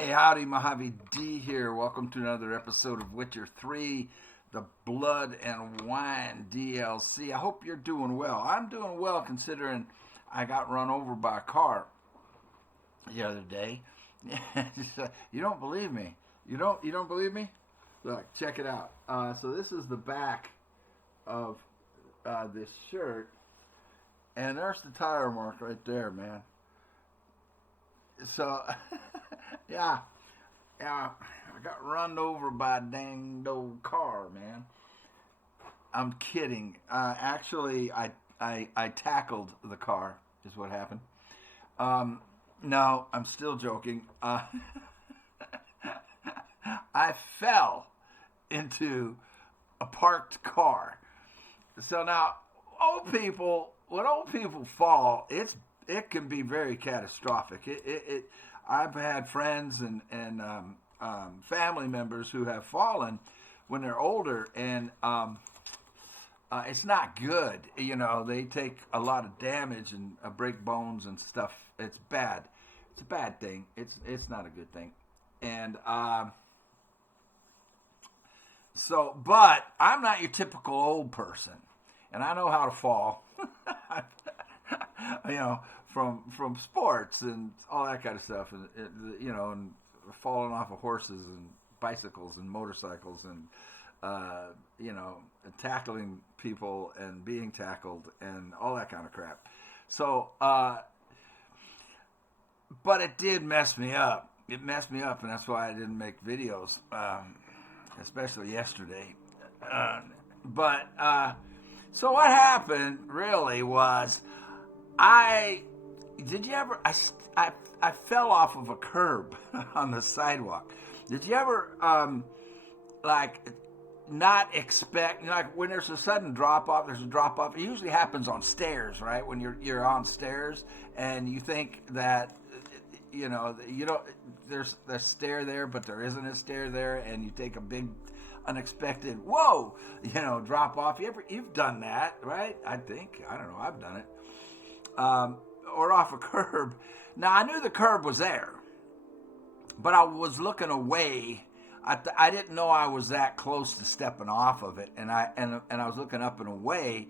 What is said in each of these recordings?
Hey, howdy, Mojave D here. Welcome to another episode of Witcher 3, the Blood and Wine DLC. I hope you're doing well. I'm doing well considering I got run over by a car the other day. You don't believe me. You don't believe me? Look, check it out. So this is the back of this shirt, and there's the tire mark right there, man. So, yeah, I got run over by a dang old car, man. I'm kidding. Actually, I tackled the car, is what happened. No, I'm still joking. I fell into a parked car. So now, when old people fall, it can be very catastrophic. I've had friends and family members who have fallen when they're older, and it's not good. You know, they take a lot of damage and break bones and stuff. It's bad. It's a bad thing. It's not a good thing. And but I'm not your typical old person, and I know how to fall. You know, from sports and all that kind of stuff, and and falling off of horses and bicycles and motorcycles, and tackling people and being tackled and all that kind of crap. So, but it did mess me up. It messed me up, and that's why I didn't make videos, especially yesterday. So what happened really was I fell off of a curb on the sidewalk. Did you ever not expect, like, when there's a sudden drop off? There's a drop off. It usually happens on stairs, right? When you're on stairs and you think that you don't. There's a stair there, but there isn't a stair there, and you take a big unexpected drop off. You've done that, right? I don't know. I've done it. Or off a curb. Now, I knew the curb was there, but I was looking away. I didn't know I was that close to stepping off of it, and I was looking up and away,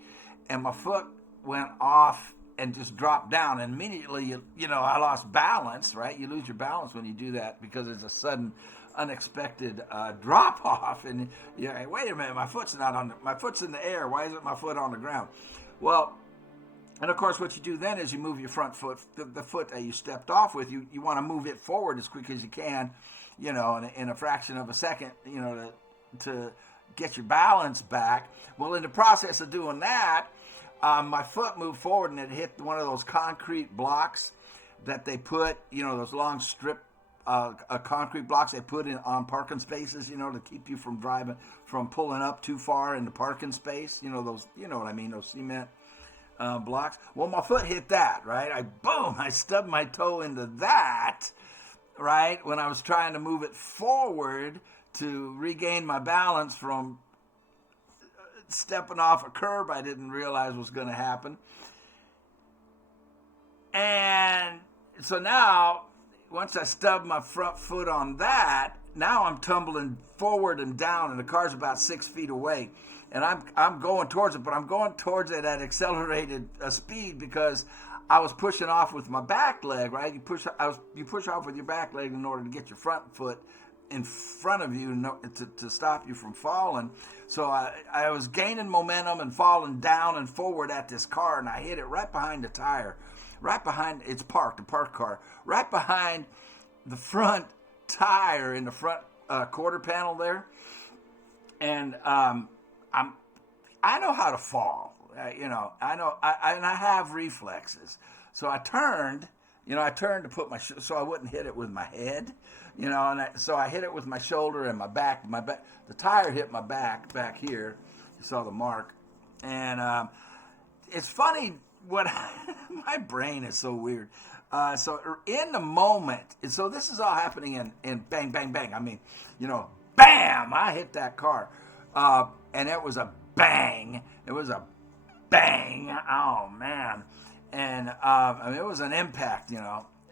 and my foot went off and just dropped down, and immediately I lost balance. Right, you lose your balance when you do that because it's a sudden, unexpected drop off, and you're like, wait a minute, my foot's in the air. Why isn't my foot on the ground? Well. And of course, what you do then is you move your front foot, the foot that you stepped off with. You want to move it forward as quick as you can, in a fraction of a second, to get your balance back. Well, in the process of doing that, my foot moved forward and it hit one of those concrete blocks that they put, those long strip concrete blocks they put in on parking spaces, to keep you from pulling up too far in the parking space. Those, what I mean, those cement blocks. Well, my foot hit that, right? I stubbed my toe into that, right? When I was trying to move it forward to regain my balance from stepping off a curb I didn't realize was going to happen. And so now, once I stubbed my front foot on that, now I'm tumbling forward and down, and the car's about 6 feet away. And I'm going towards it, but I'm going towards it at accelerated speed because I was pushing off with my back leg, right? You push off with your back leg in order to get your front foot in front of you to stop you from falling. So I was gaining momentum and falling down and forward at this car, and I hit it right behind the tire, right behind. It's parked, a parked car, right behind the front tire in the front quarter panel there, and I know how to fall, I know, and I have reflexes. So I turned to put so I wouldn't hit it with my head, so I hit it with my shoulder and my back. The tire hit my back here. You saw the mark, and it's funny what my brain is so weird. So in the moment, so this is all happening in bang, bang, bang. I mean, bam! I hit that car, and it was a bang. It was a bang. Oh man! And it was an impact,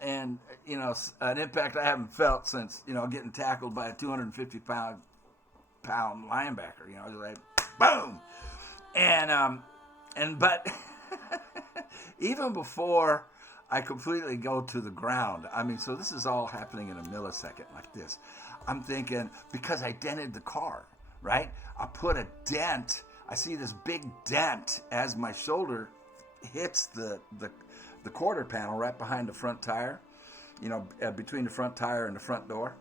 you know, an impact I haven't felt since, you know, getting tackled by a 250 pound linebacker. You know, just like boom, but even before I completely go to the ground, I mean, so this is all happening in a millisecond like this. I'm thinking, because I dented the car, right? I put a dent. I see this big dent as my shoulder hits the quarter panel right behind the front tire, you know, between the front tire and the front door.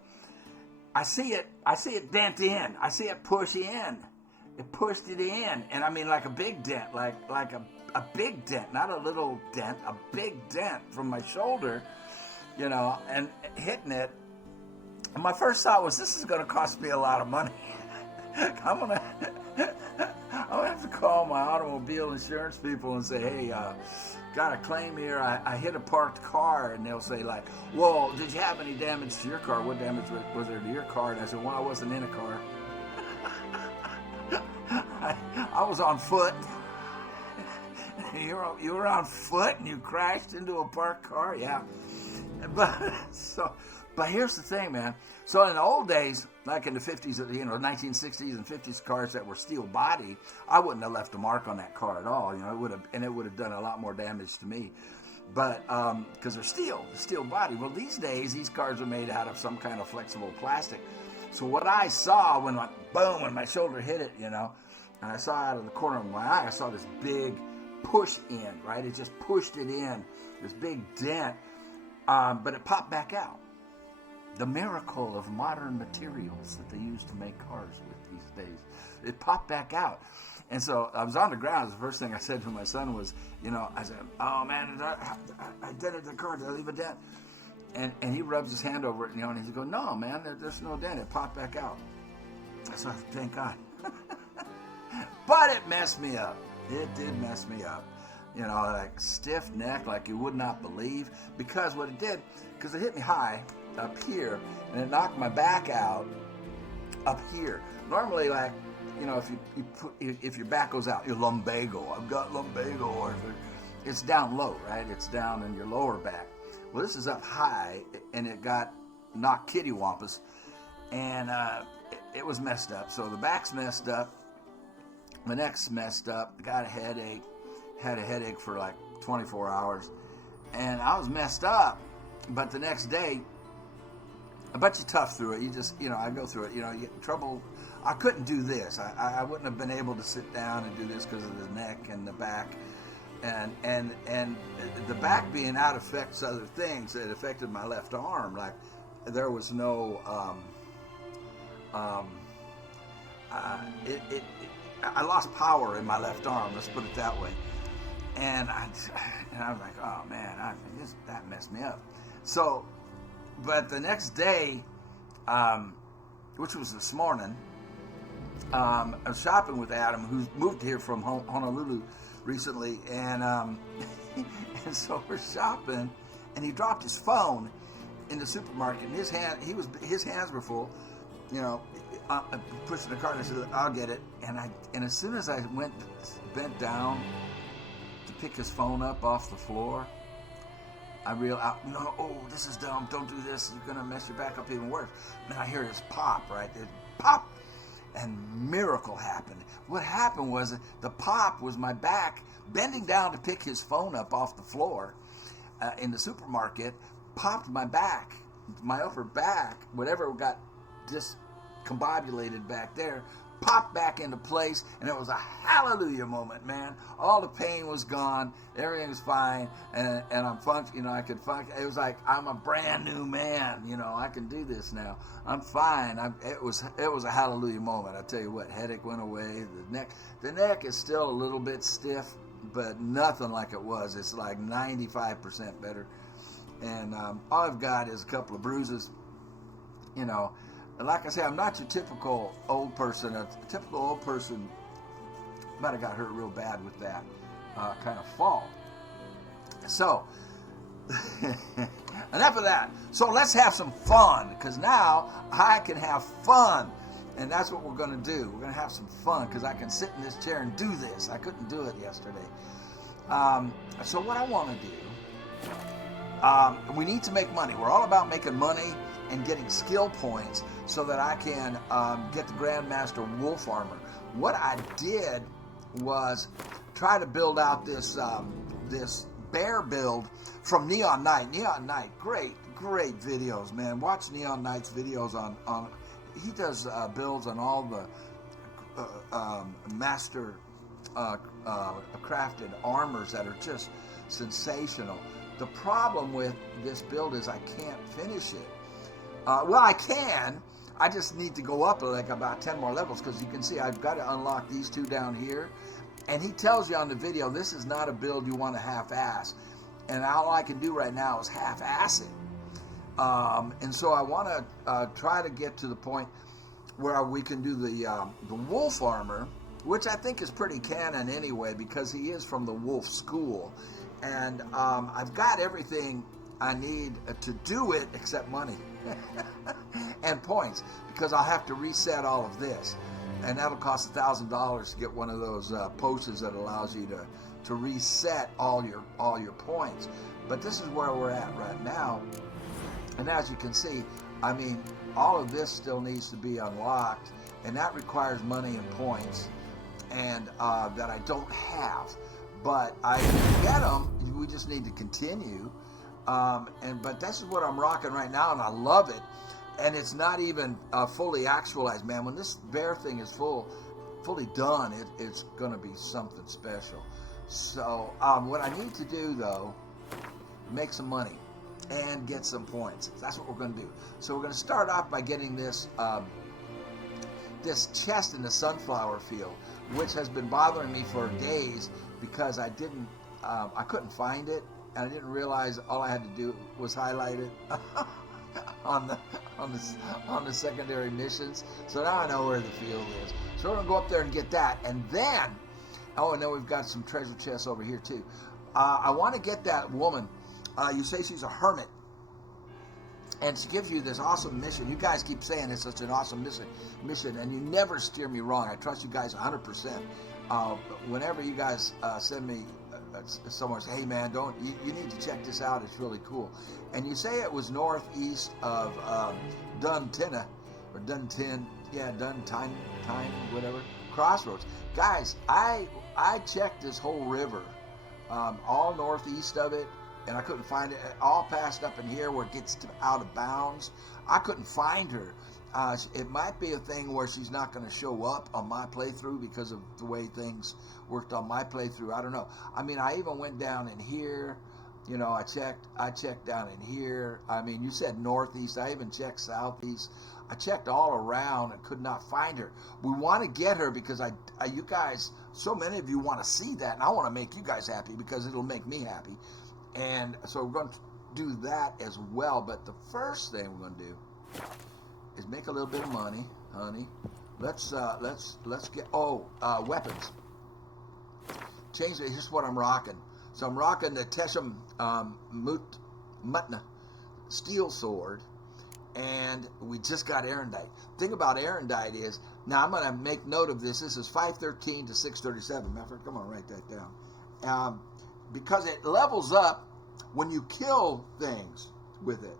I see it dent in. I see it push in. It pushed it in, and I mean like a big dent, like a big dent, not a little dent, a big dent from my shoulder, you know, and hitting it. And my first thought was, this is going to cost me a lot of money. I'm gonna have to call my automobile insurance people and say, hey, got a claim here. I hit a parked car, and they'll say like, well, did you have any damage to your car? What damage was there to your car? And I said, well, I wasn't in a car. I was on foot. You were on foot and you crashed into a parked car, yeah. But here's the thing, man. So in the old days, like in the 50s, you know, 1960s and 50s cars that were steel body, I wouldn't have left a mark on that car at all. You know, it would have done a lot more damage to me. But because they're steel body. Well, these days, these cars are made out of some kind of flexible plastic. So what I saw when my shoulder hit it, you know, and I saw out of the corner of my eye, I saw this big push in, right? It just pushed it in, this big dent, but it popped back out. The miracle of modern materials that they use to make cars with these days. It popped back out. And so I was on the ground. The first thing I said to my son was, you know, I said, oh man, I dented the car. Did I leave a dent? And he rubs his hand over it, you know, and he's going, no, man, there's no dent. It popped back out. So thank God. But it messed me up. It did mess me up. You know, like stiff neck, like you would not believe. Because what it did, because it hit me high up here, and it knocked my back out up here. Normally, like, you know, if your back goes out, your lumbago. I've got lumbago, or it's down low, right? It's down in your lower back. Well, this is up high, and it got knocked kittywampus, and it was messed up. So the back's messed up, my neck's messed up, got a headache, had a headache for like 24 hours, and I was messed up. But the next day, I bet you tough through it. You just, you know, I go through it. You know, you get in trouble. I couldn't do this. I wouldn't have been able to sit down and do this because of the neck and the back. And the back being out affects other things. It affected my left arm. Like there was no, I lost power in my left arm. Let's put it that way. And I was like, oh man, that messed me up. So, but the next day, which was this morning, I was shopping with Adam, who's moved here from Honolulu recently, and and so we're shopping, and he dropped his phone in the supermarket. And his hands were full, you know, pushing the cart. And I said, "I'll get it." And as soon as I bent down to pick his phone up off the floor, I realized, no, oh, this is dumb. Don't do this. You're gonna mess your back up even worse. And I hear this pop, right? It pop. And miracle happened. What happened was the pop was my back bending down to pick his phone up off the floor in the supermarket, popped my back, my upper back, whatever got discombobulated back there, popped back into place, and it was a hallelujah moment, man. All the pain was gone, everything was fine, and I'm function. You know, I could function. It was like I'm a brand new man. You know, I can do this now. I'm fine. It was a hallelujah moment. I tell you what, headache went away. The neck is still a little bit stiff, but nothing like it was. It's like 95% better, and all I've got is a couple of bruises. You know. Like I say, I'm not your typical old person. A typical old person might have got hurt real bad with that kind of fall. So, enough of that. So let's have some fun, because now I can have fun. And that's what we're going to do. We're going to have some fun, because I can sit in this chair and do this. I couldn't do it yesterday. So what I want to do We need to make money. We're all about making money and getting skill points so that I can get the Grandmaster Wolf Armor. What I did was try to build out this this bear build from Neon Knight. Neon Knight, great videos, man. Watch Neon Knight's videos on he does builds on all the master crafted armors that are just sensational. The problem with this build is I can't finish it. Well, I can. I just need to go up like about 10 more levels, because you can see I've got to unlock these two down here. And he tells you on the video, this is not a build you want to half-ass. And all I can do right now is half-ass it. And so I want to try to get to the point where we can do the wolf armor, which I think is pretty canon anyway, because he is from the wolf school. And I've got everything I need to do it except money and points, because I'll have to reset all of this, and that'll cost $1,000 to get one of those potions that allows you to reset all your points. But this is where we're at right now, and as you can see, I mean, all of this still needs to be unlocked, and that requires money and points, and that I don't have. But I can get them. We just need to continue. But this is what I'm rocking right now, and I love it. And it's not even fully actualized, man. When this bear thing is fully done, it's going to be something special. So what I need to do, though, make some money and get some points. That's what we're going to do. So we're going to start off by getting this this chest in the sunflower field, which has been bothering me for days because I couldn't find it, and I didn't realize all I had to do was highlight it on the secondary missions. So now I know where the field is. So we're gonna go up there and get that, and then and then we've got some treasure chests over here too. I want to get that woman. You say she's a hermit, and she gives you this awesome mission. You guys keep saying it's such an awesome mission, and you never steer me wrong. I trust you guys 100%. Whenever you guys send me someone say, hey man, you need to check this out, it's really cool, and you say it was northeast of Duntine, or Duntine, yeah, Duntine, whatever, crossroads. Guys, I checked this whole river, all northeast of it, and I couldn't find it. All passed up in here where it gets out of bounds. I couldn't find her. It might be a thing where she's not going to show up on my playthrough because of the way things worked on my playthrough. I don't know. I mean, I even went down in here. You know, I checked down in here. I mean, you said northeast. I even checked southeast. I checked all around and could not find her. We want to get her because you guys, so many of you want to see that, and I want to make you guys happy because it'll make me happy. And so we're going to do that as well. But the first thing we're going to do is make a little bit of money, honey. Let's get weapons. Change it. Here's what I'm rocking. So I'm rocking the Teshem Mutna steel sword, and we just got Erendite. Thing about Erendite is, now I'm going to make note of this. This is 513 to 637. Matter of fact, come on, write that down. Because it levels up when you kill things with it.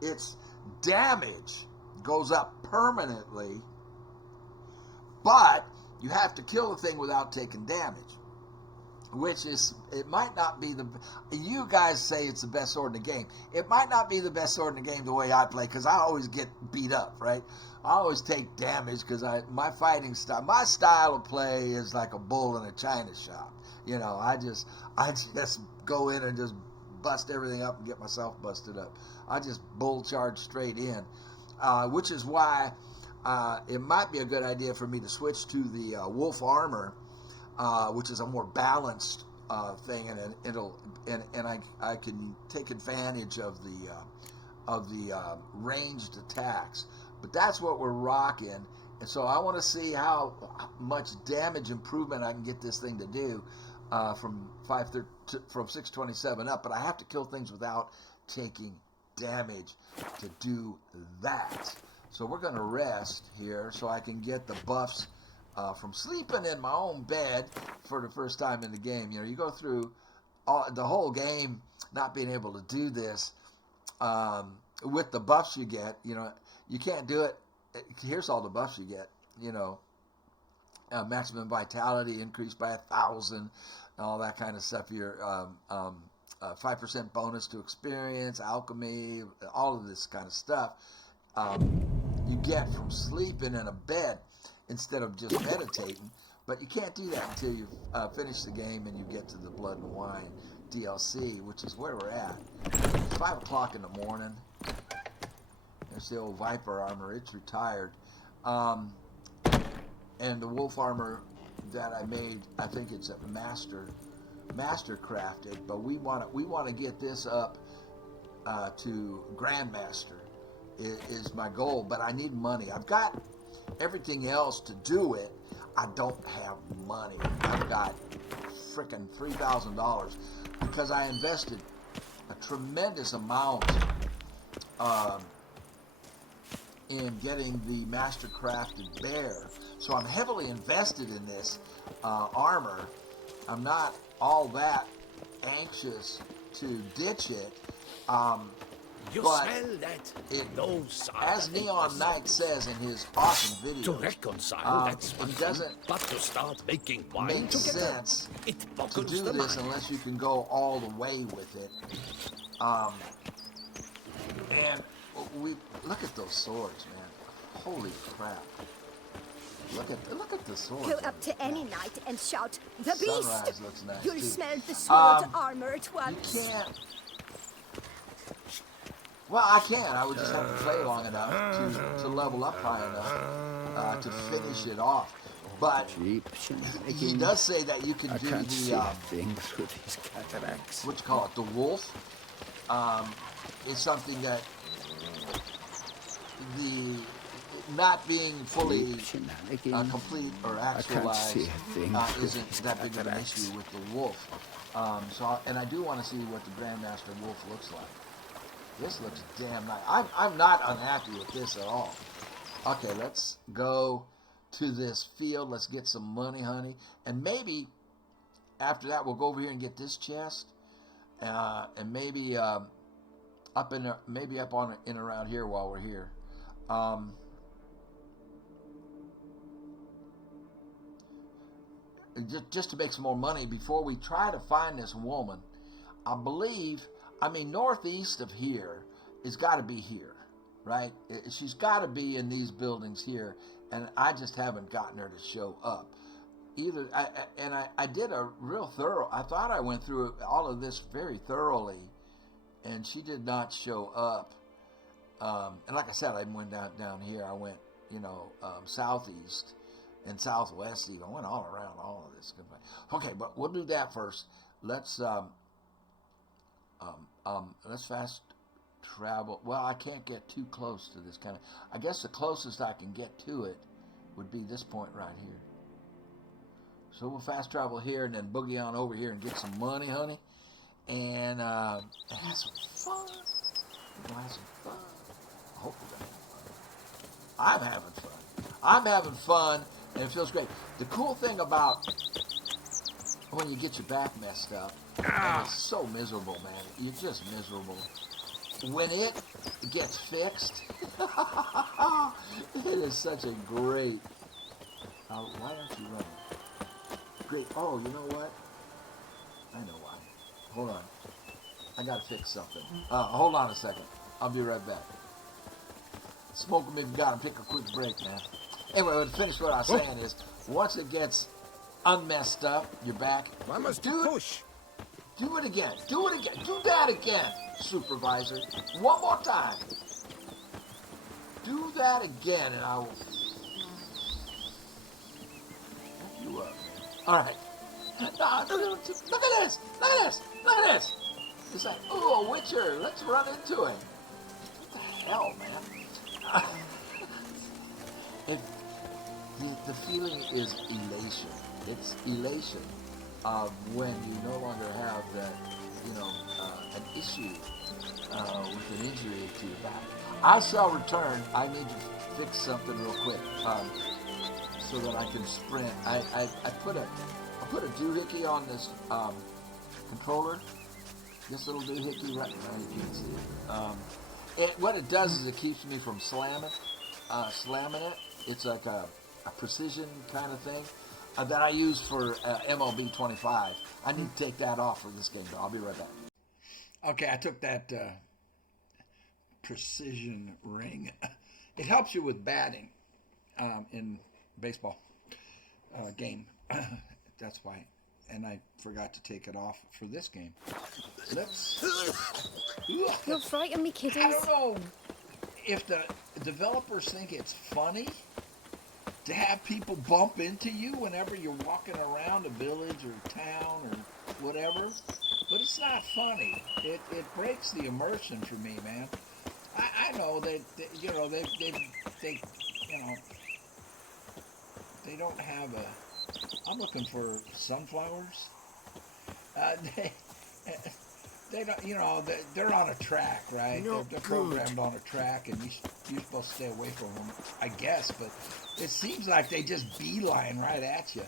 Its damage goes up permanently, but you have to kill the thing without taking damage, which is, it might not be you guys say it's the best sword in the game. It might not be the best sword in the game the way I play, because I always get beat up, right? I always take damage because my fighting style, my style of play is like a bull in a china shop. You know, I just go in and just bust everything up and get myself busted up. I just bull charge straight in, which is why it might be a good idea for me to switch to the wolf armor, which is a more balanced thing, and I can take advantage of the ranged attacks. But that's what we're rocking, and so I want to see how much damage improvement I can get this thing to do from 627 up. But I have to kill things without taking damage to do that. So we're going to rest here so I can get the buffs from sleeping in my own bed for the first time in the game. You know, you go through the whole game not being able to do this with the buffs you get. You can't do it. Here's all the buffs you get. Maximum vitality increased by 1,000, all that kind of stuff. Your 5% bonus to experience, alchemy, all of this kind of stuff you get from sleeping in a bed instead of just meditating. But you can't do that until you finish the game and you get to the Blood and Wine DLC, which is where we're at. It's 5 o'clock in the morning. There's the old Viper armor. It's retired. And the wolf armor that I made, I think it's a master crafted, but we want to get this up to Grandmaster is my goal. But I need money. I've got everything else to do it. I don't have money. I've got frickin' $3,000 because I invested a tremendous amount in getting the master crafted bear. So I'm heavily invested in this armor. I'm not all that anxious to ditch it. You but smell that? as Neon Knight says in his awesome video, to reconcile, that's one it thing, doesn't but to start making wine make together, sense it to boggles do the this mind. unless you can go all the way with it. And we look at those swords, man. Holy crap! Look at the swords. Go up to any knight and shout, "The Sunrise beast!" looks nice, You'll too. smell the sword armor at You once. can't. Well, I can. I would just have to play long enough to level up high enough to finish it off. But he does say that you can I do can't see the a thing through these cataracts. what you call it, the wolf. Is something that the not being fully complete or actualized isn't that big of an issue with the wolf. And I do want to see what the Grandmaster Wolf looks like. This looks damn nice. I'm not unhappy with this at all. Okay, let's go to this field. Let's get some money, honey. And maybe after that, we'll go over here and get this chest. And maybe up in around here while we're here. Just to make some more money before we try to find this woman. Northeast of here has got to be here, right? She's got to be in these buildings here, and I just haven't gotten her to show up. I did a real thorough, I thought I went through all of this very thoroughly, and she did not show up. And like I said, I went down here. I went, southeast and southwest even. I went all around all of this. Okay, but we'll do that first. Let's fast travel. Well, I can't get too close to this kind of. I guess the closest I can get to it would be this point right here. So we'll fast travel here and then boogie on over here and get some money, honey, and have some fun. We're gonna have some fun. I hope we're gonna have fun. I'm having fun. I'm having fun, and it feels great. The cool thing about when you get your back messed up, and it's so miserable, man. You're just miserable. When it gets fixed, it is such a great. Why aren't you running? Great. Oh, you know what? I know why. Hold on. I gotta fix something. Hold on a second. I'll be right back. Smoke them if you got them. Take a quick break, man. Anyway, to finish what I was saying is, once it gets unmessed up, you're back. I must push. Do it again. Do it again. Do that again, supervisor. One more time. Do that again, and I will fuck you up. All right. Look at this. Look at this. Look at this. It's like, oh, a witcher. Let's run into him. What the hell, man? The feeling is elation. It's elation when you no longer have that, an issue with an injury to your back. I shall return. I need to fix something real quick so that I can sprint. I put a doohickey on this controller. This little doohickey right now, you can't see it. What it does is it keeps me from slamming it. It's like a precision kind of thing that I use for MLB 25. I need to take that off for this game, though. I'll be right back. Okay, I took that precision ring. It helps you with batting in baseball game. That's why. And I forgot to take it off for this game. Let's... You'll frighten me, kiddies. I don't know if the developers think it's funny to have people bump into you whenever you're walking around a village or town or whatever, but it's not funny. It breaks the immersion for me, man. I know that you know they you know they don't have a. I'm looking for sunflowers. They don't, you know, they're on a track, right? They're programmed on a track, and you're supposed to stay away from them, I guess. But it seems like they just beeline right at you,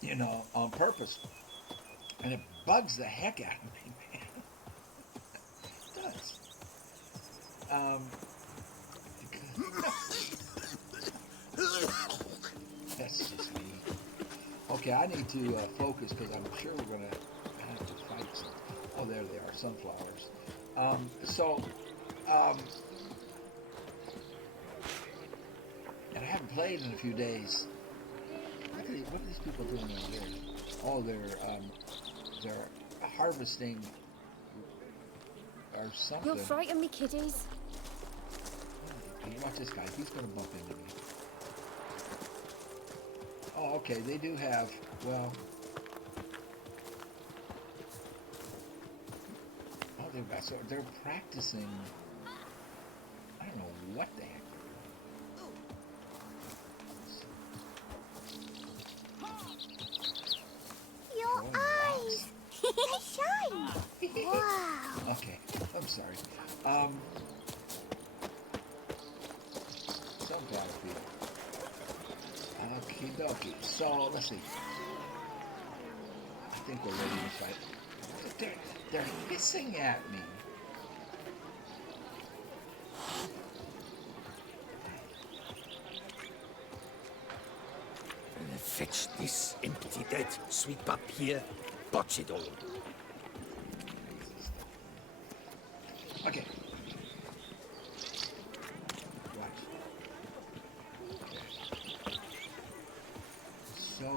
you know, on purpose, and it bugs the heck out of me, man. It does. That's just me. Okay, I need to focus because I'm sure we're gonna have to fight some. Oh, there they are, sunflowers. And I haven't played in a few days. What are these people doing over there? Oh, they're harvesting or something. You'll frighten me, kiddies. Hey, watch this guy. He's gonna bump into me. Oh, okay. They do have. Well. So they're practicing. I don't know what the heck they're doing. Your eyes. They shine. Wow. Okay, I'm sorry. Sunflower field. Okie dokie. So let's see. I think we're ready to fight. They're hissing at me. Fetch this empty dead. Sweep up here. Botch it all. Okay. Right. So,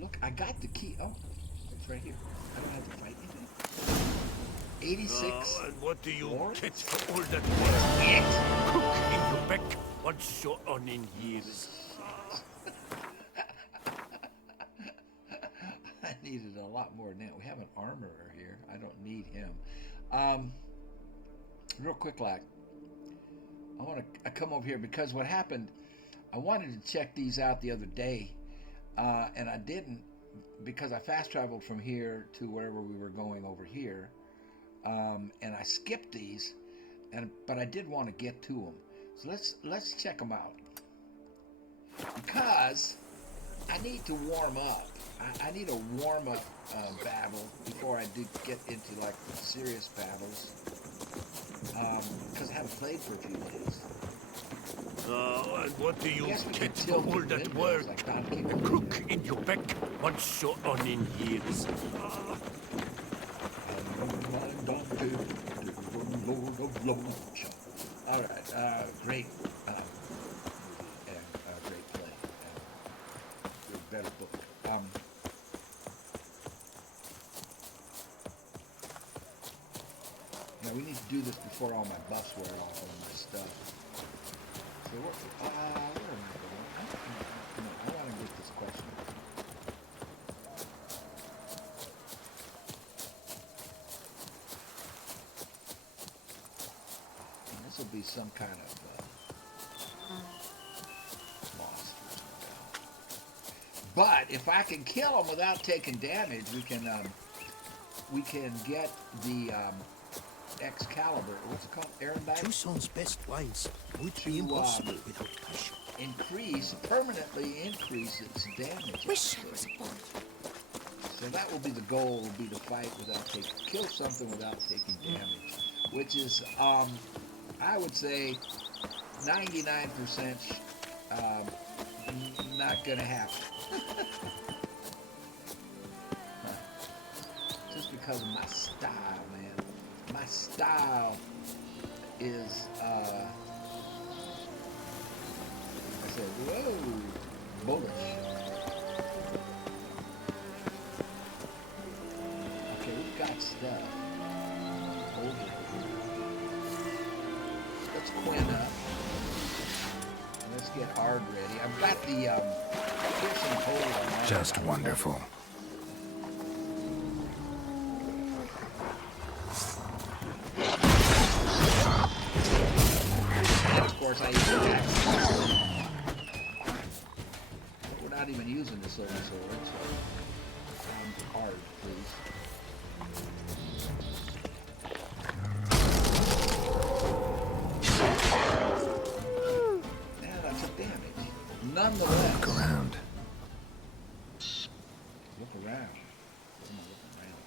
look, I got the key. Oh, it's right here. I don't have to fight anything. 86. And what do you Lawrence? get for all that was cook in your back once you're on in years? I needed a lot more than that. We have an armorer here. I don't need him. Real quick, like, I want to come over here because what happened, I wanted to check these out the other day, and I didn't because I fast traveled from here to wherever we were going over here, and I skipped these, but I did want to get to them. So let's check them out because I need to warm up. I need a warm-up battle before I do get into like serious battles because I haven't played for a few days. And what do you Yes, we get can for all tilt the that windows work? like Donkey A Kong. crook in your back once you're on in years. All right, great movie and great play. Better book. Now we need to do this before all my buffs wear off on my stuff. So where am I going? I want to get this question. And this will be some kind of loss. But if I can kill them without taking damage, we can get the Excalibur. What's it called? Hermitage? Tucson's best wines would be impossible without passion. Permanently increase its damage. Wish I was a boy. So So that will be the goal, will be to fight without taking, kill something without taking damage, which is, I would say, 99% not gonna happen. Just because of my style, man. My style is, I said, whoa, bullish. Okay, we've got stuff over here. Let's Quinn up. And let's get hard ready. I've got the piercing hole on my Just wonderful. And of course, I use the axe. But we're not even using the silver sword, so hard, please. Man, I took damage. Nonetheless. Look around. Look around. I'm gonna look around.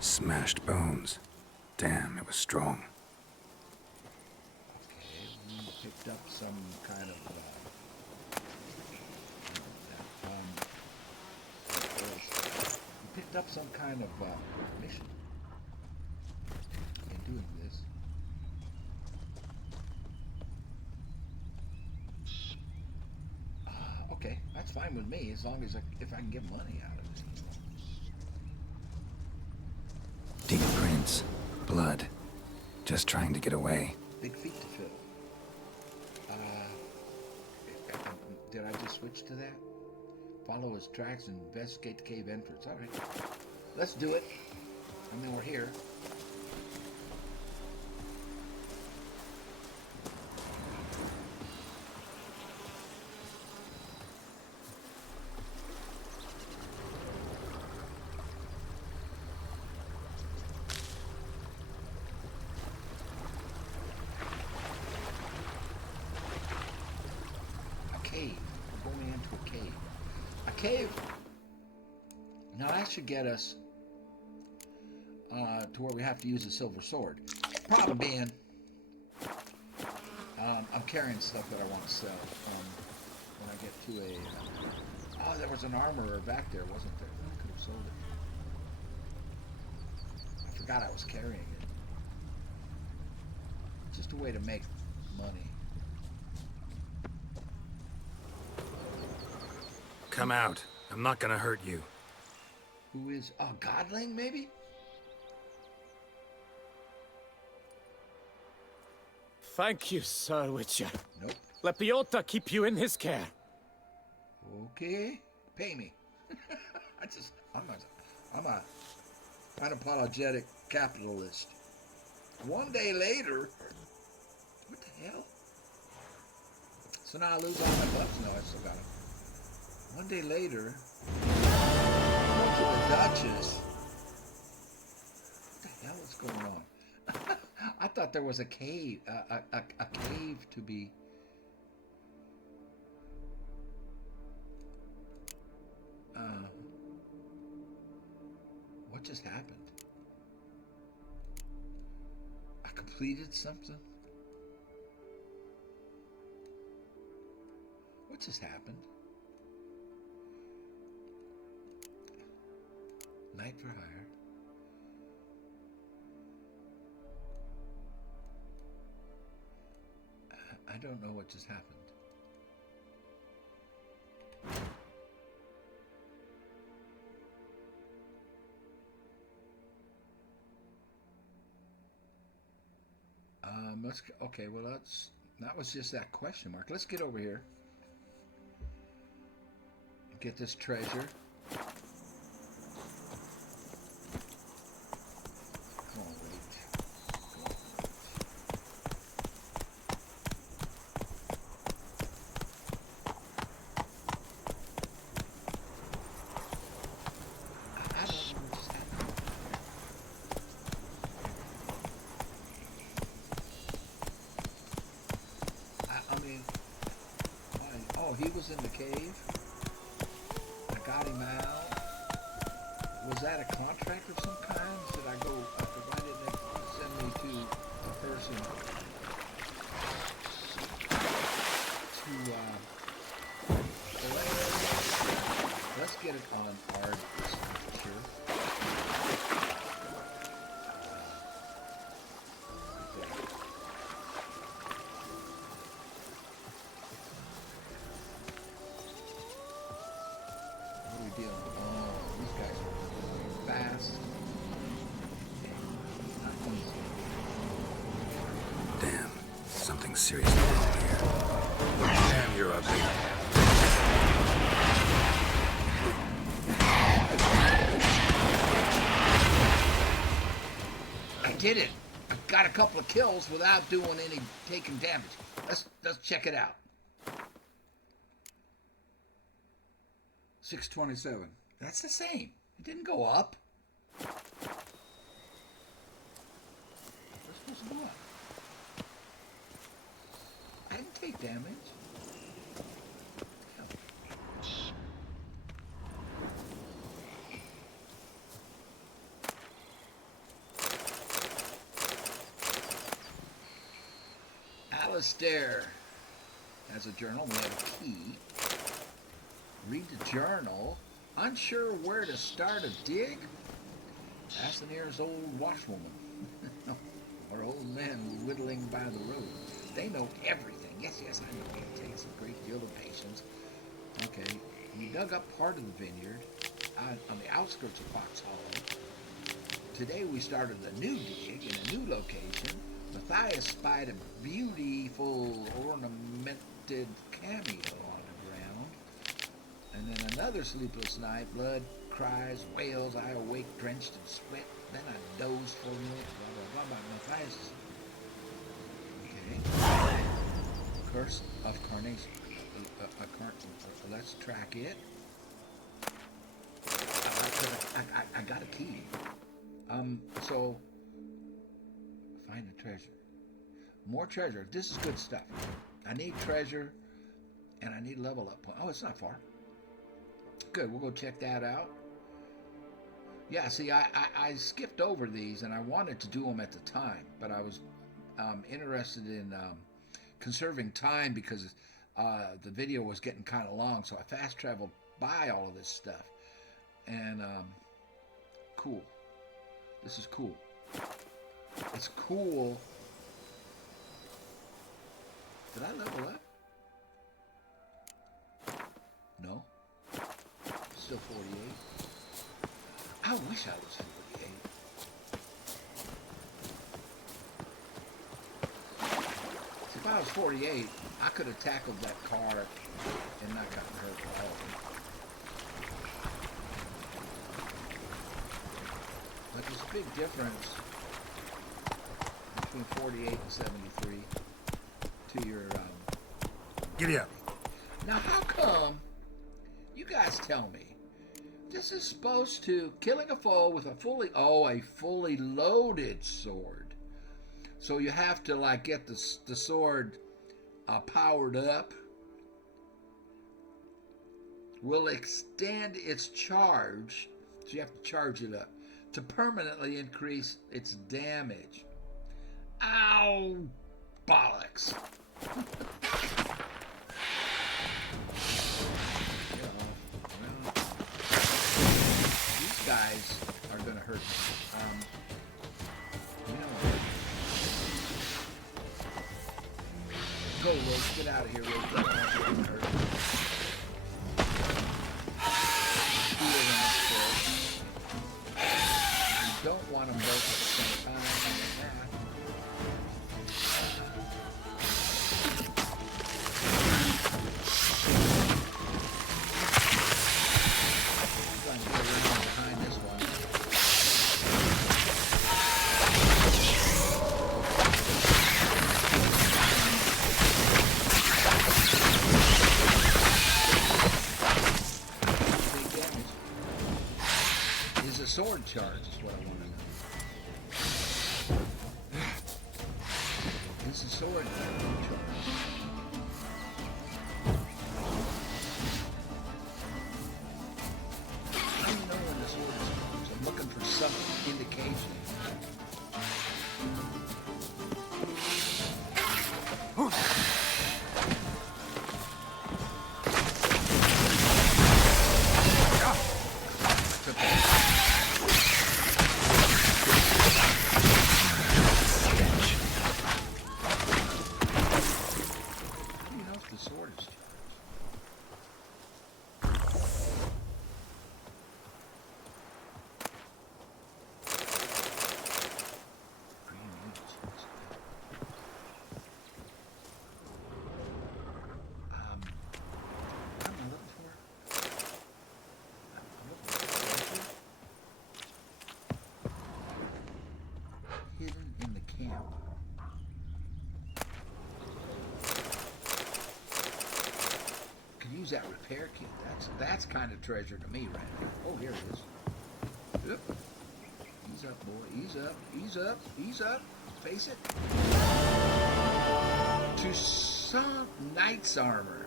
Smashed bones. Damn, it was strong. Okay, we picked up some kind of we picked up some kind of mission in doing this. Okay, that's fine with me as long as if I can get money out of it. Deep prints. Blood. Just trying to get away. Big feet to fill. Did I just switch to that? Follow his tracks and investigate the cave entrance. All right, let's do it. I mean, we're here. Cave. We're going into a cave. A cave. Now that should get us to where we have to use a silver sword. Problem being, I'm carrying stuff that I want to sell when I get to a. Oh, there was an armorer back there, wasn't there? I could have sold it. I forgot I was carrying it. Just a way to make money. Come out. I'm not gonna hurt you. Who is a godling, maybe? Thank you, Sir Witcher. Nope. Let the otta keep you in his care. Okay, pay me. I'm a unapologetic capitalist. One day later, what the hell? So now I lose all my bucks? No, I still got them. One day later, I go to the Duchess. What the hell is going on? I thought there was a cave, a cave to be. What just happened? I completed something? What just happened? Night for hire. I don't know what just happened. Okay, well, that was just that question mark. Let's get over here. Get this treasure. Come on, wait. I don't know what just happened. I mean, contract of some kind? Should I go, why didn't they send me to a person to, let's get it on our signature. What are we dealing with? Oh, these guys are fast. Not easy. Damn, something seriously wrong here. Damn, you're ugly. I did it. I got a couple of kills without doing any taking damage. Let's check it out. 627. That's the same. It didn't go up. It's supposed to go up. I didn't take damage. Hell. Alistair has a journal. We have a key. Read the journal. Unsure where to start a dig? Ask the nearest old washwoman. Or old men whittling by the road. They know everything. Yes, I know. It takes a great deal of patience. Okay. We dug up part of the vineyard on the outskirts of Fox Hollow. Today we started a new dig in a new location. Matthias spied a beautiful ornamented cameo on the ground. And then another sleepless night, blood, cries, wails, I awake drenched in sweat. Then I doze for a minute, blah, blah, blah, blah. Matthias. Okay. Curse of Carnation. Let's track it. I got a key. So, find the treasure. More treasure. This is good stuff. I need treasure, and I need level up point. Oh, it's not far. Good, we'll go check that out. Yeah, see, I skipped over these, and I wanted to do them at the time, but I was interested in conserving time because the video was getting kind of long, so I fast traveled by all of this stuff. And cool. This is cool. It's cool. Did I level up? No. Still 48. I wish I was 48. See, if I was 48, I could have tackled that car and not gotten hurt at all. But there's a big difference between 48 and 73 to your Giddy up. Now, how come, you guys tell me, this is supposed to, killing a foe with a fully loaded sword. So you have to, like, get the sword powered up. Will extend its charge, so you have to charge it up, to permanently increase its damage. Ow! Bollocks. These guys are going to hurt me. Go, Rose. Get out of here, Rose. I don't want you to get hurt. You don't want them both at the same time. Sword charge is what I want to know. Is the sword charge? I don't know when the sword is charged. I'm looking for some indication. Hidden in the camp. Could use that repair kit. That's kind of treasure to me right now. Oh, here it is. Yep. Ease up, boy. Ease up. Ease up. Ease up. Face it. To some knight's armor.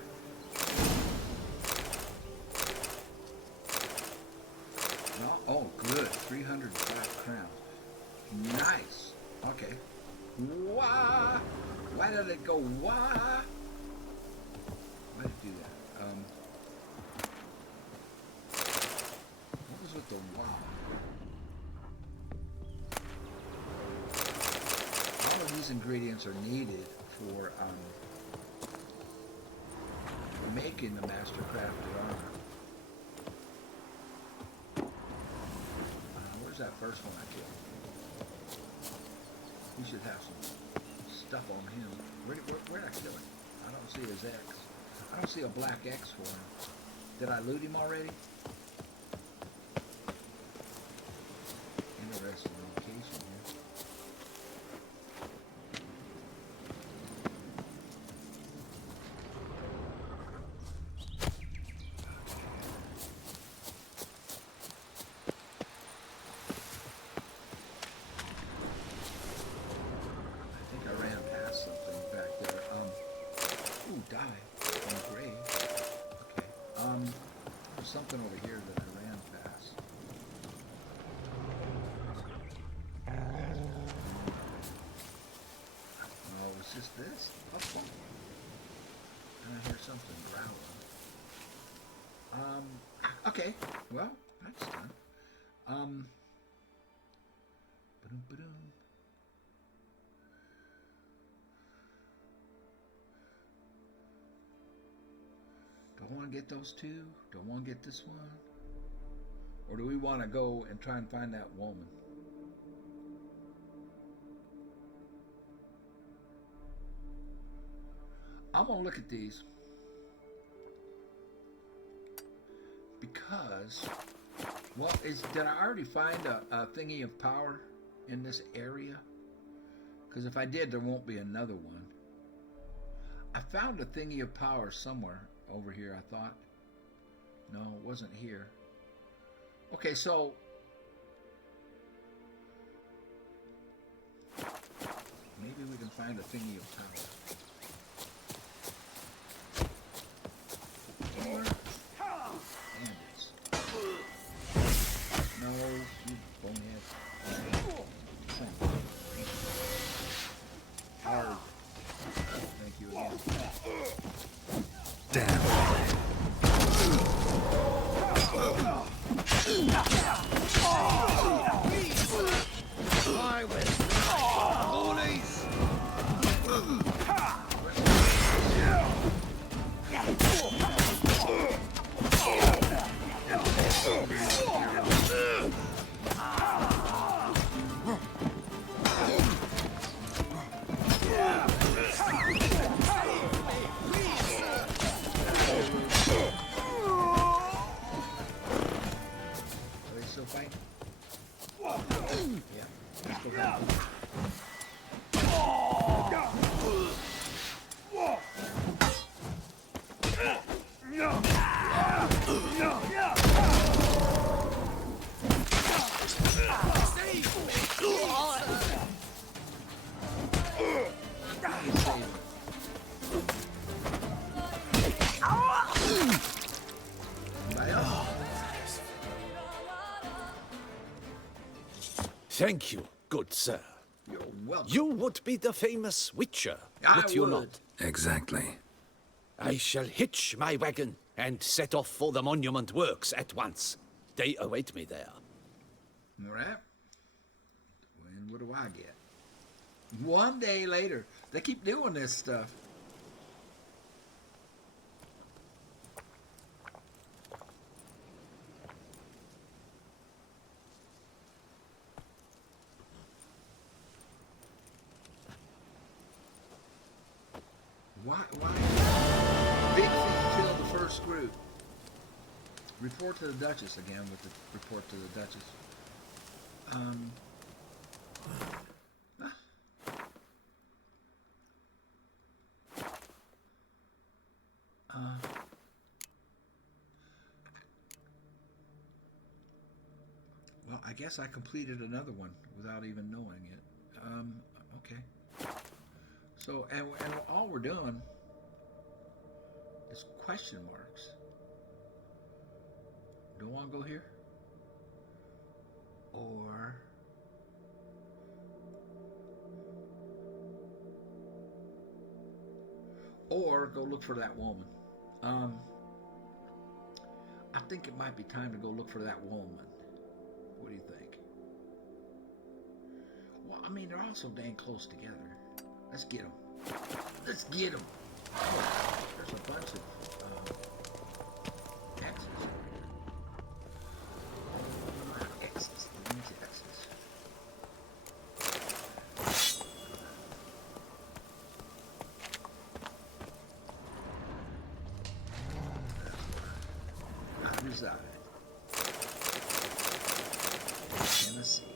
No, oh, good. 305 crowns. Nice. Okay. Wah! Why did it go wah? Why did it do that? What was with the wah? All of these ingredients are needed for making the master-crafted armor. Where's that first one I killed? He should have some stuff on him. Where did I kill him? I don't see his X. I don't see a black X for him. Did I loot him already? Interesting location here. Something over here that I ran past. Oh, was just this? Oh, and I hear something growling. Okay, well, that's done. Ba-dum-ba-dum. Do I want to get those two? Do I want to get this one? Or do we want to go and try and find that woman? I'm going to look at these. Because, well, did I already find a thingy of power in this area? Because if I did, there won't be another one. I found a thingy of power somewhere over here, I thought. No, it wasn't here. Okay, so maybe we can find a thingy of power. Or bandits. No, you bonehead. Hard. Thank you again. Damn. Thank you, good sir. You're welcome. You would be the famous witcher, I would you would. not? Exactly. I shall hitch my wagon and set off for the monument works at once. They await me there. All right. And what do I get? 1 day later. They keep doing this stuff. Why? Big Thief killed the first group. Report to the Duchess again with the report to the Duchess. Well, I guess I completed another one without even knowing it. Okay. So, and all we're doing is question marks. Do I want to go here? Or go look for that woman. I think it might be time to go look for that woman. What do you think? Well, I mean, they're all so dang close together. Let's get them. Let's get them. Oh, there's a bunch of X's over here. X's. These X's. That's where I reside. Tennessee.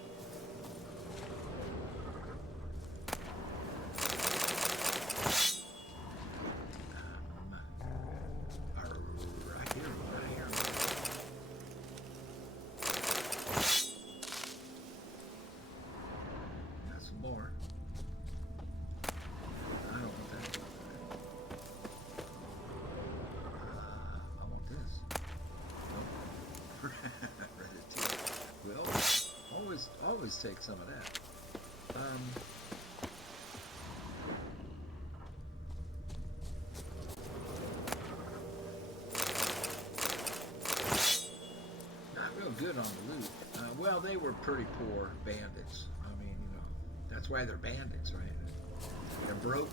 Always take some of that. Not real good on the loot. Well, they were pretty poor bandits. I mean, you know, that's why they're bandits, right? They're broke.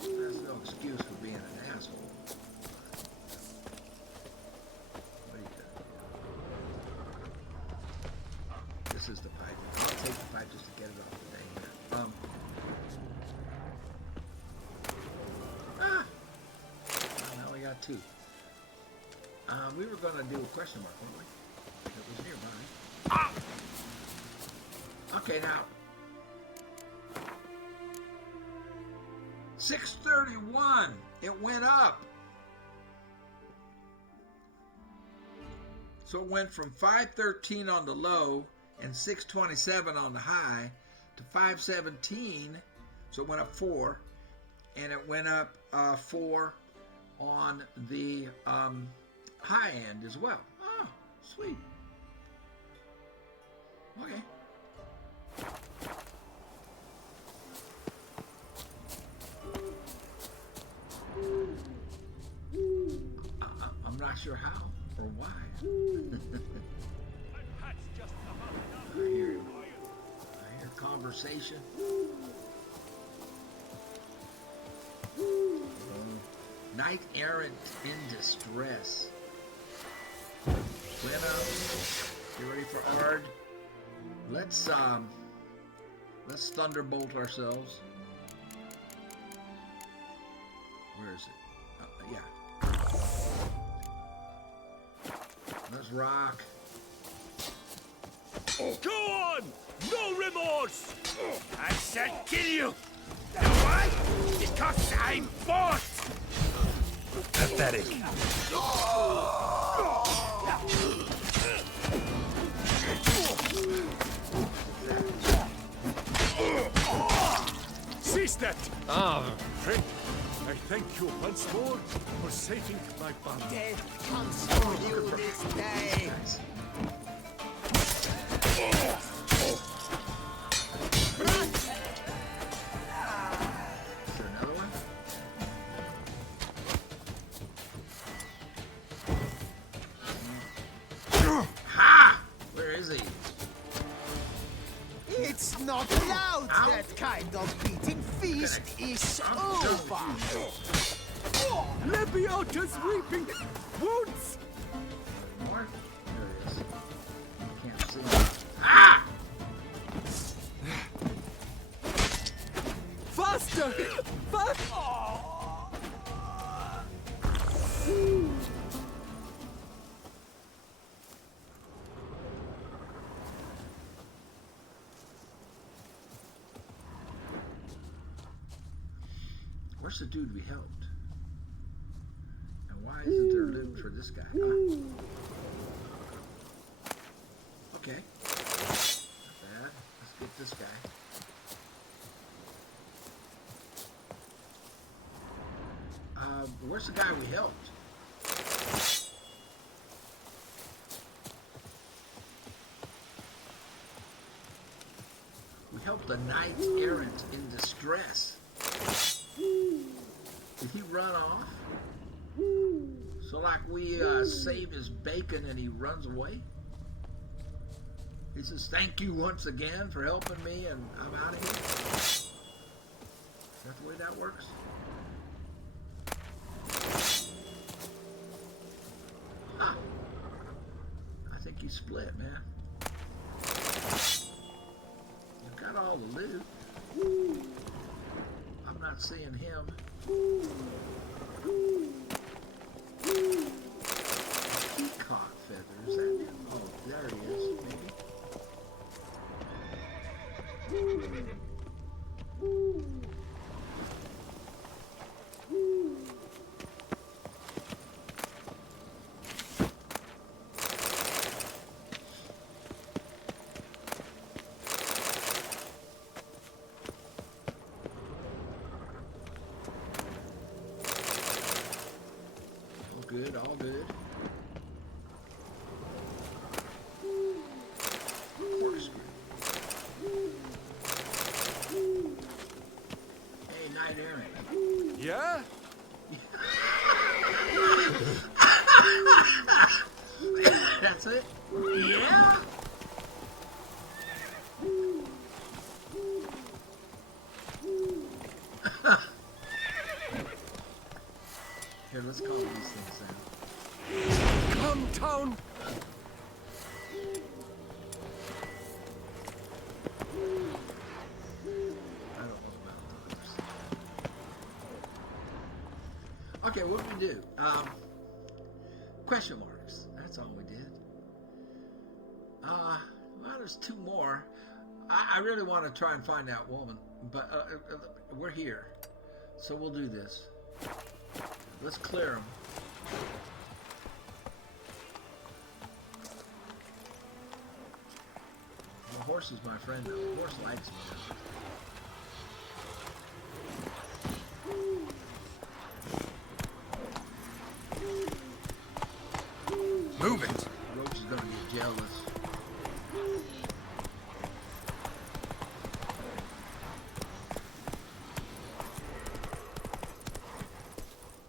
That's no excuse for being an asshole. This is the pipe. I'll take the pipe just to get it off the dang here. Well, now we got two. We were going to do a question mark, weren't we? It was nearby. Okay, now. 631. It went up. So it went from 513 on the low and 627 on the high to 517, so it went up 4, and it went up 4 on the high end as well. Oh, sweet. Okay. I'm not sure how or why. I hear conversation. Knight errant in distress. Glenna, get ready for Ard. Let's thunderbolt ourselves. Where is it? Yeah. Let's rock. Go on! No remorse! I shall kill you! You know why? Because I'm bored! Pathetic. Cease that! Friend, I thank you once more for saving my body. Death comes for you this day. not allowed that kind of beating. Feast is over. Lebiota's weeping wounds! More? There it is. Can't see him. Ah! Faster! Faster! Where's the dude we helped? And why isn't there loot for this guy? Huh? Okay. Not bad. Let's get this guy. Where's the guy we helped? We helped a knight errant in distress. Did he run off? So like we save his bacon and he runs away? He says, thank you once again for helping me and I'm out of here? Is that the way that works? Huh. I think he split, man. You've got all the loot. I'm not seeing him. Peacock feathers. That is, oh, there he is, maybe. Good, all good. Corkscrew. Hey, Knight Errant. Yeah? That's it? Yeah? Here, let's call these things out. Come town! I don't know about those. Okay, what did we do? Question marks. That's all we did. Well, there's two more. I really want to try and find that woman, but we're here. So we'll do this. Let's clear them. The horse is my friend now. The horse likes me. Move it. Roach is gonna get jealous.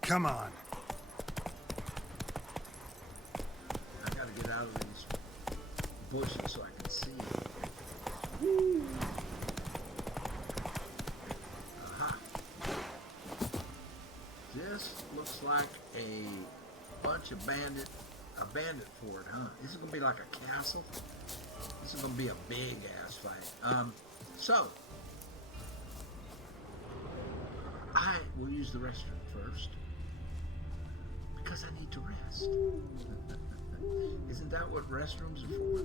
Come on. I gotta get out of these bushes so I can see. Aha. This looks like a bunch of bandit fort, huh? This is gonna be like a castle. This is gonna be a big ass fight. So I will use the restroom first because I need to rest. Isn't that what restrooms are for?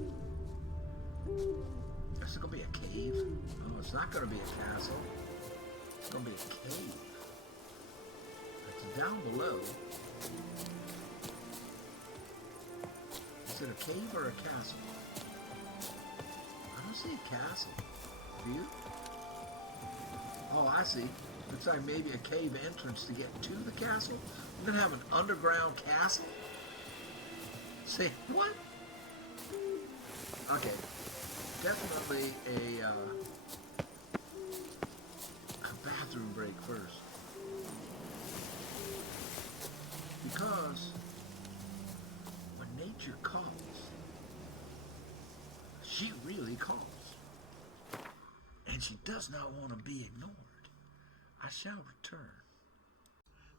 This is gonna be a cave. Oh, it's not gonna be a castle. It's gonna be a cave. It's down below. Is it a cave or a castle? I don't see a castle. Do you? Oh, I see. Looks like maybe a cave entrance to get to the castle. We're gonna have an underground castle. Say what? Okay, definitely a bathroom break first, because when nature calls, she really calls. and she does not want to be ignored. I shall return.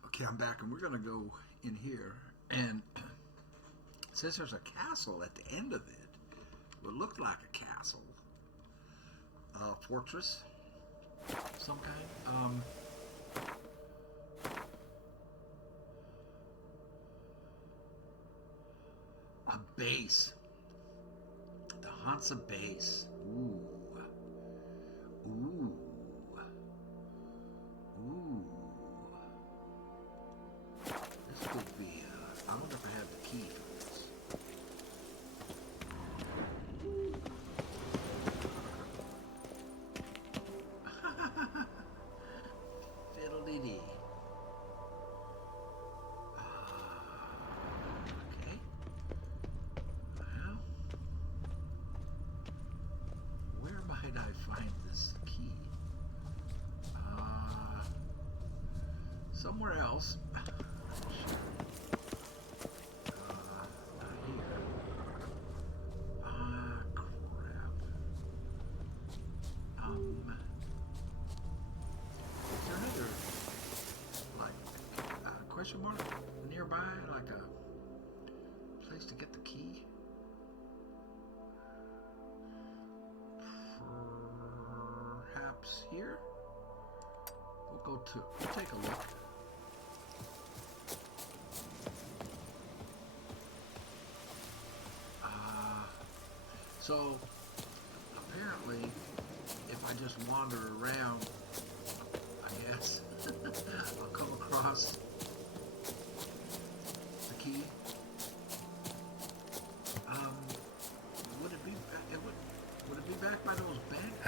Okay, I'm back, and we're going to go in here, and it says there's a castle at the end of it. What looked like a castle. Fortress. Some kind. A base. The Hansa base. Ooh. Ooh. Ooh. This could be, I wonder if I have the key for this. Fiddle-dee-dee. Okay. Well, where might I find this key? Somewhere else. Sure. Not here. Crap. Is there another, like, question mark nearby, like a place to get the key? Perhaps here? We'll take a look. So, apparently, if I just wander around, I guess, I'll come across the key. Would it be back, would it be back by those banks?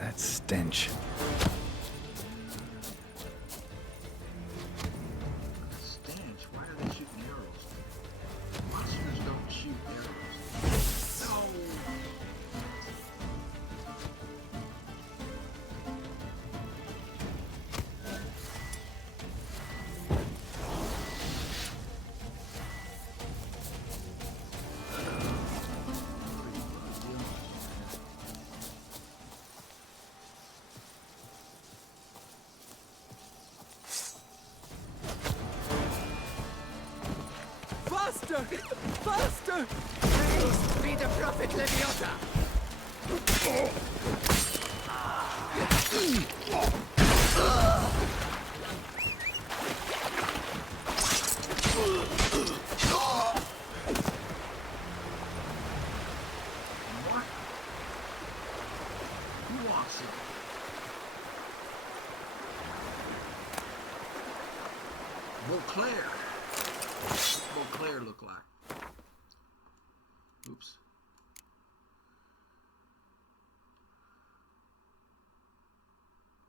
That stench. Stench? Why are they shooting arrows? Monsters don't shoot arrows. No! Faster! Faster! Praise be the prophet Leviosa! What? Who wants it? Beauclair. Beauclair look like. Oops.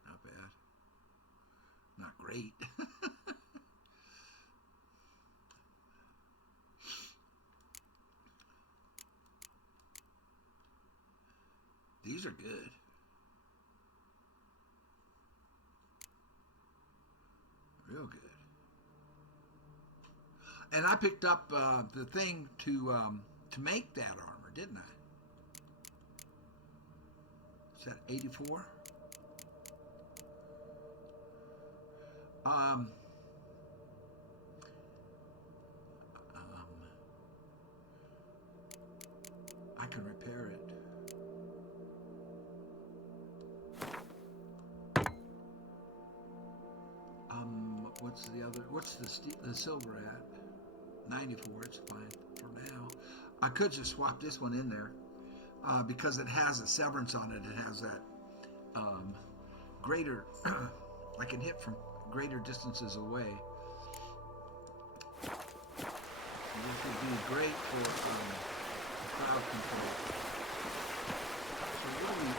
Not bad. Not great. These are good. Real good. And I picked up the thing to make that armor, didn't I? Is that 84? I can repair it. What's the other? What's the silver at? 94. It's fine for now. I could just swap this one in there because it has a severance on it. It has that greater. I can hit from greater distances away. This would be great for crowd control. So what do we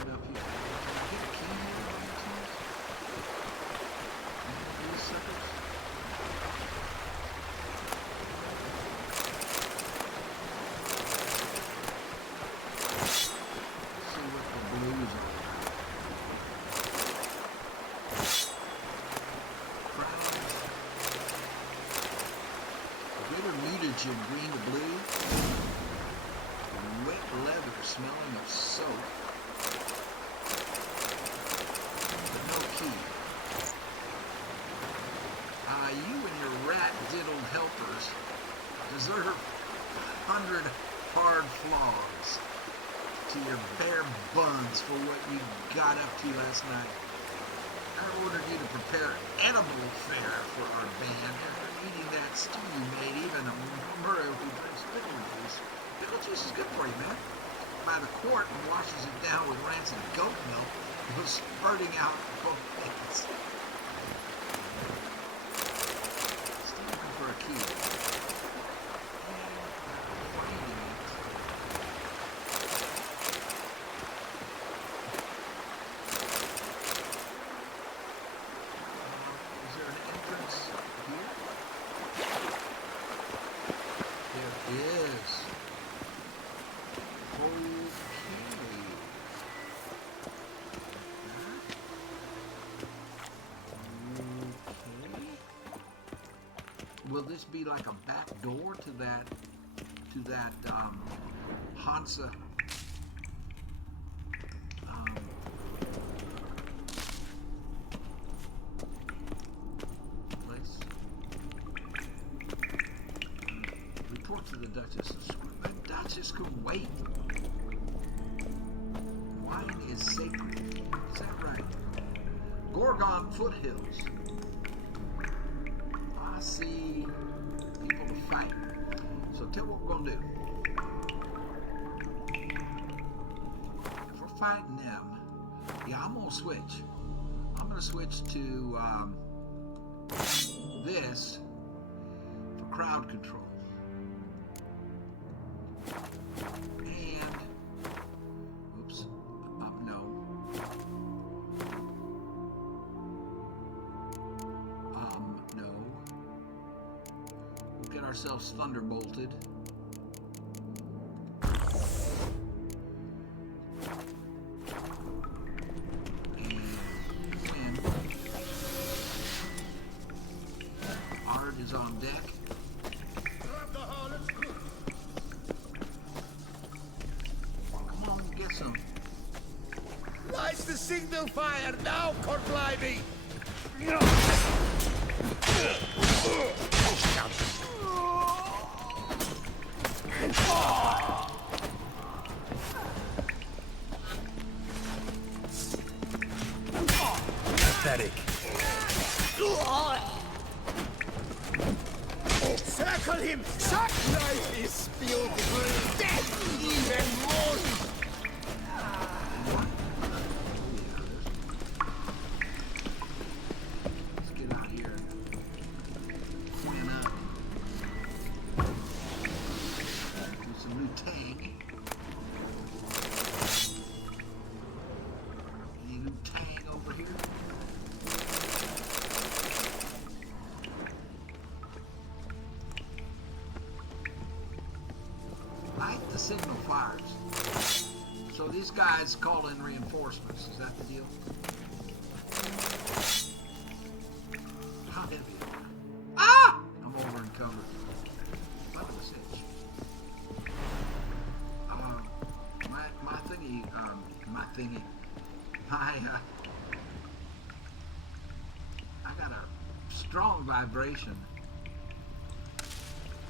open up here? Can I get a key here on this one? These suckers? Let's see what the blues are. Crowd. Greater mutage in green to blue. 100 hard flogs to your bare buns for what you got up to last night. I ordered you to prepare edible fare for our band after eating that stew you made. Even a Murray who drinks pickle juice. Pickle juice is good for you, man. By the quart and washes it down with rancid goat milk. It was spurting out both ends. Still looking for a key. Finding it. Is there an entrance here? There is. Okay. Will this be like a back door to that Hansa place? Report to the Duchess. The Duchess could wait. Wine is sacred. Is that right? Gorgon foothills. I see people to fight. So tell what we're gonna do. If we're fighting them, yeah, I'm gonna switch. I'm gonna switch to this for crowd control. And oops, no. No. We'll get ourselves thunderbolted. And Art is on deck. Come on, get some. Lights the signal fire now, Corblivey! Pathetic. Circle him! Life is beautiful! Death even more! Let's get out here and clean up. Do some new tang. Any new tang over here? Light the signal fires. So these guys call in reinforcements. Is that the deal? How heavy am I? Ah! I'm over encumbered. Son of a bitch. My thingy. I got a strong vibration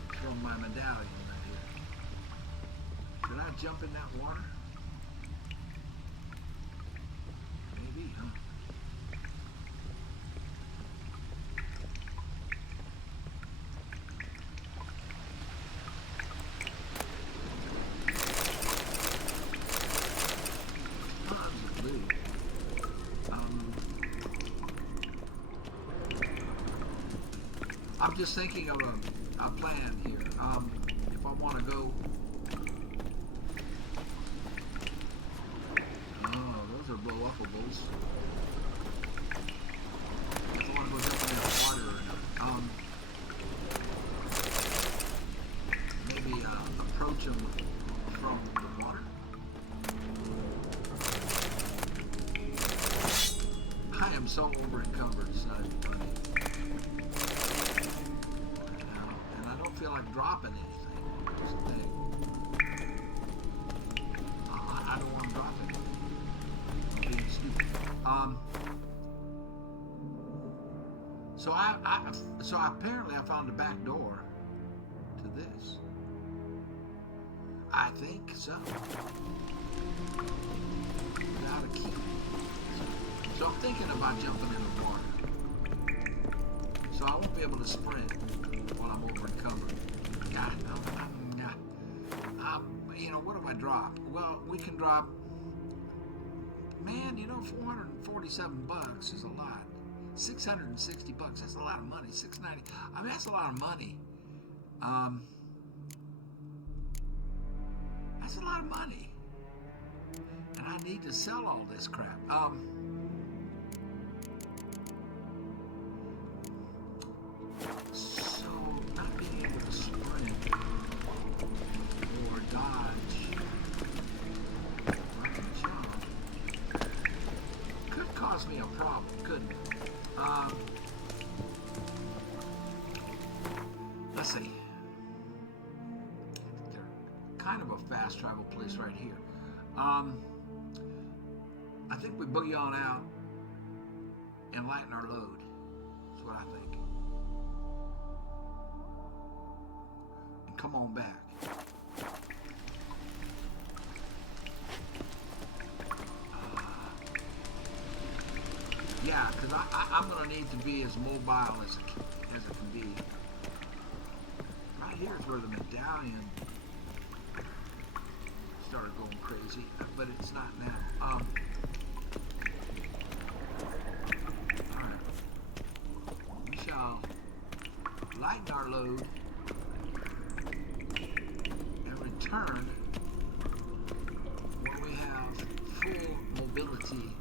from my medallion right here. Should I jump in that water? Maybe, huh? Tons of loot. I'm just thinking of a plan here. If I want to go. Oh, those are blow-upables. If I want to go jump in that water or not. Maybe approach them from the water. I am so over encumbered, it's not even funny. And I don't feel like dropping anything. That's the thing. I don't want to drop anything. I'm being stupid. So apparently I found a back door to this. I think so. Without a key. So I'm thinking about jumping in the water. So I won't be able to sprint while I'm over encumbered. You know, what do I drop? Well, we can drop, man, you know, 447 bucks is a lot. 660 bucks, that's a lot of money. 690, I mean, that's a lot of money. That's a lot of money. And I need to sell all this crap. So not being able to sprint or dodge or jump could cause me a problem, couldn't it? Let's see. They're kind of a fast travel place right here. I think we boogie on out and lighten our load. That's what I think. And come on back. Yeah, because I'm going to need to be as mobile as it can be. Right here is where the medallion started going crazy, but it's not now. Alright. We shall lighten our load and return when we have full mobility.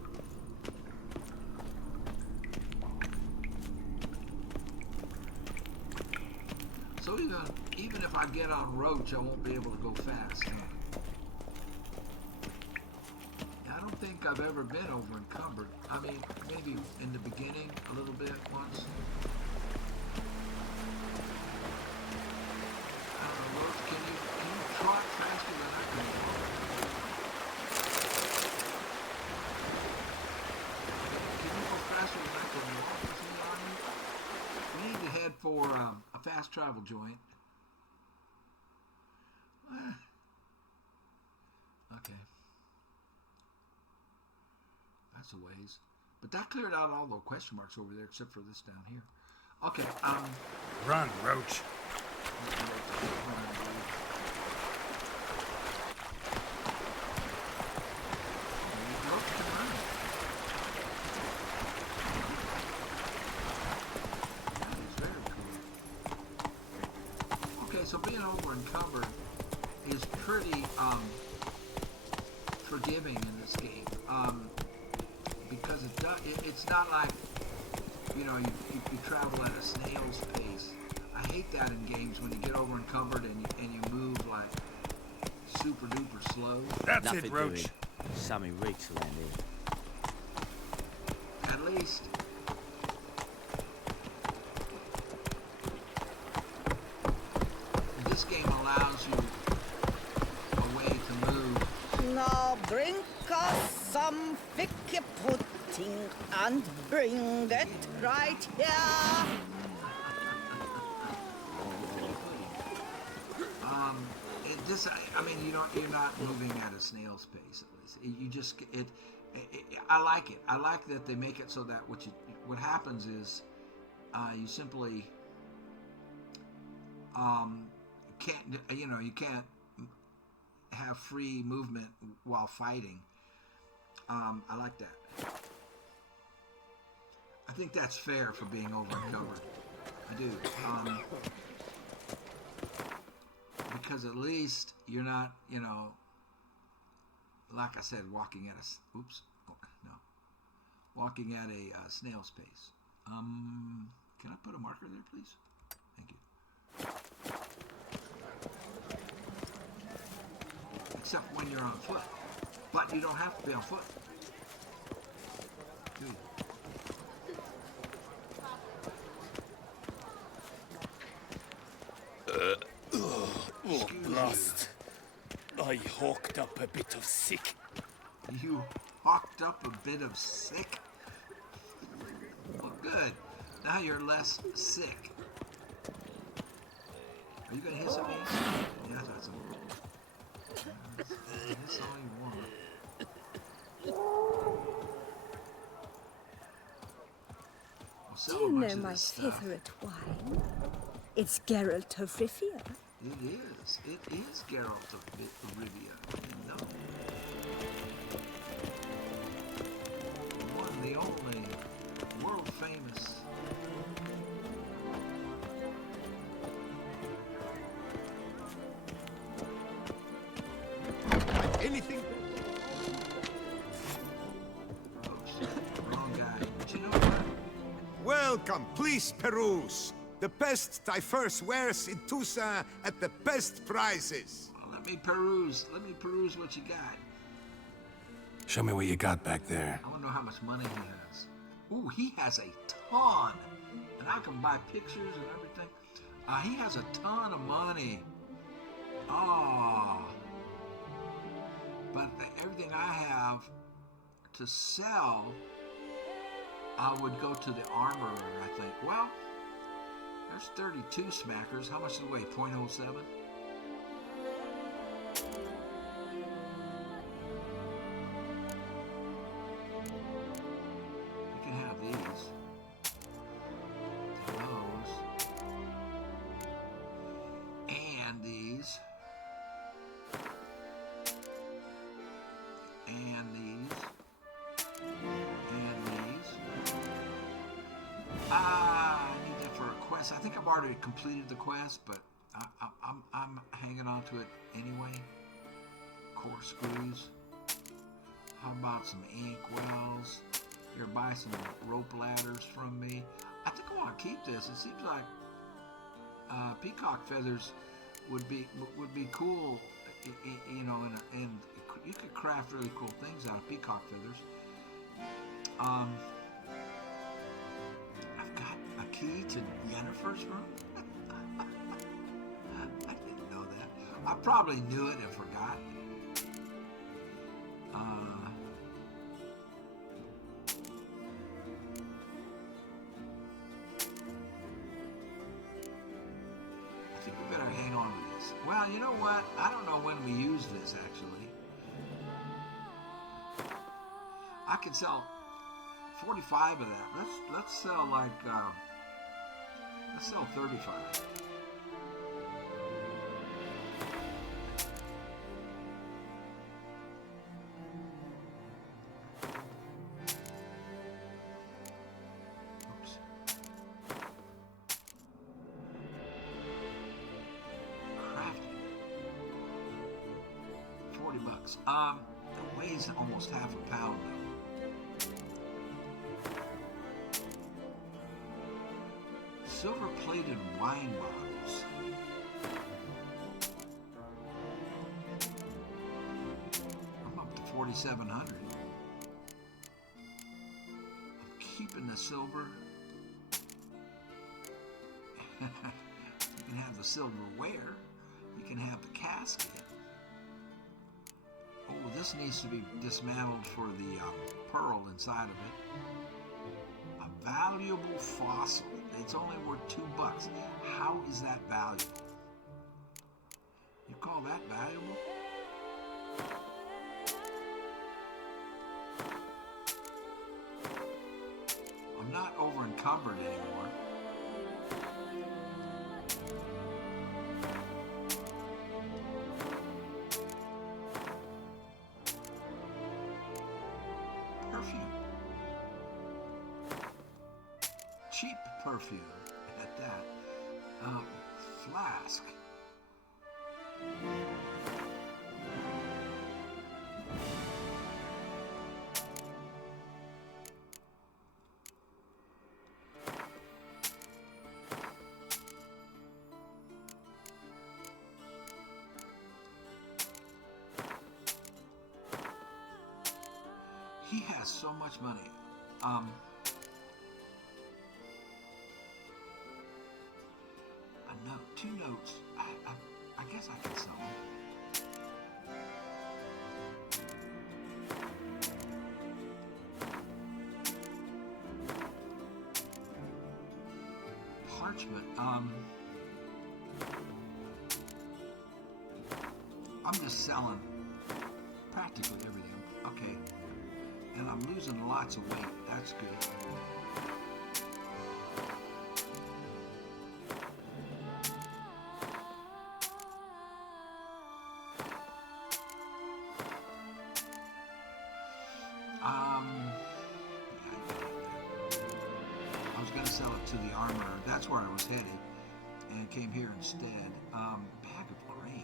So even if I get on roach, I won't be able to go fast. I don't think I've ever been over encumbered. I mean, maybe in the beginning a little bit once. I don't know, Roach, can you trot faster than I can walk? Can you go faster than I can walk with me on you? We need to head for a fast travel joint. Okay. That's a ways. But that cleared out all the question marks over there except for this down here. Okay, Run, Roach. Roach can run. That is very cool. Okay, so being over encumbered is pretty forgiving in this game. Because it's not like, you know, you travel at a snail's pace. I hate that in games when you get over encumbered and you move like super duper slow. That's Nothing it, Roach. doing. Sammy reeks around here. At least this game allows you a way to move. Now bring us some ficky pudding and bring it right here. I mean, you're not moving at a snail's pace. At least you just I like it. I like that they make it so that what happens is you simply you can't have free movement while fighting. I like that. I think that's fair for being over encumbered. I do. Because at least you're not, like I said, walking at a snail's pace. Can I put a marker there, please? Thank you. Except when you're on foot. But you don't have to be on foot. Do you? Blast. I hawked up a bit of sick. You hawked up a bit of sick? Well, good. Now you're less sick. Are you going to hit something? Yeah, I thought so. You bunch know of my this stuff. favourite wine. It's Geralt of Rivia. It is. It is Geralt of Rivia. No. One, the only, world famous. Anything? Oops, wrong guy. But you know what? Welcome, please peruse. The best diverse wares in Tusa at the best prices. Well, let me peruse. Let me peruse what you got. Show me what you got back there. I want to know how much money he has. Ooh, he has a ton. And I can buy pictures and everything. He has a ton of money. Oh. But everything I have to sell, I would go to the armorer, I think. Well, there's 32 smackers. How much does it weigh? 0.07? You can have these. Those. And these. And these. And these. I need that for a quest. I think I've already completed the quest, but I'm hanging on to it anyway. Corkscrews. How about some ink wells? Here, buy some rope ladders from me. I think I want to keep this. It seems like peacock feathers would be cool, you know, and you could craft really cool things out of peacock feathers. I've got a key to Yennefer's room. I didn't know that. I probably knew it and forgot. I think we better hang on to this. Well, you know what? I don't know when we use this, actually. I could sell 45 of that. Let's sell like let's sell 35. Oops. Crafting. $40. It weighs almost half a pound though. Silver-plated wine bottles. I'm up to 4,700. I'm keeping the silver. You can have the silverware. You can have the casket. Oh, this needs to be dismantled for the pearl inside of it. A valuable fossil. It's only worth $2. How is that valuable? You call that valuable? I'm not over encumbered anymore. Perfume. Cheap perfume at that. Flask. He has so much money. A note, 2 notes. I guess I can sell them. Parchment. I'm just selling practically everything. Okay. And I'm losing lots of weight. That's good. sell it to the armorer. That's where I was headed, and came here instead. Bag of grain.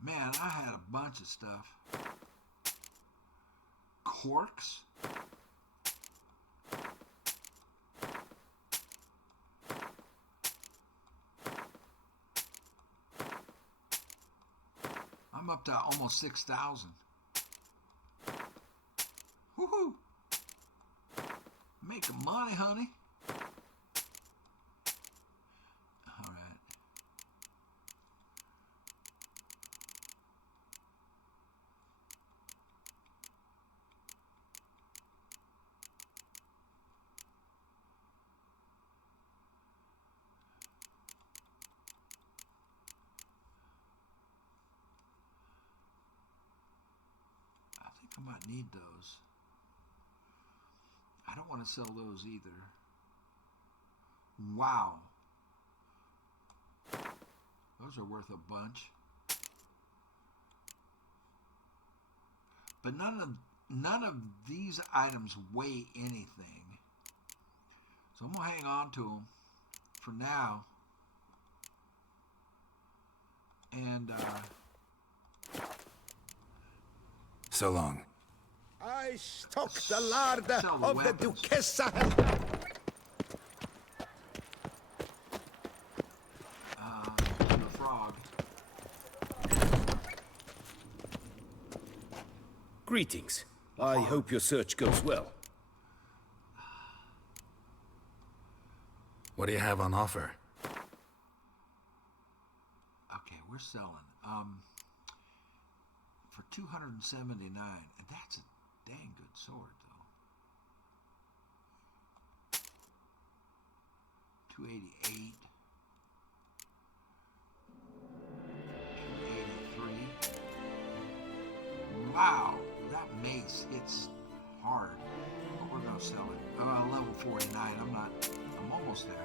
Man, I had a bunch of stuff. Corks. I'm up to almost 6,000. Woohoo! Making money, honey. All right. I think I might need those. I don't want to sell those either. Wow. Those are worth a bunch. But none of these items weigh anything. So I'm going to hang on to them for now. And So long. I stock the lard Sell the of the weapons. Duchessa. the frog. Greetings. I hope your search goes well. What do you have on offer? Okay, we're selling. For 279, and that's a dang good sword, though. 288. 283. Wow, that mace hits hard. But we're gonna sell it. Level 49. I'm almost there.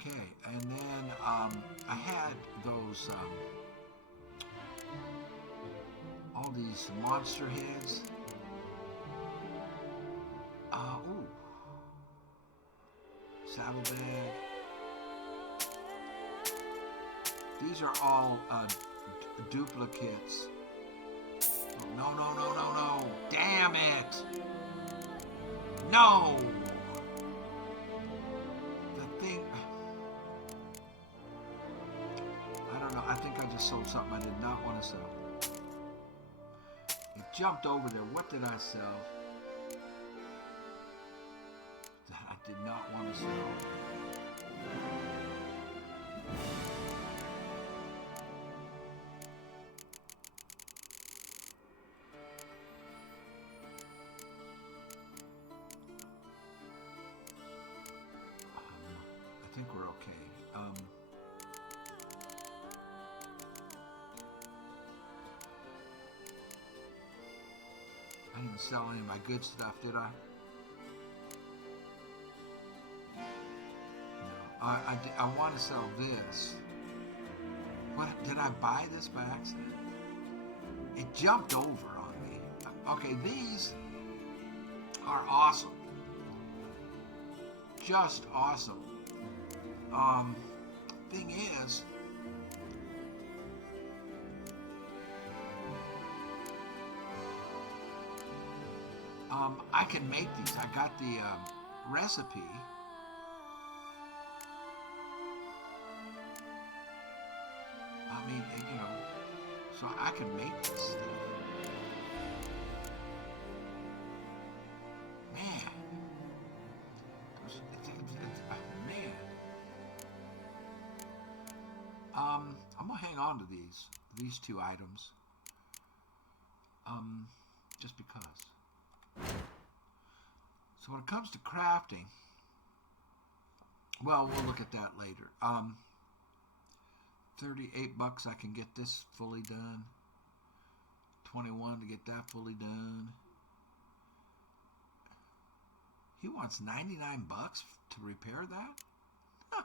Okay, and then I had those all these monster heads. Ooh, saddlebag. These are all duplicates. Oh, no! Damn it! No! The thing. I don't know. I think I just sold something I did not want to sell. It jumped over there. What did I sell that I did not want to sell? I think we're okay. I didn't sell any of my good stuff, did I? No. I want to sell this. What, did I buy this by accident? It jumped over on me. Okay, these are awesome. Just awesome. Thing is, I can make these. I got the recipe. I mean, you know, so I can make this stuff. Man. Man. I'm gonna hang on to these two items. Just because. So when it comes to crafting, Well, we'll look at that later. $38 I can get this fully done. 21 to get that fully done. He wants $99 to repair that? Huh.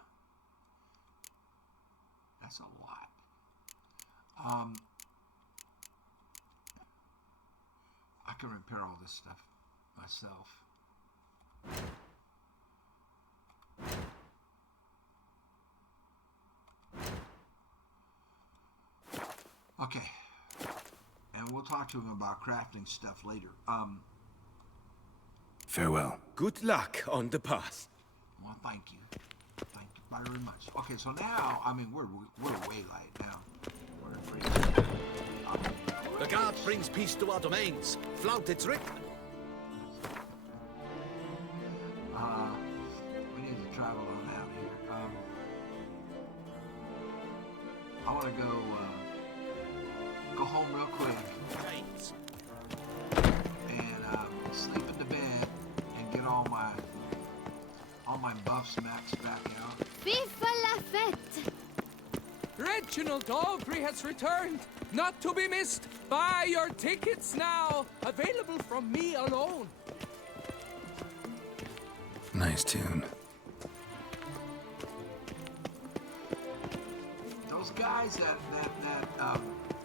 That's a lot. I can repair all this stuff myself. Okay. And we'll talk to him about crafting stuff later. Farewell. Good luck on the path. Well, thank you. Thank you very much. Okay, so now, I mean, we're way late now. We're in freezing. The guard brings peace to our domains. Flout its writ. We need to travel on out here. I want to go home real quick and sleep in the bed and get all my buffs maxed back out. Vive la fête! Reginald Aubrey has returned, not to be missed. Buy your tickets now, available from me alone. Nice tune. Those guys that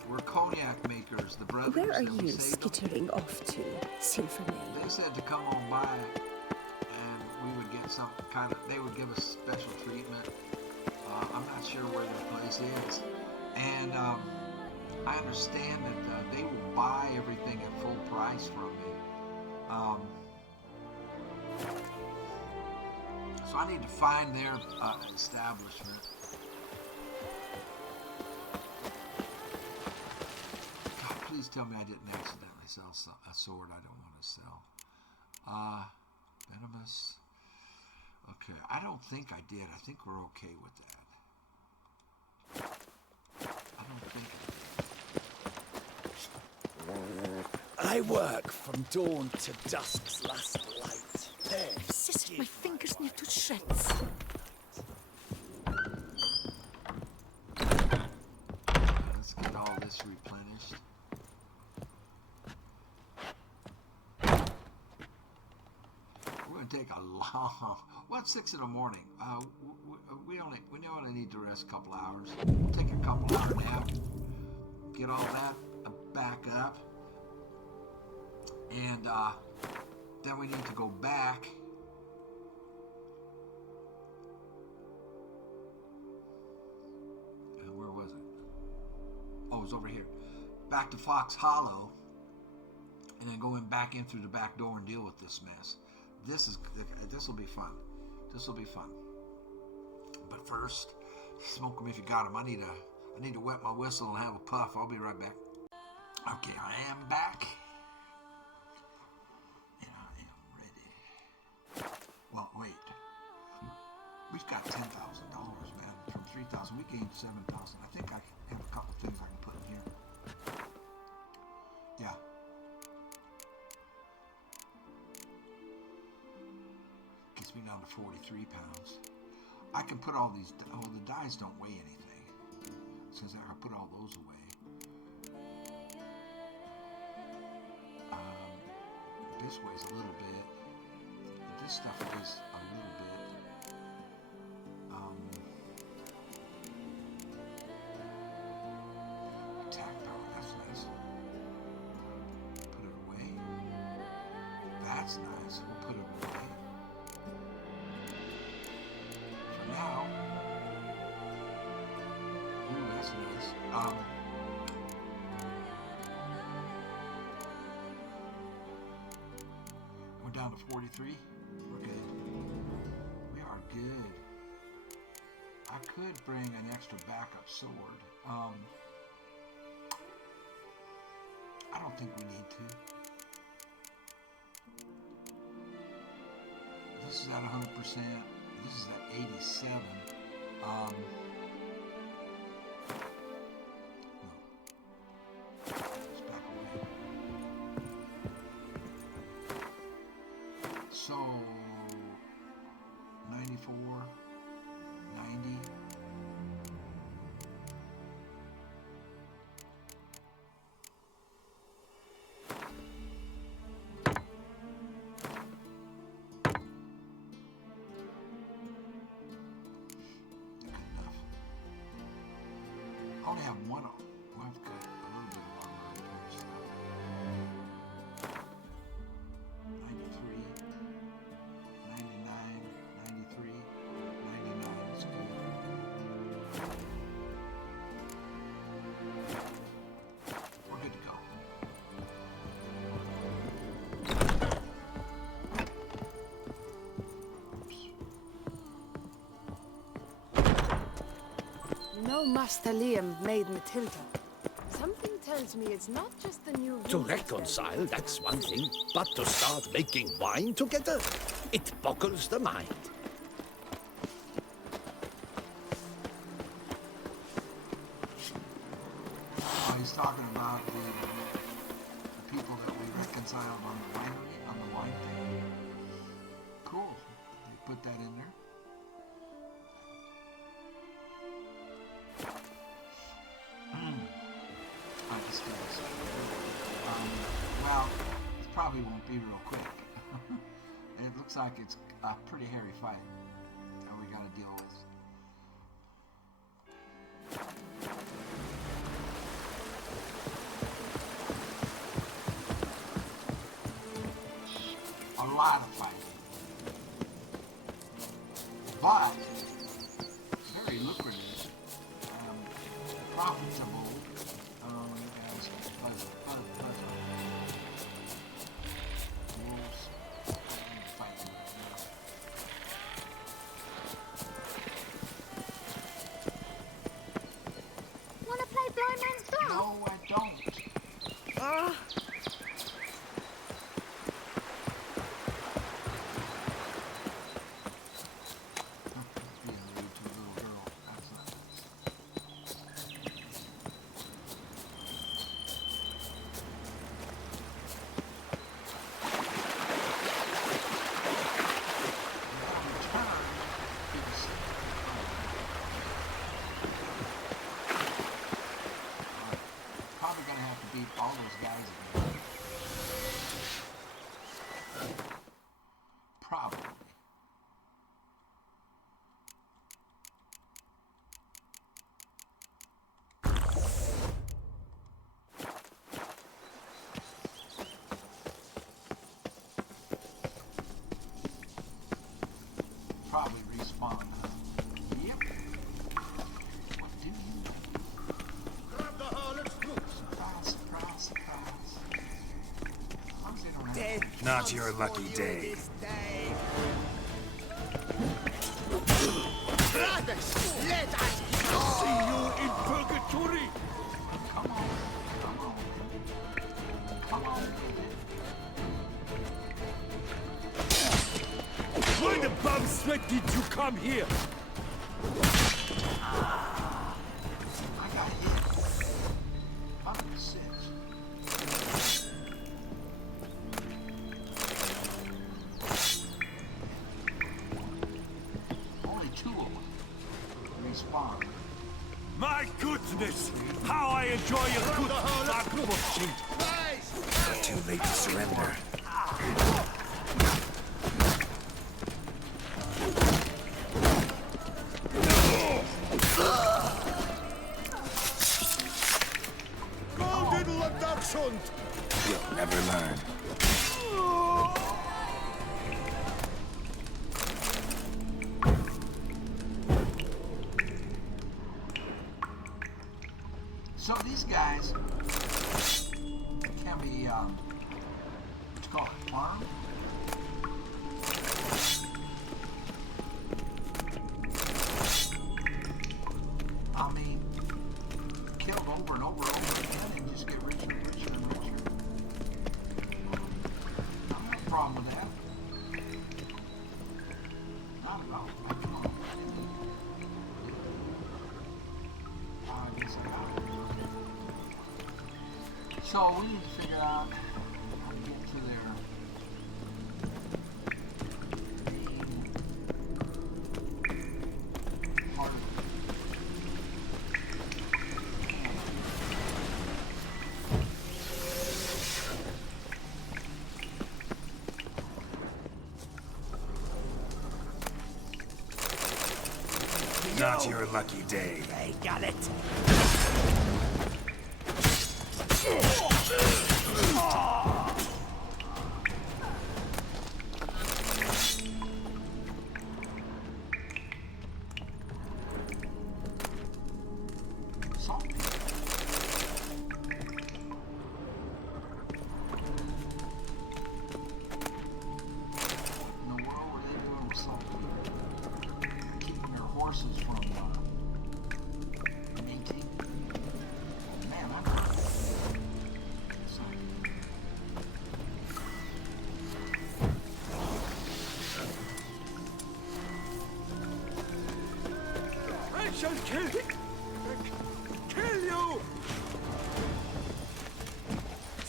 were cognac makers, the brothers. Where are that we you saved them, skittering off to, Silvermane? they said to come on by and we would get some kind of, they would give us special treatment. I'm not sure where their place is. And I understand that they will buy everything at full price from me. So I need to find their establishment. God, please tell me I didn't accidentally sell a sword I don't want to sell. Venomous. Okay, I don't think I did. I think we're okay with that. I don't think I work from dawn to dusk's last light. There. Scissored my fingers near to shreds. Let's get all this replenished. We're going to take a long... Well, it's 6 in the morning. We only need to rest a couple hours. We'll take a couple hour nap. Get all that back up. And then we need to go back. And where was it? Oh, it was over here. Back to Fox Hollow. And then going back in through the back door and deal with this mess. This will be fun. This will be fun. But first, smoke them if you got them. I need to wet my whistle and have a puff. I'll be right back. Okay, I am back. And I am ready. Well, wait. We've got $10,000, man. From 3,000, we gained 7,000. I think I have a couple things I can put in here. Yeah. Gets me down to 43 pounds. I can put all these, oh, the dies don't weigh anything. Since I can put all those away. This weighs a little bit. This stuff weighs a little bit. Attack power, that's nice. Put it away. That's nice. We'll put it away. For now. Ooh, that's nice. We're down to 43. We're good. We are good. I could bring an extra backup sword. I don't think we need to. This is at 100%. This is at 87. No. Let's back away. So 94. have one. Well, I've got a little bit of armor repair stuff. 93, 99, 93, 99 is good. We're good to go. You know Master Liam made Matilda. Something tells me it's not just the new... To reconcile, that's one thing. But to start making wine together, it boggles the mind. Oh, he's talking about the people that we reconciled on the winery, on the wine thing. Cool. They put that in there. I just got this. Well, it probably won't be real quick. It looks like it's a pretty hairy fight that we got to deal with. A lot of fighting, but very lucrative, profitable, as puzzle. Wolves and fighting. Wanna play blind man's buff? No, I don't. Being rude to a little girl, that's not nice. Probably gonna have to beat all those guys again. Probably. Probably respawn. Yep. What do you know? Grab the harlots, look. Surprise, surprise, surprise. As long as they don't have Death Not comes your for lucky you day. this day. Brothers, let us go! See you in purgatory. Come on, come on. Come on, Why the bum sweat did you come here? I got hit. 106. Only 2 of them respawn. My goodness! How I enjoy a good fat pushing. Not too late to surrender. Golden Dachshund! You'll never learn. So these guys can be, what you call it, farmed? I mean, killed over and over and over again and just get richer and richer and richer. I don't have a problem with that. Not at all. Come on. I guess I got it. So we need to figure out how to get to their main part of it. Not your lucky day. I got it.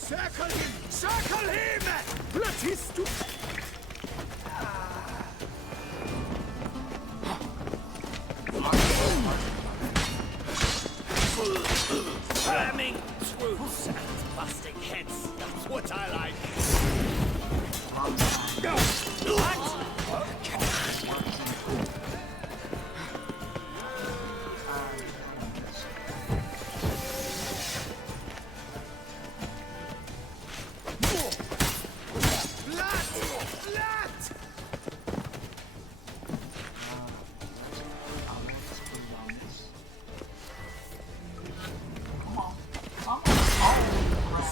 Circle him! Circle him! Platistu! Slamming truths and busting heads. That's what I like.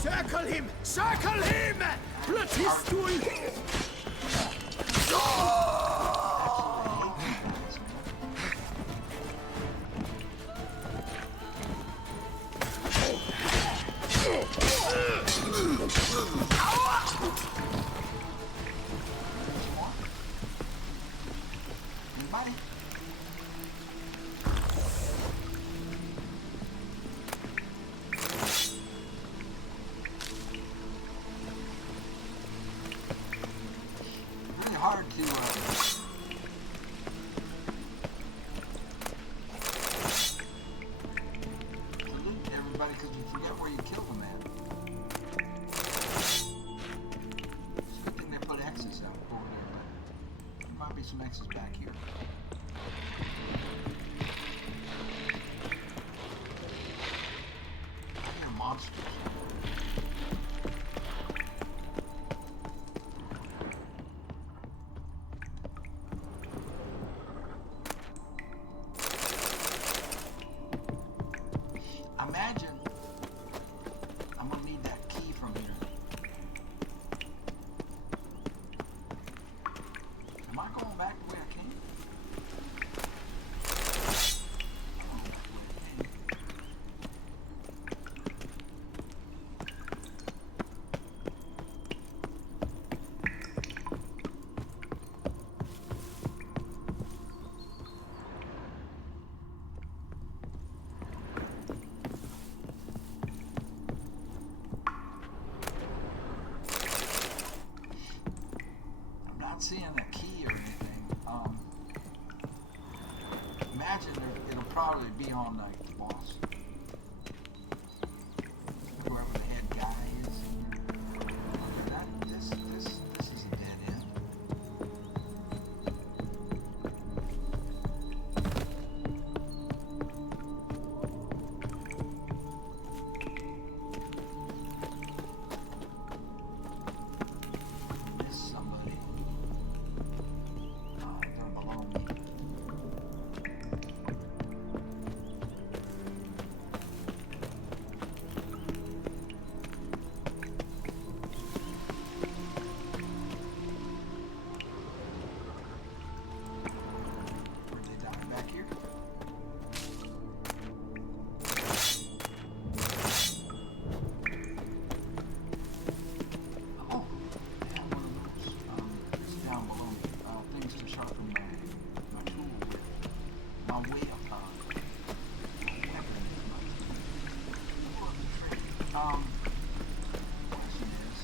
Circle him! Circle him! Platistul! Hard to loot everybody because you forget where you killed them at. It's a good thing they put X's out over there, but there might be some X's back here. I hear monsters. Imagine I'm gonna need that key from here. Am I going back the way I came? Not seeing a key or anything. Imagine it'll probably be on like the boss, whoever the head guy is. This is a dead end. Miss somebody. Down below me. Were they down back here? Oh, yeah, one of those. It's down below. Things to sharpen my tool with. My way up question is,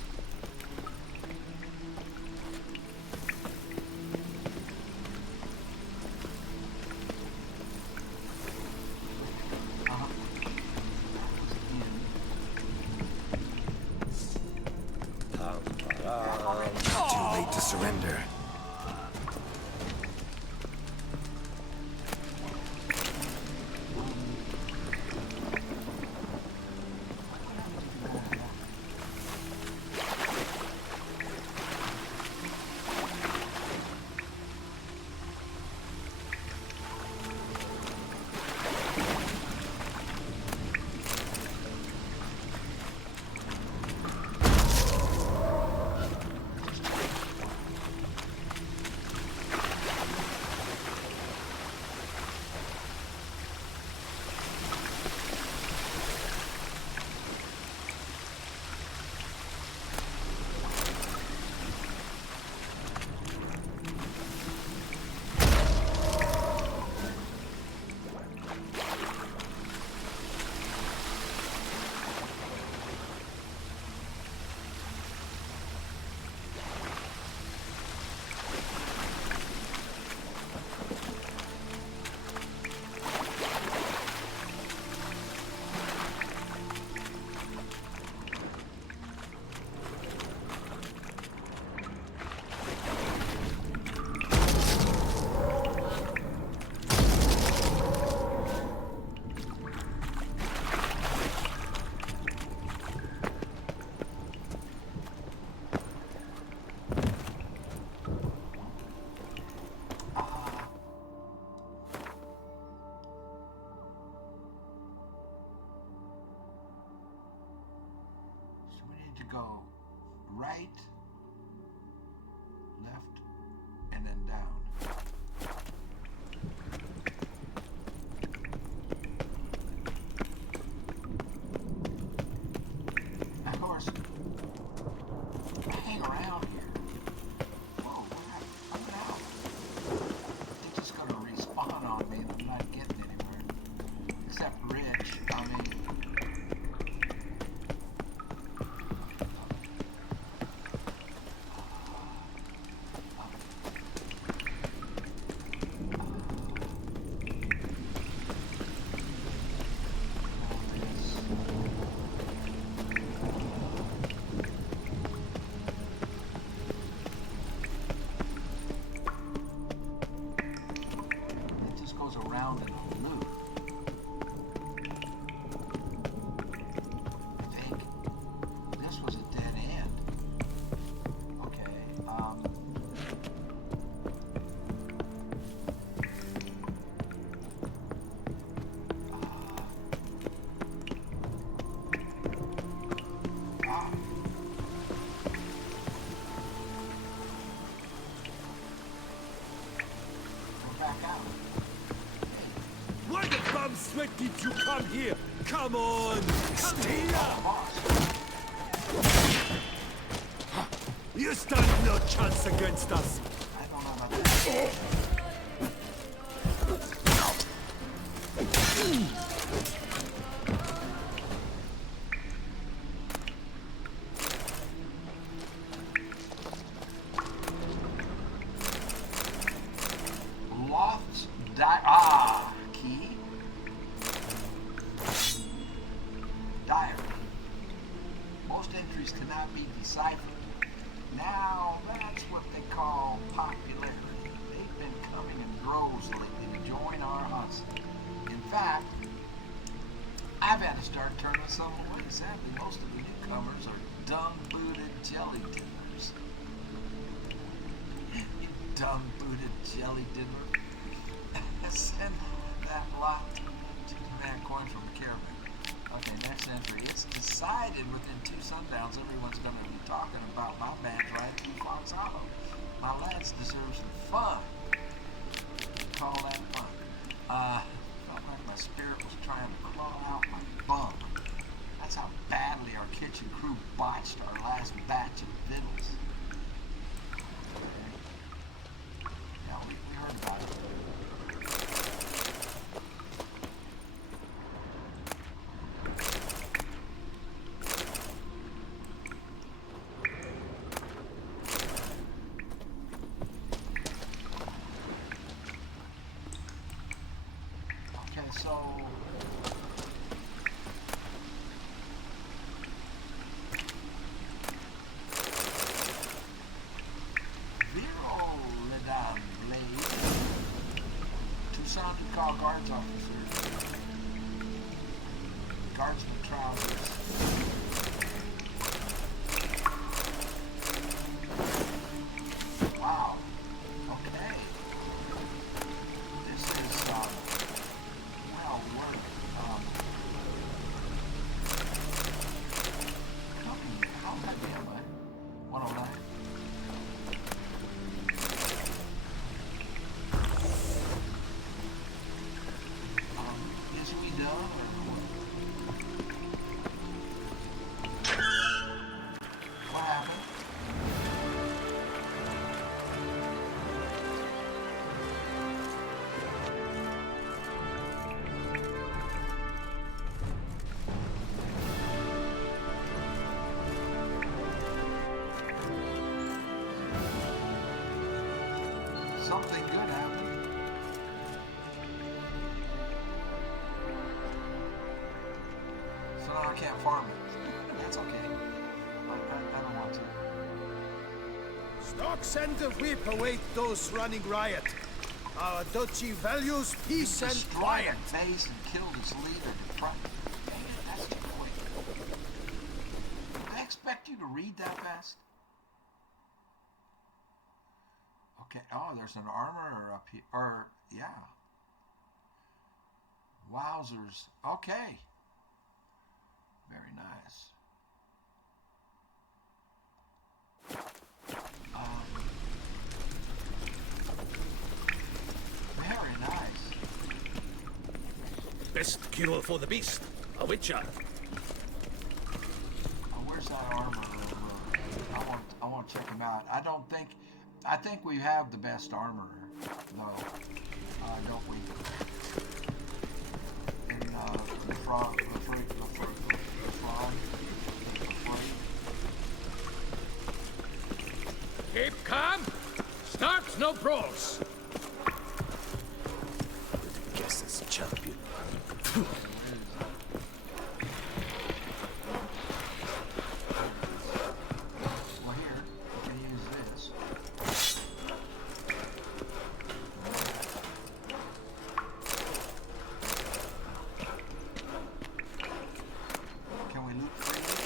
that was in. Too late to surrender. go right, left, and then down. Of course, I hang around here. Whoa, what happened? I'm out. They're just going to respawn on me and I'm not getting anywhere. Except Rich, I mean... around in a loop. I think this was a dead end. Okay, go back out. Why the bum sweat did you come here? Come on! Come here! You stand no chance against us! I don't know about that. Lofts key. Diary. Most entries cannot be deciphered. Now that's what they call popularity. They've been coming in droves lately to join our hunts. In fact, I've had to start turning some away. Sadly, most of the newcomers are dumb-booted jelly diddlers. You dumb-booted jelly diddler. Send that lot to man coin from the caravan. Okay, next entry. It's decided within 2 sundowns everyone's going to be talking about my man's right through Fox Hollow. My lads deserve some fun. Call that fun. Felt like my spirit was trying to claw out my bum. That's how badly our kitchen crew botched our last batch of victuals. Okay. Yeah, we heard about it. So Virolidan Blade. Tucson to call guards officers. Guardsman trousers. Wow. Okay. This is how heavy am I? 109. Is we done or what? What happened? Something good happened. So now I can't farm it. That's okay. I don't want to. Stocks and the whip await those running riot. Our duchy values peace and quiet. Base and killed his leader in front. Dang it, that's too quick. I expect you to read that fast. Okay. Oh, there's an armor up here. Or yeah. Wowzers. Okay. Very nice. Best cure for the beast. A witcher. Where's that armor? I want to check him out. I think we have the best armor, though, don't we? In the frog. Keep calm. Start no brawls. Guess that's a champion. Well, here, we can use this. Can we loot freely?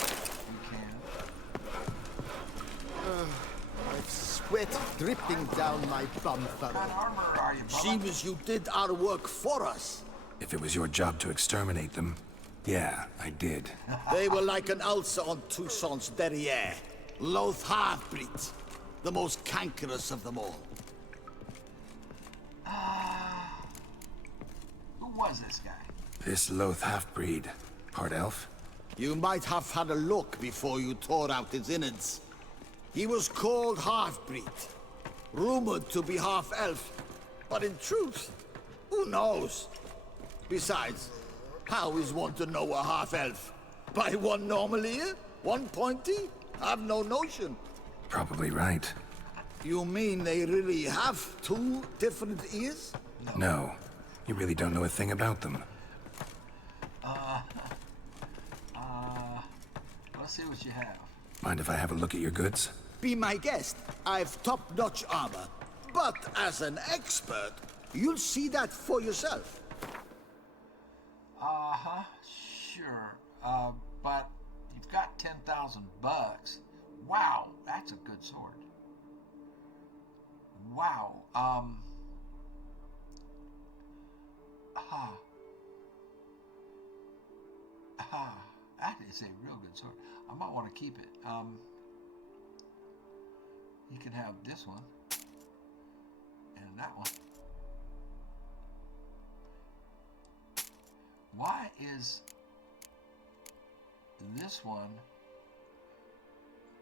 We can. I've sweat dripping down my bum What kind furrow. of armor are you, Bubba? Seems you did our work for us. If it was your job to exterminate them, yeah, I did. They were like an ulcer on Toussaint's derriere. Loath half-breed. The most cankerous of them all. Who was this guy? This loath half-breed, part elf? You might have had a look before you tore out his innards. He was called half-breed. Rumored to be half-elf. But in truth, who knows? Besides, how is one to know a half-elf? By one normal ear? One pointy? I've no notion. Probably right. You mean they really have two different ears? No, you really don't know a thing about them. Let's see what you have. Mind if I have a look at your goods? Be my guest. I've top-notch armor. But as an expert, you'll see that for yourself. Uh-huh, sure. But you've got 10,000 bucks. Wow, that's a good sword. Wow. That is a real good sword. I might want to keep it. You can have this one. And that one. Why is this one?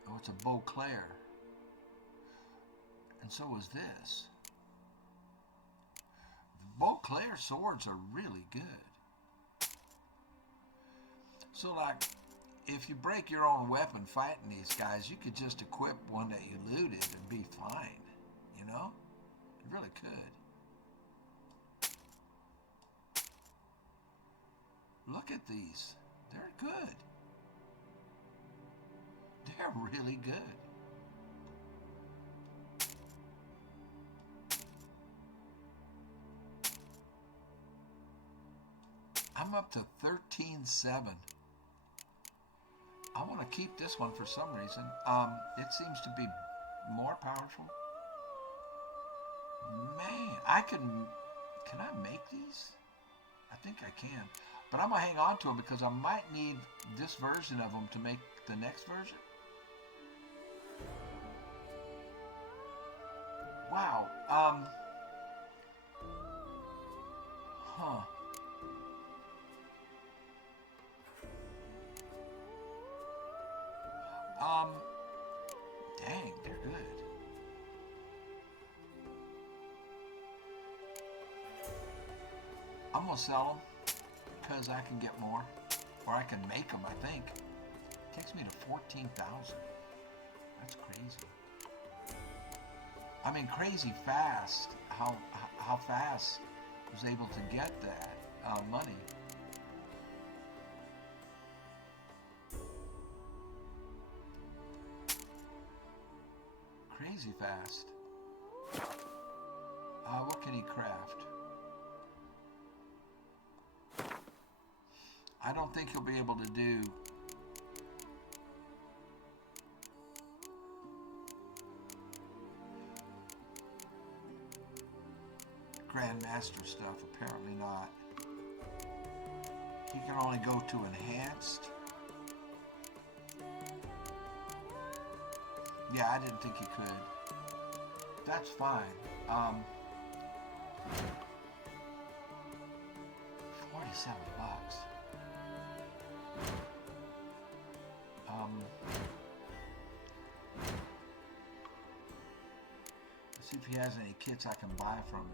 Oh, it's a Beauclair. And so is this. The Beauclair swords are really good. So, like, if you break your own weapon fighting these guys, you could just equip one that you looted and be fine. You know? You really could. Look at these. They're good. They're really good. I'm up to 13.7. I want to keep this one for some reason. It seems to be more powerful. Man, can I make these? I think I can. But I'm going to hang on to them because I might need this version of them to make the next version. Wow. Dang, they're good. I'm gonna sell them because I can get more, or I can make them. I think it takes me to 14,000. That's crazy. I mean, crazy fast. How fast I was able to get that money. Crazy fast. What can he craft? I don't think he'll be able to do Grandmaster stuff. Apparently not. He can only go to enhanced. Yeah, I didn't think he could. That's fine. 47. $27. Let's see if he has any kits I can buy from him.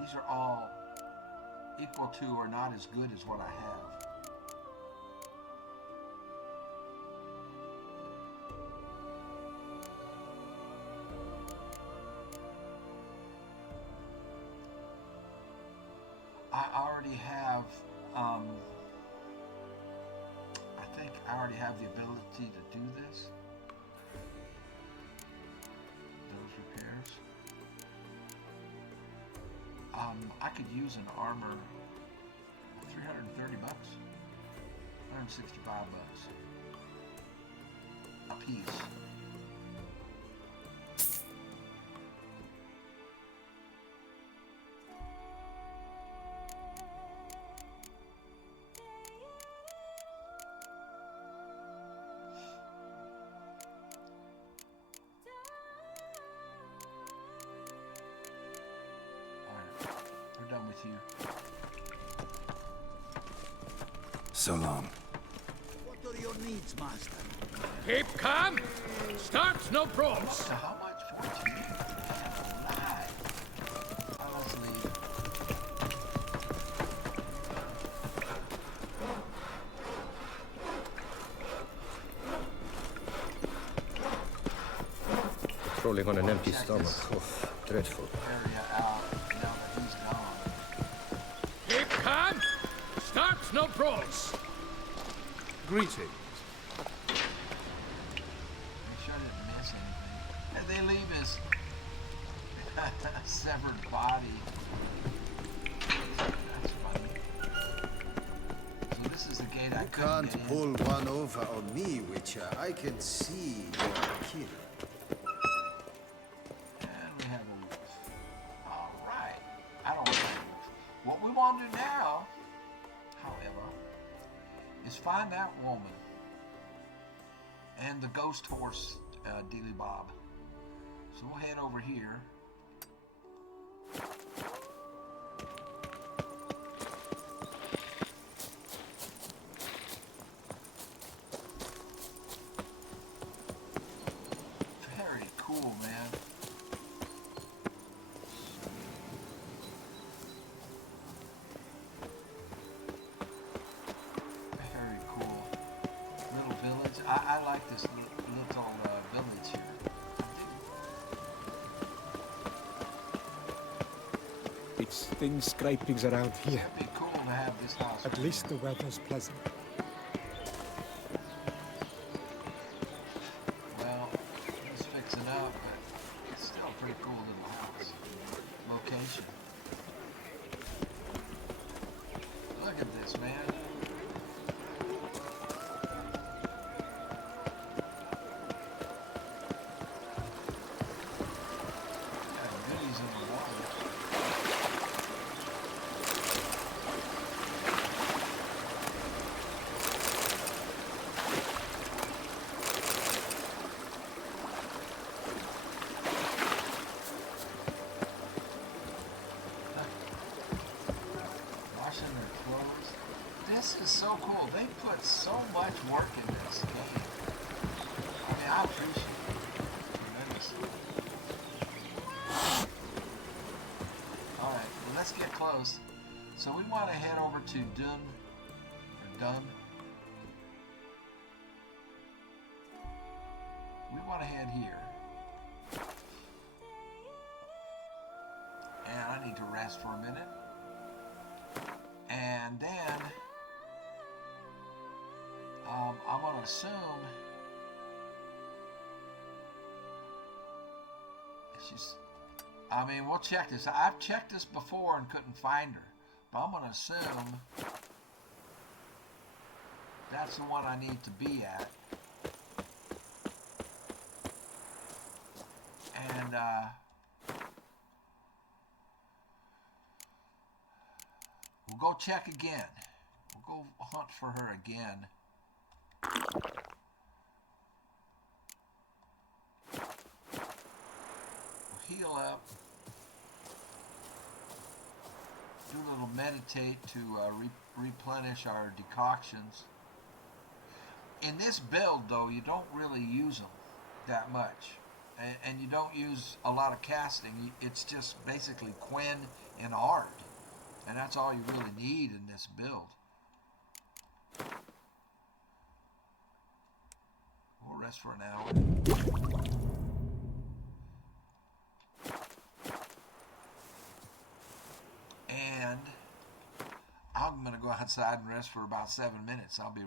These are all equal to or not as good as what I have. I already have, I think I already have the ability to do this. Those repairs. I could use an armor, 330 bucks, 165 bucks a piece. Done with you. So long. What are your needs, master? Keep calm. Start no probes. So how much? 14? Alive. Let's leave. Patrolling on an empty stomach. Oh, dreadful. Area out now that he's gone. Keep calm. Start no probes. Greetings. Make sure I didn't miss anything. And they leave his severed body. That's funny. So this is the gate I You couldn't can't get in. pull one over on me, Witcher. I can see your kill. And we have a wolf. All right. I don't want a wolf. What we want to do now, however, is find that woman and the ghost horse, Dealy Bob. So we'll head over here. Very cool, man. Very cool. Little village. I like this little village here. I It's thin scrapings around here. do. It'd be cool to have this house. At least the weather's pleasant. Well, it's fixing up, but it's still a pretty cool little house. Location. Look at this, man. Got goodies in the water. Washing their clothes. This is so cool. They put so much work in this game. I mean, I appreciate it tremendously. Alright, well, let's get close. So we want to head over to Dun. We want to head here. And I need to rest for a minute. And then I'm going to assume she's, I mean, we'll check this. I've checked this before and couldn't find her, but I'm going to assume that's the one I need to be at. And we'll go check again. We'll go hunt for her again. We'll heal up. Do a little meditate to replenish our decoctions. In this build, though, you don't really use them that much. And you don't use a lot of casting. It's just basically Quinn and Ard. And that's all you really need in this build. We'll rest for an hour. And I'm going to go outside and rest for about 7 minutes. I'll be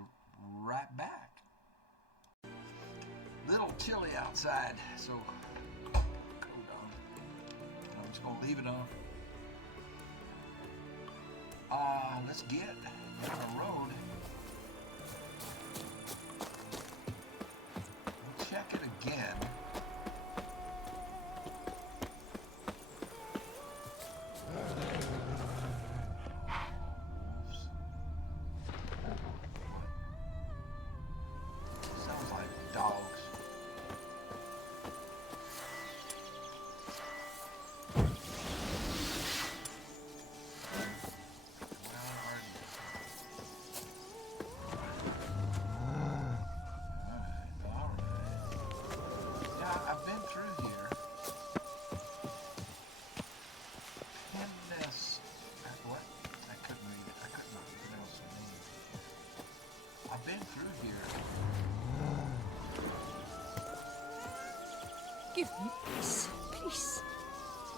right back. Little chilly outside, so coat on. I'm just going to leave it on. Let's get down the road. We'll check it again. Sounds like dogs. Give me peace, please.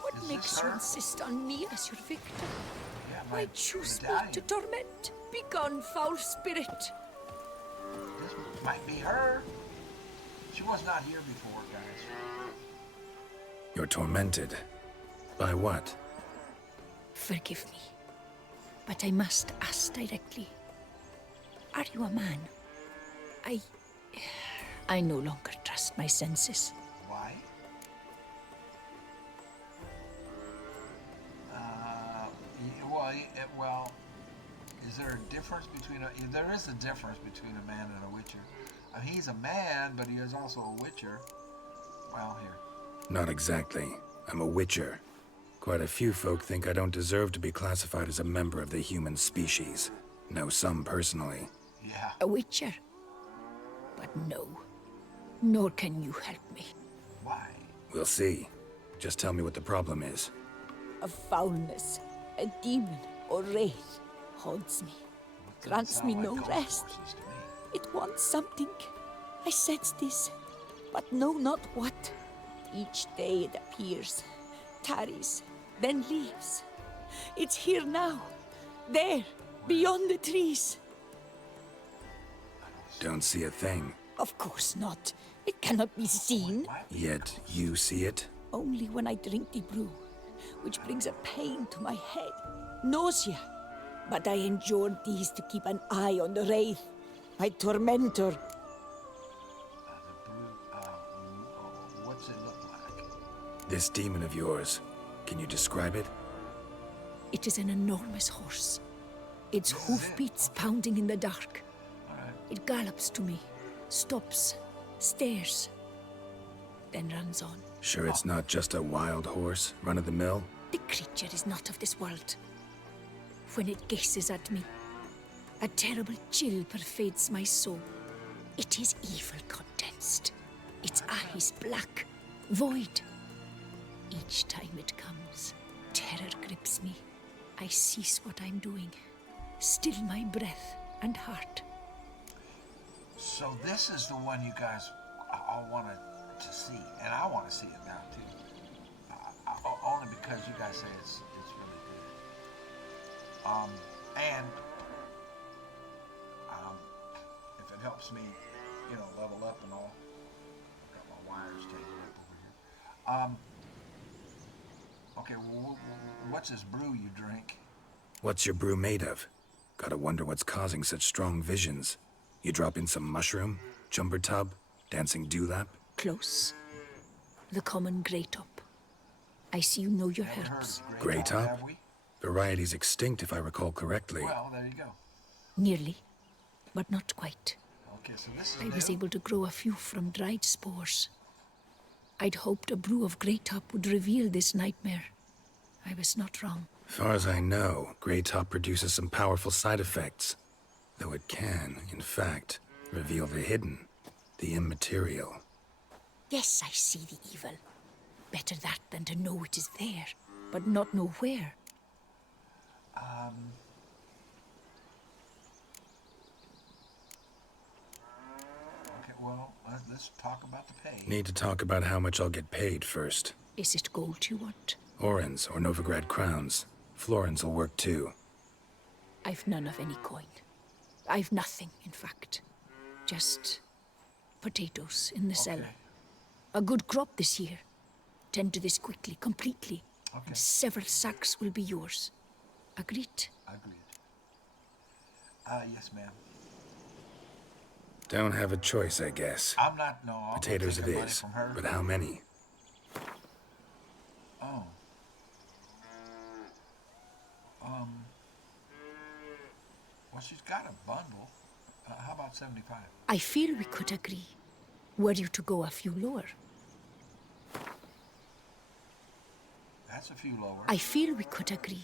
What makes you insist on me as your victim? Yeah, Why choose me to torment? Begone, foul spirit. This might be her. She was not here before, guys. You're tormented. By what? Forgive me, but I must ask directly. Are you a man? I no longer trust my senses. Why? Well, is there a difference between there is a difference between a man and a witcher. I mean, he's a man, but he is also a witcher. Well, here. Not exactly. I'm a witcher. Quite a few folk think I don't deserve to be classified as a member of the human species. Know some personally. Yeah. A witcher? But no. Nor can you help me. Why? We'll see. Just tell me what the problem is. A foulness, a demon or wraith haunts me, grants me no rest. It wants something. I sense this, but know not what. Each day it appears, tarries, then leaves. It's here now, there, beyond the trees. Don't see a thing. Of course not. It cannot be seen. Yet you see it? Only when I drink the brew, which brings a pain to my head, nausea. But I endured these to keep an eye on the wraith, my tormentor. What's it look like? This demon of yours, can you describe it? It is an enormous horse. Its hoofbeats pounding in the dark. It gallops to me, stops, stares, then runs on. Sure it's not just a wild horse, run-of-the-mill? The creature is not of this world. When it gazes at me, a terrible chill pervades my soul. It is evil condensed. Its eyes black, void. Each time it comes, terror grips me. I cease what I'm doing, still my breath and heart. So this is the one you guys all wanted to see, and I want to see it now too. Only because you guys say it's really good. And if it helps me, level up and all. Got my wires tangled up over here. Okay, well, what's this brew you drink? What's your brew made of? Gotta wonder what's causing such strong visions. You drop in some mushroom, jumper tub, dancing dewlap? Close. The common grey top. I see you know your herbs. Grey top? Variety's extinct if I recall correctly. Well, there you go. Nearly, but not quite. Okay, so this is I was able to grow a few from dried spores. I'd hoped a brew of Greytop would reveal this nightmare. I was not wrong. Far as I know, Greytop produces some powerful side effects. Though it can, in fact, reveal the hidden, the immaterial. Yes, I see the evil. Better that than to know it is there, but not know where. Okay, well, let's talk about the pay. Need to talk about how much I'll get paid first. Is it gold you want? Orens or Novigrad crowns. Florins will work too. I've none of any coin. I've nothing, in fact. Just potatoes in the cellar. A good crop this year. Tend to this quickly, completely. And several sacks will be yours. Agreed? Agreed. Yes, ma'am. Don't have a choice, I guess. I'm not, no. I'll Potatoes take it the money is, from her. but how many? Oh. Well, she's got a bundle. How about 75? I feel we could agree. Were you to go a few lower? That's a few lower. I feel we could agree.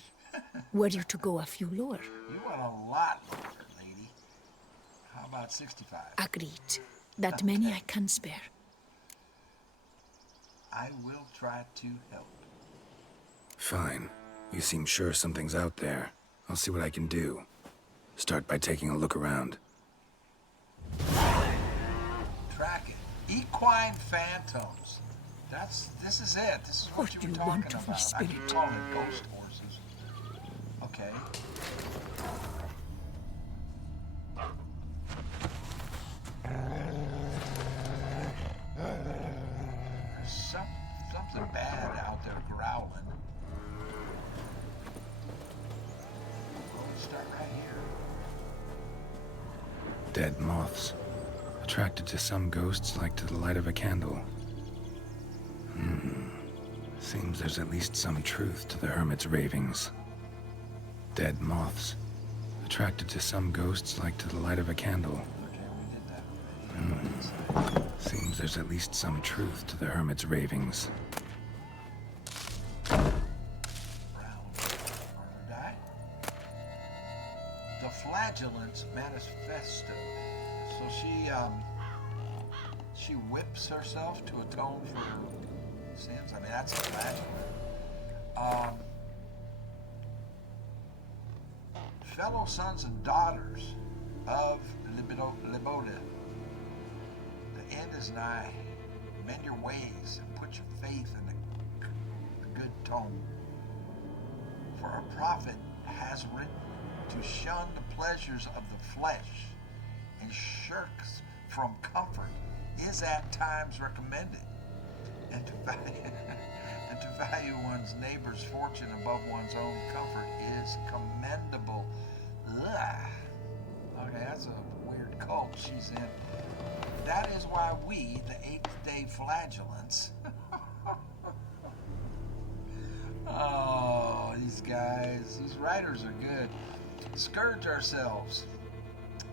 Were you to go a few lower? You want a lot lower, lady. How about 65? Agreed. That many I can spare. I will try to help. Fine. You seem sure something's out there. I'll see what I can do. Start by taking a look around. Track it. Equine Phantoms. This is it. This is what you were talking about. I keep calling it ghost horses. Okay. There's something bad out there growling. Let's start right here. Dead moths. Attracted to some ghosts like to the light of a candle. Seems there's at least some truth to the hermit's ravings. Dead moths. Attracted to some ghosts like to the light of a candle. Seems there's at least some truth to the hermit's ravings. Die. The Flagellant's Manifesto. So she whips herself to atone for her sins. I mean, that's a flagellant. Fellow sons and daughters of Liboda, the end is nigh. Mend your ways and put your faith in the good tone. For a prophet has written to shun the pleasures of the flesh and shirks from comfort is at times recommended, and to value one's neighbor's fortune above one's own comfort is commendable. Ugh. Okay, that's a weird cult she's in. That is why we, the eighth-day flagellants, oh, these guys, these writers are good, scourge ourselves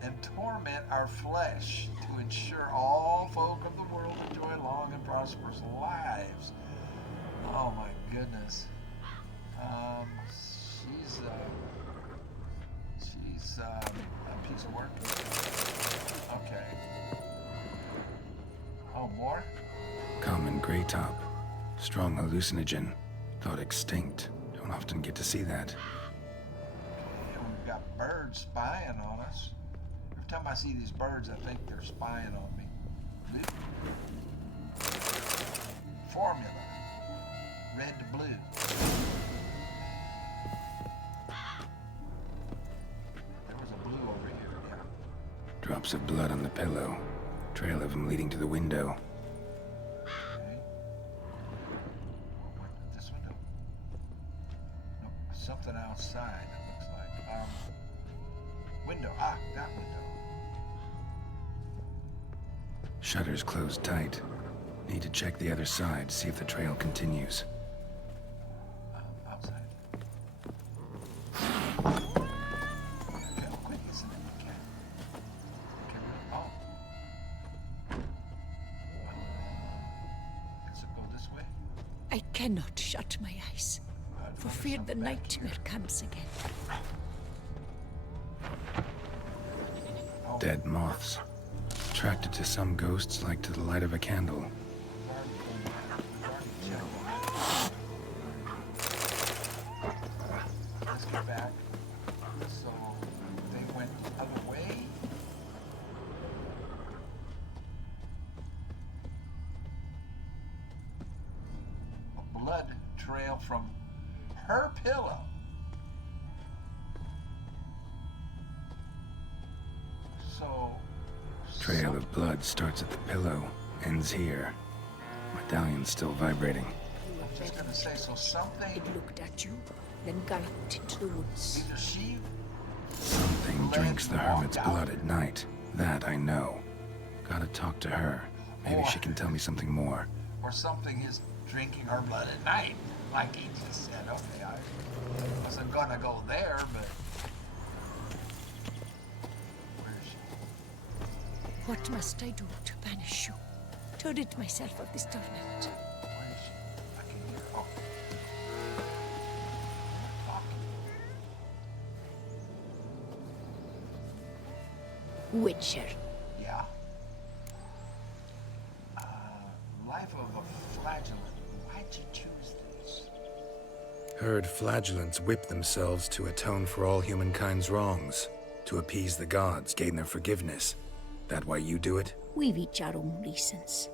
and torment our flesh to ensure all folk of the world enjoy long and prosperous lives. Oh my goodness. She's a piece of work. Okay. Oh, more? Common Greytop. Strong hallucinogen. Thought extinct. Don't often get to see that. And we've got birds spying on us. Every time I see these birds, I think they're spying on me. Blue. Formula. Red to blue. There was a blue over here, yeah. Drops of blood on the pillow. Trail of him leading to the window. Okay. This window? Nope. Something outside, it looks like. Window. Ah, that window. Shutters closed tight. Need to check the other side, see if the trail continues. Outside. Okay, quick, isn't it? Okay. Oh. It's a I cannot shut my eyes, for fear the nightmare comes again. Dead moths. Attracted to some ghosts like to the light of a candle. Let's get back. So they went the other way. A blood trail from her pillow. So Trail of blood starts at the pillow, ends here. Medallion's still vibrating. I was gonna say, so something. It looked at you, then galloped into the woods. Either she Something drinks the hermit's blood at night. That I know. Gotta talk to her. Maybe she can tell me something more. or something is drinking her blood at night, like he just said. Okay, I wasn't gonna go there, but where is she? What must I do to banish you? To rid myself of this torment? Where is she? I can hear. Oh. Witcher. Yeah. Life of a flagellant. Why'd you choose this? Heard flagellants whip themselves to atone for all humankind's wrongs. To appease the gods, gain their forgiveness. That why you do it? We've each our own reasons.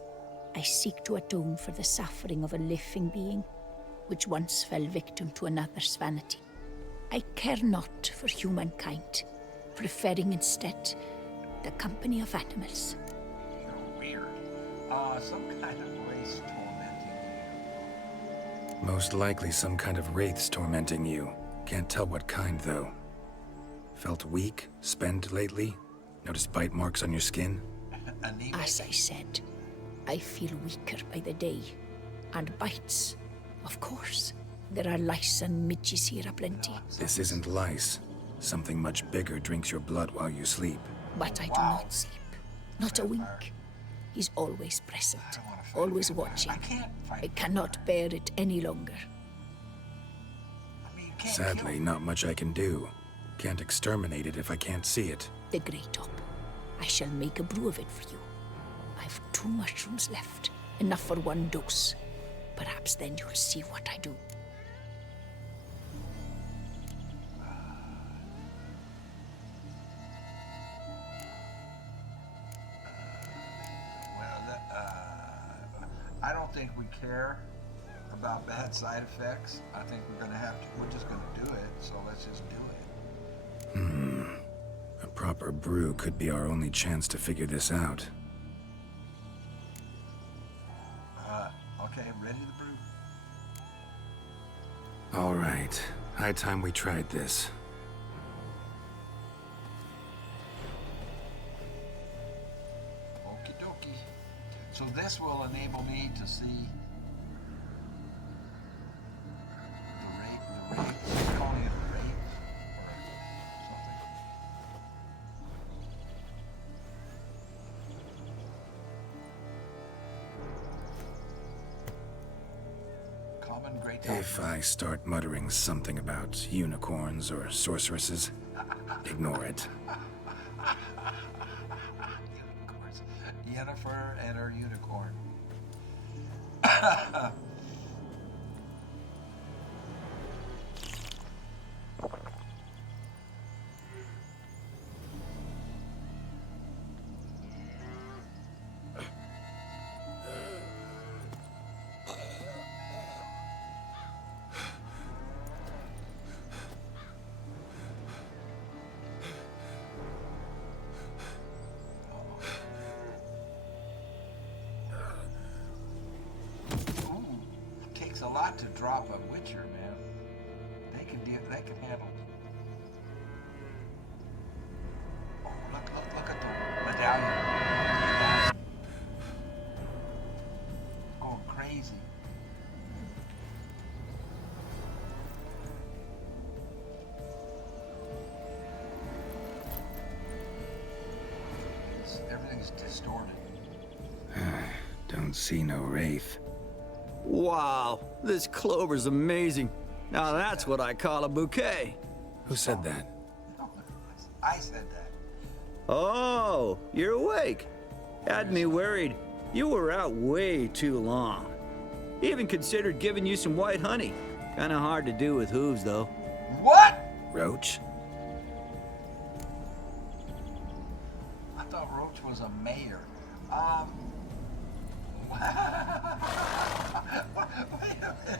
I seek to atone for the suffering of a living being, which once fell victim to another's vanity. I care not for humankind, preferring instead the company of animals. You're weird. Some kind of race tormenting you. Most likely some kind of wraiths tormenting you. Can't tell what kind, though. Felt weak, spent lately? Noticed bite marks on your skin? As I said, I feel weaker by the day. And bites, of course. There are lice and midges here aplenty. This isn't lice. Something much bigger drinks your blood while you sleep. But I do not sleep. Not a wink. He's always present, always watching. I cannot bear it any longer. Sadly, not much I can do. Can't exterminate it if I can't see it. The Grey Top. I shall make a brew of it for you. I've 2 mushrooms left, enough for 1 dose. Perhaps then you'll see what I do. I don't think we care about bad side effects. I think we're just gonna do it, so let's just do it. A proper brew could be our only chance to figure this out. Okay, ready to brew? All right. High time we tried this. Okie dokie. So this will enable me to see the rate, she's calling it a rate or something. Common great. If I start muttering something about unicorns or sorceresses, ignore it. Yennefer and her unicorn. A lot to drop a Witcher, man. They can handle it. Oh, look at the medallion. Going crazy. Everything's distorted. Don't see no wraith. Wow, this clover's amazing. Now that's what I call a bouquet. Who said that? I said that. Oh, you're awake. Had me worried. You were out way too long. Even considered giving you some white honey. Kinda hard to do with hooves, though. What? Roach? I thought Roach was a mayor. Wait a minute.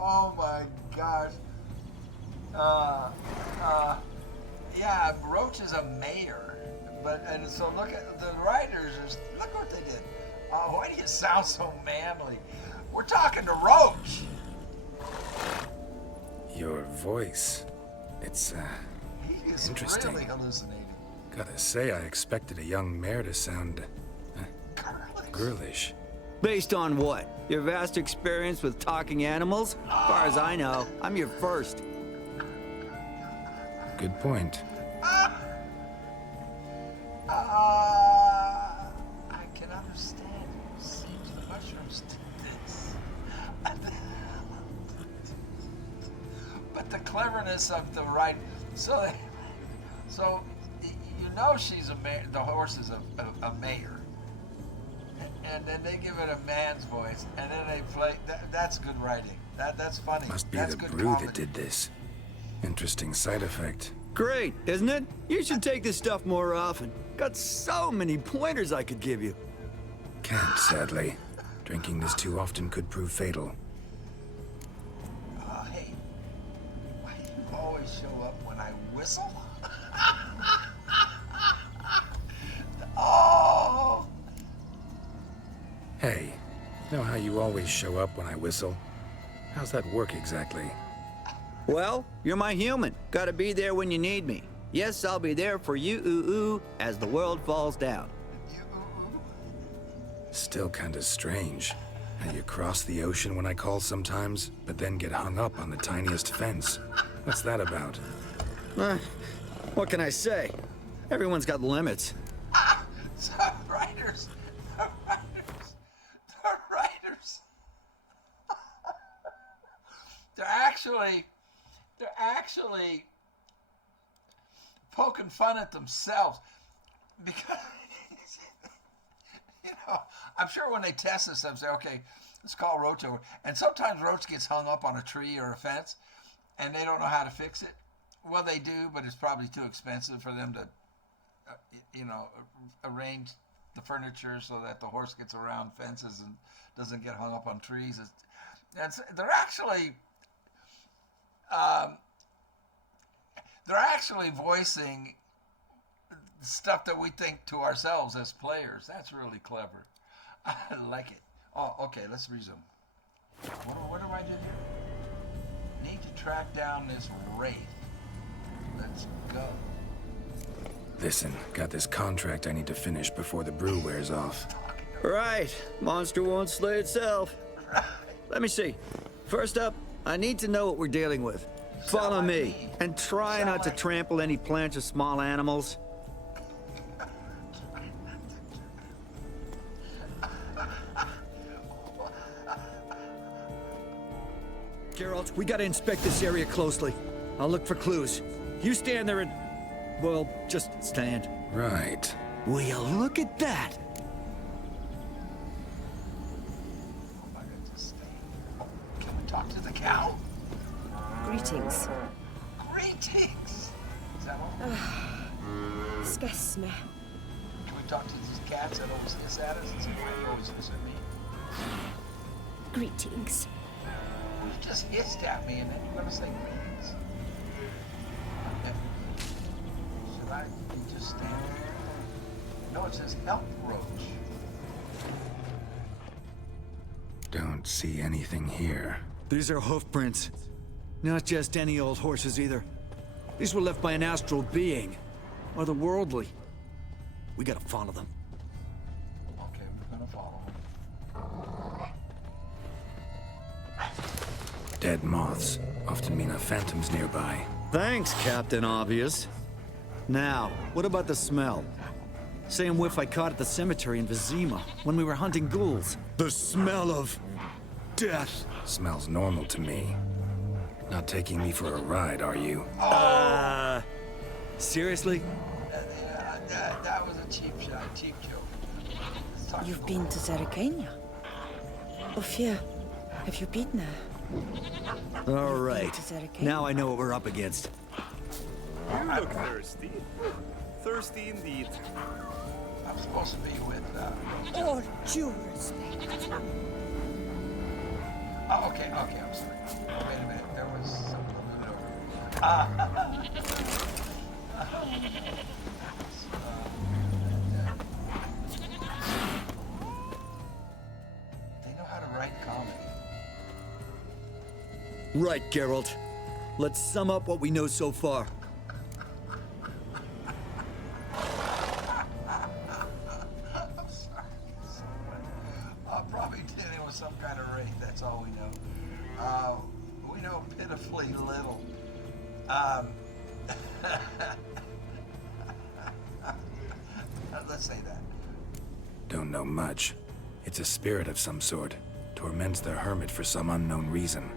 Oh my gosh. Yeah, Roach is a mayor. And so look at the writers, look what they did. Why do you sound so manly? We're talking to Roach. Your voice. It's, He is interesting. really hallucinating. Gotta say, I expected a young mare to sound girlish. Based on what? Your vast experience with talking animals? As far as I know, I'm your first. Good point. I can understand. It seems the mushrooms did this. But the cleverness of the right, so you know she's a mayor. The horse is a mayor. And then they give it a man's voice, and then they play. That's good writing. That's funny. Must be that's the good brew comedy. that did this. Interesting side effect. Great, isn't it? You should take this stuff more often. Got so many pointers I could give you. Can't, sadly. Drinking this too often could prove fatal. Hey, why do you always show up when I whistle? Oh. Hey, know how you always show up when I whistle? How's that work exactly? Well, you're my human. Gotta be there when you need me. Yes, I'll be there for you, ooh, as the world falls down. Still kinda strange. How you cross the ocean when I call sometimes, but then get hung up on the tiniest fence. What's that about? What can I say? Everyone's got limits. The writers. They're actually poking fun at themselves because, you know, I'm sure when they test this stuff, say, okay, let's call Roach over. And sometimes Roach gets hung up on a tree or a fence and they don't know how to fix it. Well, they do, but it's probably too expensive for them to, arrange the furniture so that the horse gets around fences and doesn't get hung up on trees. They're actually voicing stuff that we think to ourselves as players. That's really clever. I like it. Oh, okay, let's resume. What do I do here? Need to track down this wraith. Let's go. Listen, got this contract I need to finish before the brew wears off. Right. Monster won't slay itself. Let me see. First up, I need to know what we're dealing with. Follow me, and try not to trample any plants or small animals. Geralt, we gotta inspect this area closely. I'll look for clues. You stand there and... well, just stand. Right. Will you look at that? Can we talk to the cow? Greetings. Greetings! Is that what? Excuse me. Can we talk to these cats that always hiss at us? It seems like they always hiss at me. Greetings. You just hissed at me and then you're gonna say greetings. Should I just stand here? No, it says help Roach. Don't see anything here. These are hoof prints. Not just any old horses either. These were left by an astral being. Otherworldly. We gotta follow them. Okay, we're gonna follow him. dead moths often mean a phantom's nearby. Thanks, Captain Obvious. Now, what about the smell? Same whiff I caught at the cemetery in Vizima when we were hunting ghouls. The smell of death. Smells normal to me. Not taking me for a ride, are you? Seriously? That was a cheap shot, cheap joke. You've been to Zerikania? Ophir, have you been there? All right. Now I know what we're up against. You look thirsty. Thirsty indeed. I'm supposed to be with, All due respect. Oh, okay, I'm sorry. Oh, wait a minute, there was something over. They know how to write comedy. Right, Geralt. Let's sum up what we know so far. I'm sorry. So probably dealing with some kind of raid, that's all we know. We know pitifully little. Let's say that. Don't know much. It's a spirit of some sort. Torments the hermit for some unknown reason.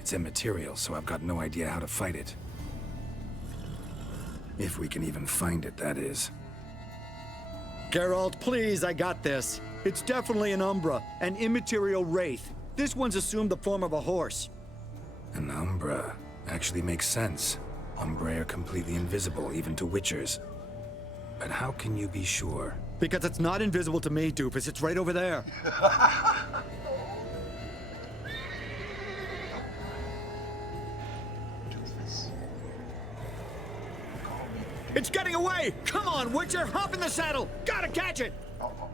It's immaterial, so I've got no idea how to fight it. If we can even find it, that is. Geralt, please, I got this. It's definitely an Umbra, an immaterial wraith. This one's assumed the form of a horse. An Umbra actually makes sense. Umbrae are completely invisible, even to Witchers. But how can you be sure? Because it's not invisible to me, doofus. It's right over there. It's getting away! Come on, Witcher! Hop in the saddle! Gotta catch it! Uh-oh.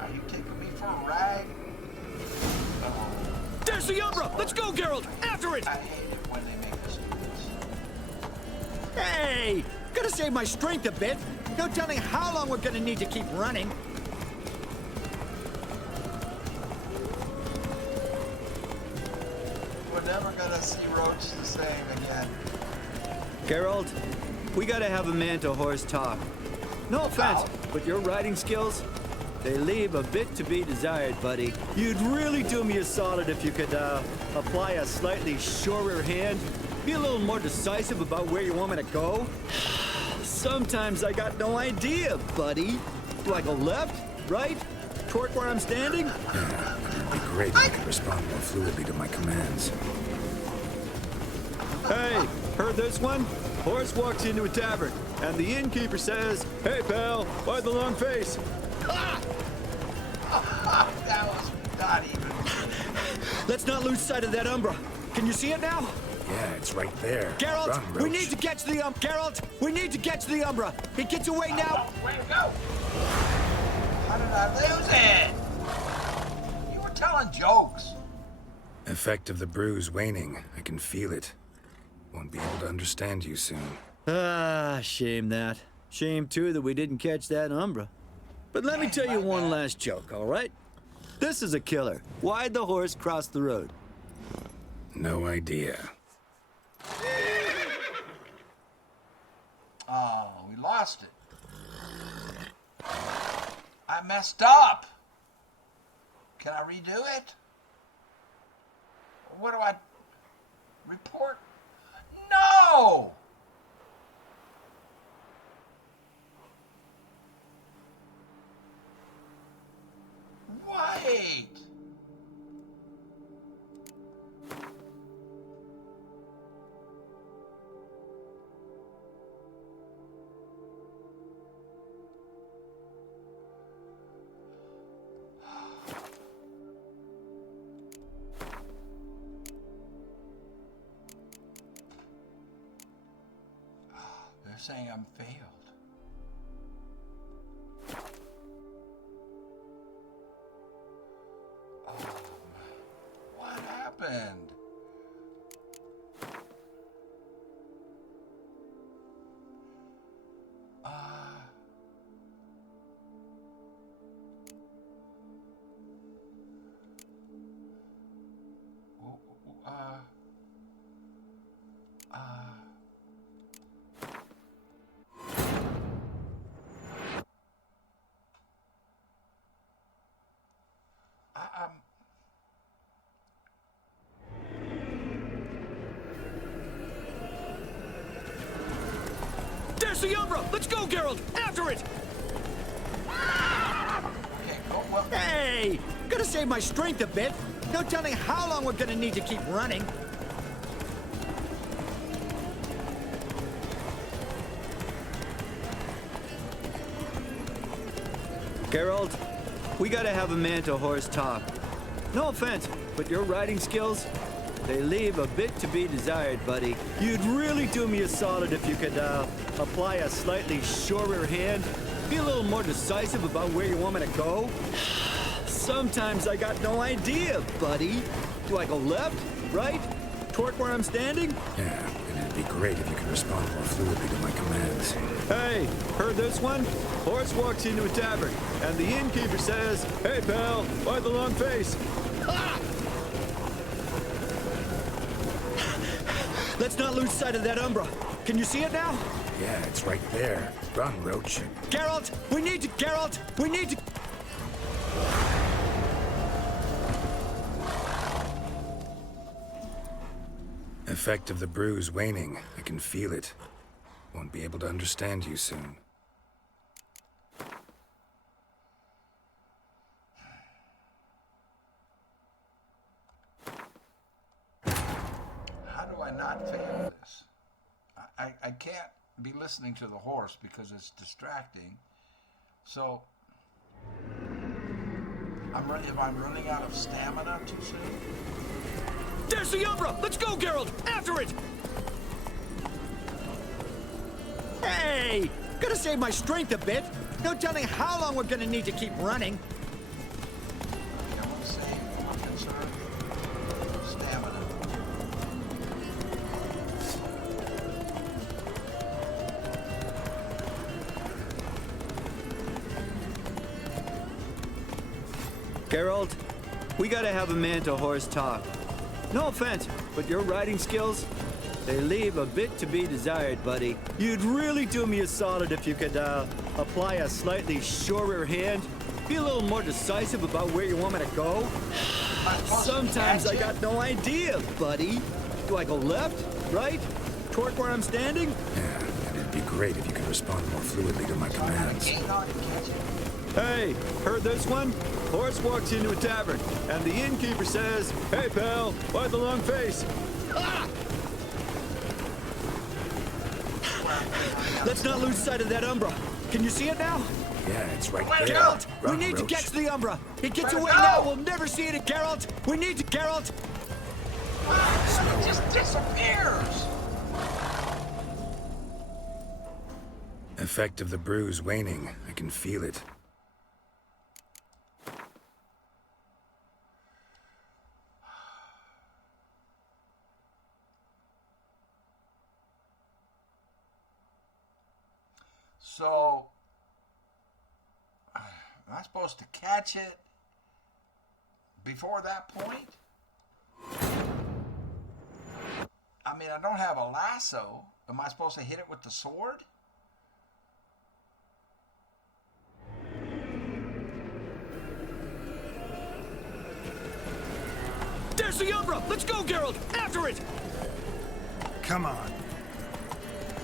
Are you taking me for a ride? There's the Umbra! Let's go, Geralt! After it! I hate it when they make mistakes. Hey! Gotta save my strength a bit. No telling how long we're gonna need to keep running. We're never gonna see Roach the same again. Geralt, we gotta have a man-to-horse talk. No offense, but your riding skills, they leave a bit to be desired, buddy. You'd really do me a solid if you could, apply a slightly surer hand. Be a little more decisive about where you want me to go. Sometimes I got no idea, buddy. Do I go left, right, toward where I'm standing? Yeah, it'd be great if I could respond more fluidly to my commands. Hey, heard this one? Horse walks into a tavern, and the innkeeper says, "Hey, pal, why the long face?" Ah! That was not even. Let's not lose sight of that Umbra. Can you see it now? Yeah, it's right there. Geralt, Run, Roach. we need to catch the Geralt, we need to catch the Umbra. It gets away now. Where'd it go? How did I lose it? You were telling jokes. Effect of the bruise waning. I can feel it. Won't be able to understand you soon. Ah, shame that. Shame, too, that we didn't catch that Umbra. But let me tell you one last joke, all right? This is a killer. Why'd the horse cross the road? No idea. Oh, we lost it. I messed up. Can I redo it? What do I report? No! Wait! They're saying I'm failed. What happened? There's the Umbra! Let's go, Geralt! After it! Okay, go, well. Hey! Gotta save my strength a bit. No telling how long we're gonna need to keep running. Geralt, we gotta have a man-to-horse talk. No offense, but your riding skills, they leave a bit to be desired, buddy. You'd really do me a solid if you could, apply a slightly surer hand. Be a little more decisive about where you want me to go. Sometimes I got no idea, buddy. Do I go left, right, toward where I'm standing? Yeah, and it'd be great if you could respond more fluidly to my commands. Hey, heard this one? Horse walks into a tavern, and the innkeeper says, "Hey, pal, why the long face?" Ah! Let's not lose sight of that Umbra. Can you see it now? Yeah, it's right there. Run, Roach. Geralt, we need to... Effect of the bruise waning. I can feel it. Won't be able to understand you soon. How do I not fail this? I can't be listening to the horse because it's distracting. So, am I running out of stamina too soon? There's the Umbra! Let's go, Geralt! After it! Hey! Gotta save my strength a bit. No telling how long we're gonna need to keep running. I want to save or conserve stamina. Geralt, we gotta have a man-to-horse talk. No offense, but your riding skills, they leave a bit to be desired, buddy. You'd really do me a solid if you could, apply a slightly surer hand. Be a little more decisive about where you want me to go. Sometimes I got no idea, buddy. Do I go left, right, toward where I'm standing? Yeah, and it'd be great if you could respond more fluidly to my commands. Hey, heard this one? Horse walks into a tavern, and the innkeeper says, "Hey, pal, why the long face?" Ah! Let's not lose sight of that Umbra. Can you see it now? Yeah, it's right there. Geralt, we need to catch the Umbra. It gets away now. We'll never see it at Geralt. We need to, Geralt. It just disappears. Effect of the bruise waning. I can feel it. So, am I supposed to catch it before that point? I mean, I don't have a lasso. Am I supposed to hit it with the sword? There's the Umbra! Let's go, Geralt! After it! Come on.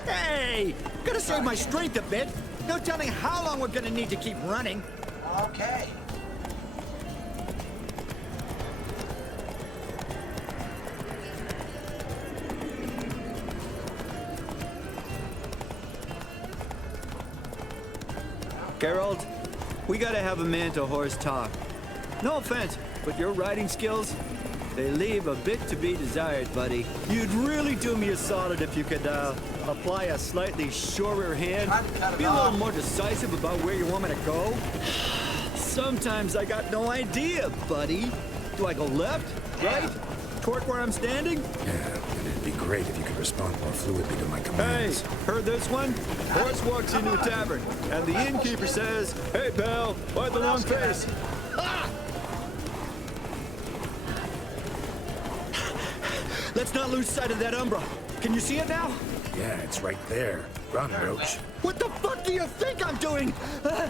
Hey! Gotta save my strength a bit. No telling how long we're gonna need to keep running. Okay. Geralt, we gotta have a man-to-horse talk. No offense, but your riding skills, they leave a bit to be desired, buddy. You'd really do me a solid if you could, apply a slightly surer hand. Be a little more decisive about where you want me to go. Sometimes I got no idea, buddy. Do I go left, right, toward where I'm standing? Yeah, and it'd be great if you could respond more fluidly to my commands. Hey, heard this one? Horse walks into a tavern, and the innkeeper says, "Hey, pal, why the long face?" Ah! Let's not lose sight of that Umbra. Can you see it now? Yeah, it's right there. Run, Roach. What the fuck do you think I'm doing? Turn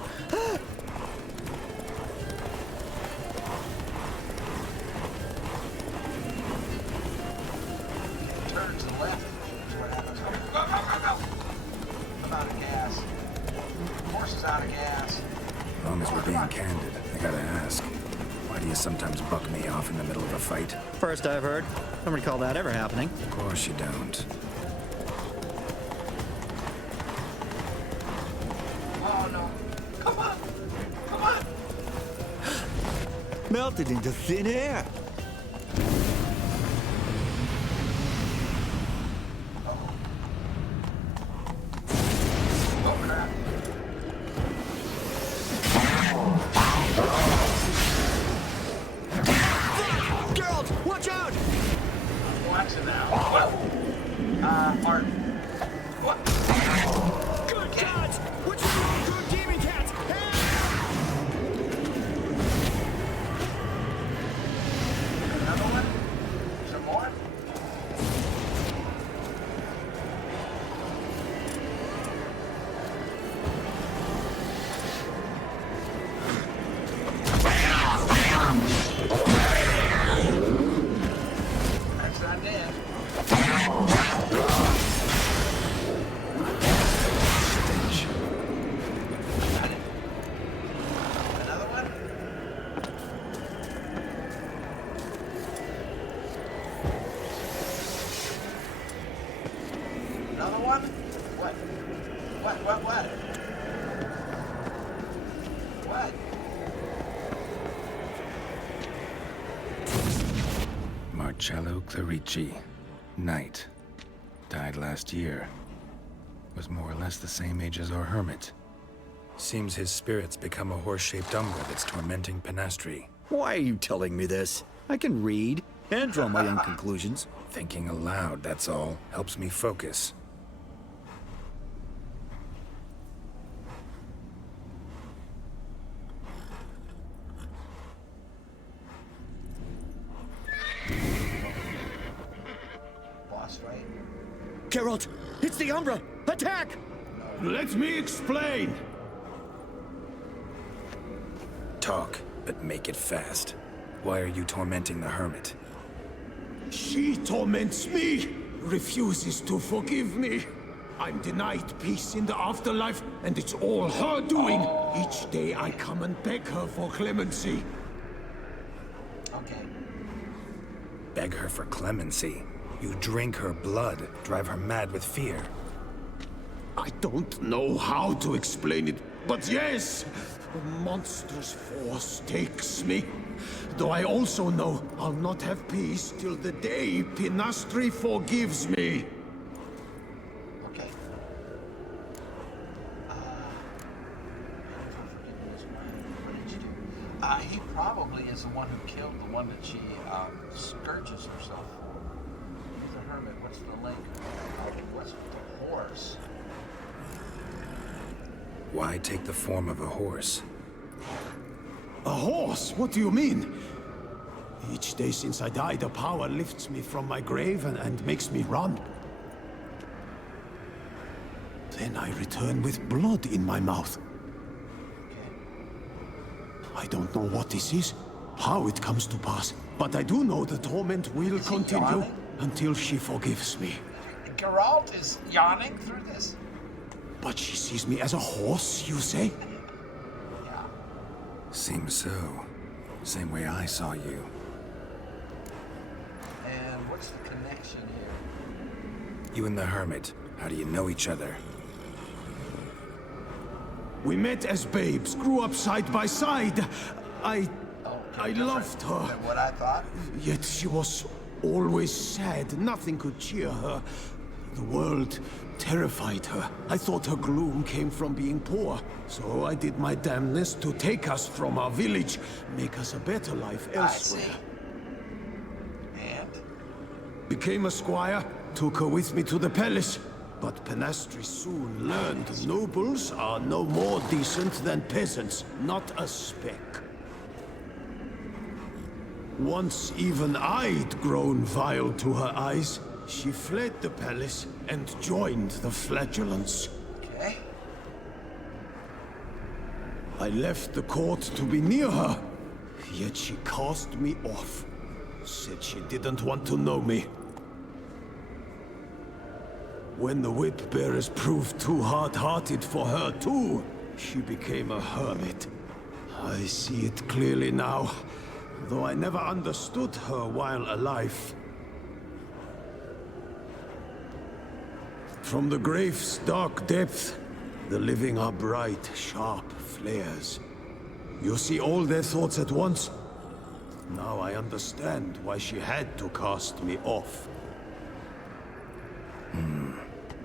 to the left. That's what happens. Go, go, go, go! I'm out again. horse is out of gas. As long as we're being candid, I gotta ask. Why do you sometimes buck me off in the middle of a fight? First I've heard. Don't recall that ever happening. Of course you don't. Oh no. Come on. Come on. Melted into thin air. Oh crap. Geralt, watch out! I'm watching now. Art. What? Good gods! What's wrong, good demon cats? Another one? Some more? That's not dead. Another one? Another one? What? What? What? Marcello Clerici, Knight. Died last year. Was more or less the same age as our hermit. Seems his spirit's become a horse-shaped umbra that's tormenting Pinastri. Why are you telling me this? I can read and draw my own conclusions. Thinking aloud, that's all. Helps me focus. Boss fight? Geralt, it's the Umbra! Attack! Let me explain. Talk, but make it fast. Why are you tormenting the hermit? She torments me, refuses to forgive me. I'm denied peace in the afterlife, and it's all her doing. Each day I come and beg her for clemency. Okay. Beg her for clemency. You drink her blood, drive her mad with fear. I don't know how to explain it, but yes, a monstrous force takes me. Though I also know I'll not have peace till the day Pinastri forgives me. Okay. What did you do? He probably is the one who killed the one that she scourges herself for. He's a hermit. What's the link? What's the horse? Why take the form of a horse? A horse? What do you mean? Each day since I died, a power lifts me from my grave and makes me run. Then I return with blood in my mouth. I don't know what this is, how it comes to pass, but I do know the torment will continue until she forgives me. Geralt is yawning through this? But she sees me as a horse, you say? Yeah. Seems so. Same way I saw you. And what's the connection here? You and the hermit, how do you know each other? We met as babes, grew up side by side. I loved her. What I thought? Yet she was always sad. Nothing could cheer her. The world terrified her. I thought her gloom came from being poor. So I did my damnedest to take us from our village, make us a better life elsewhere. And? Became a squire, took her with me to the palace. But Pinastri soon learned nobles are no more decent than peasants, not a speck. Once even I'd grown vile to her eyes, she fled the palace and joined the flagellants. Okay. I left the court to be near her, yet she cast me off. Said she didn't want to know me. When the whip bearers proved too hard-hearted for her too, she became a hermit. I see it clearly now, though I never understood her while alive. From the grave's dark depth, the living are bright, sharp flares. You see all their thoughts at once? Now I understand why she had to cast me off.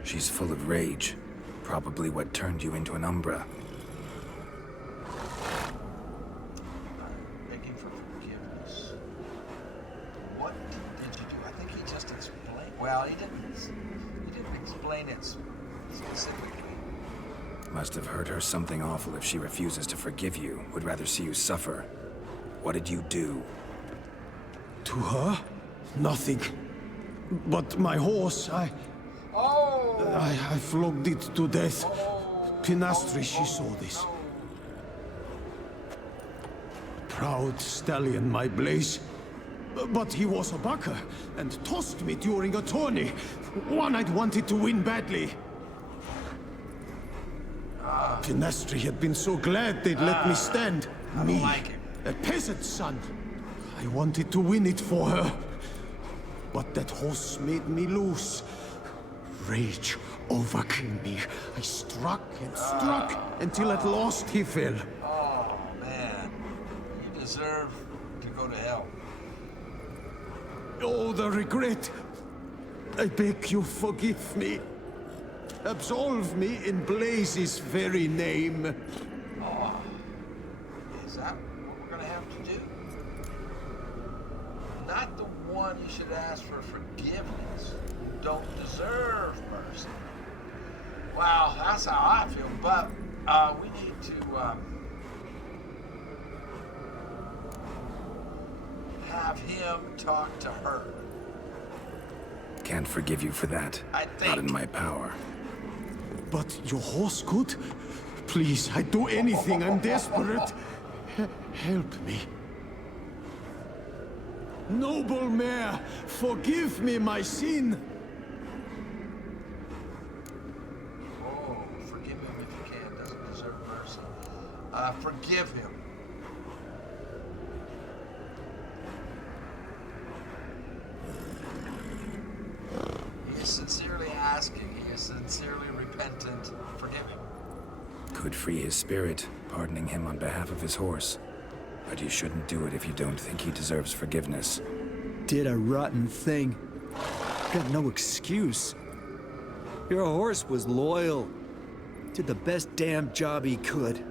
She's full of rage. Probably what turned you into an Umbra. Begging for forgiveness. What did you do? I think he just explained. Well, he didn't explain it specifically. Must have hurt her something awful if she refuses to forgive you. Would rather see you suffer. What did you do? To her? Nothing. But my horse, I flogged it to death. Pinastri, she saw this. Proud stallion, my Blaze. But he was a bucker, and tossed me during a tourney. One I'd wanted to win badly. Pinastri had been so glad they'd let me stand. Me, a peasant's son. I wanted to win it for her. But that horse made me lose. Rage overcame me. I struck and struck until at last he fell. Oh, man. You deserve to go to hell. Oh, the regret. I beg you, forgive me. Absolve me in Blaze's very name. Oh. Is that what we're gonna have to do? Not the one you should ask for forgiveness. You don't deserve mercy. Wow, that's how I feel. But we need to have him talk to her. Can't forgive you for that. Not in my power. But your horse could? Please, I'd do anything. I'm desperate. Help me. Noble mare, forgive me my sin. Oh, forgive him if you can. Doesn't deserve mercy. Forgive him. He is sincerely asking. He is sincerely repentant. Forgive him. Could free his spirit, pardoning him on behalf of his horse. But you shouldn't do it if you don't think he deserves forgiveness. Did a rotten thing. Got no excuse. Your horse was loyal. Did the best damn job he could.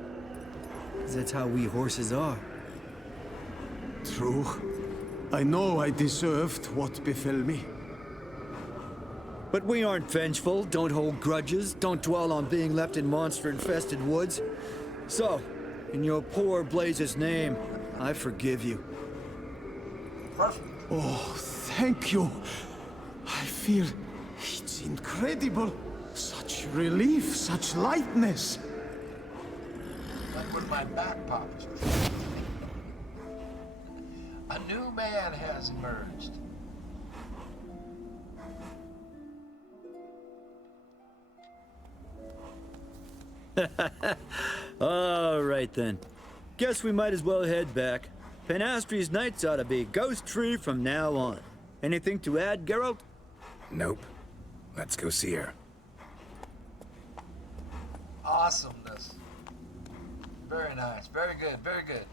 'Cause that's how we horses are. True. I know I deserved what befell me. But we aren't vengeful, don't hold grudges, don't dwell on being left in monster-infested woods. So, in your poor Blaze's name, I forgive you. Perfect. Oh, thank you. I feel it's incredible. Such relief, such lightness. Like when my back pops. A new man has emerged. All right then. Guess we might as well head back. Pinastri's nights ought to be ghost tree from now on. Anything to add, Geralt? Nope. Let's go see her. Awesomeness. Very nice. Very good. Very good.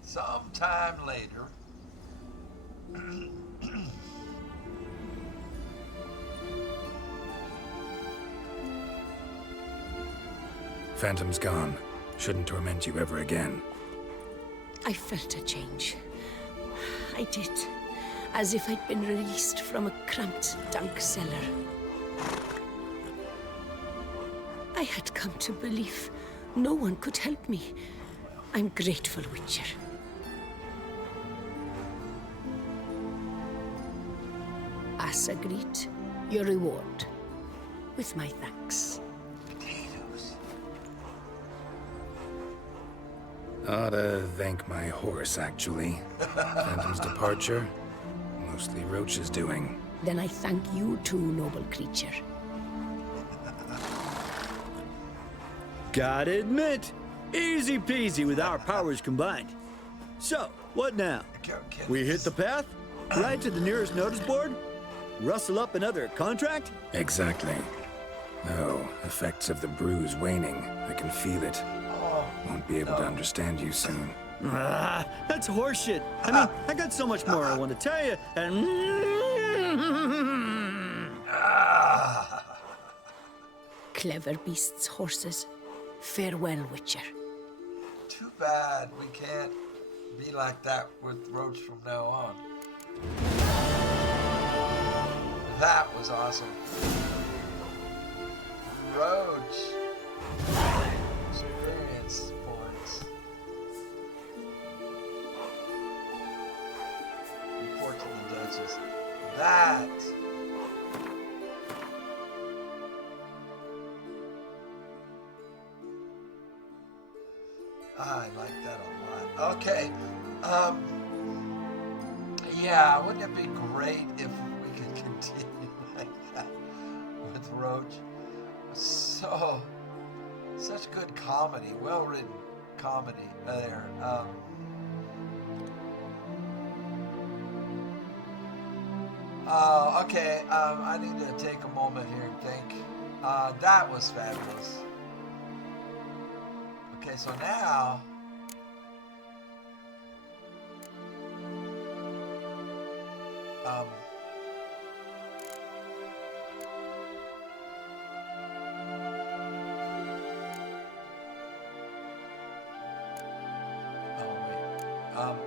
Sometime later. Phantom's gone. Shouldn't torment you ever again. I felt a change. I did. As if I'd been released from a cramped, dank cellar. I had come to believe no one could help me. I'm grateful, Witcher. As agreed, your reward. With my thanks. Ought to thank my horse, actually. Phantom's departure, mostly Roach's doing. Then I thank you too, noble creature. Gotta admit, easy peasy with our powers combined. So, what now? We hit the path? Right to the nearest notice board? Rustle up another contract? Exactly. No, effects of the bruise waning. I can feel it. Won't be able to understand you soon. That's horseshit. I mean, I got so much more I want to tell you, and... Clever beasts, horses. Farewell, Witcher. Too bad we can't be like that with Roach from now on. That was awesome. Roach. Experience points. Report to the Duchess. That. I like that a lot. Okay. Yeah, wouldn't it be great if we could continue like that with Roach? Such good comedy, well-written comedy there. Okay, I need to take a moment here and think. That was fabulous. Okay, so now...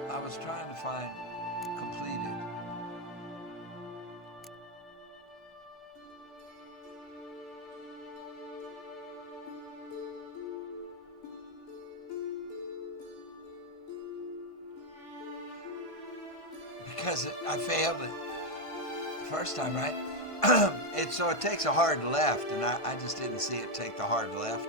I was trying to find completed. Because I failed it the first time, right? So it takes a hard left, and I just didn't see it take the hard left.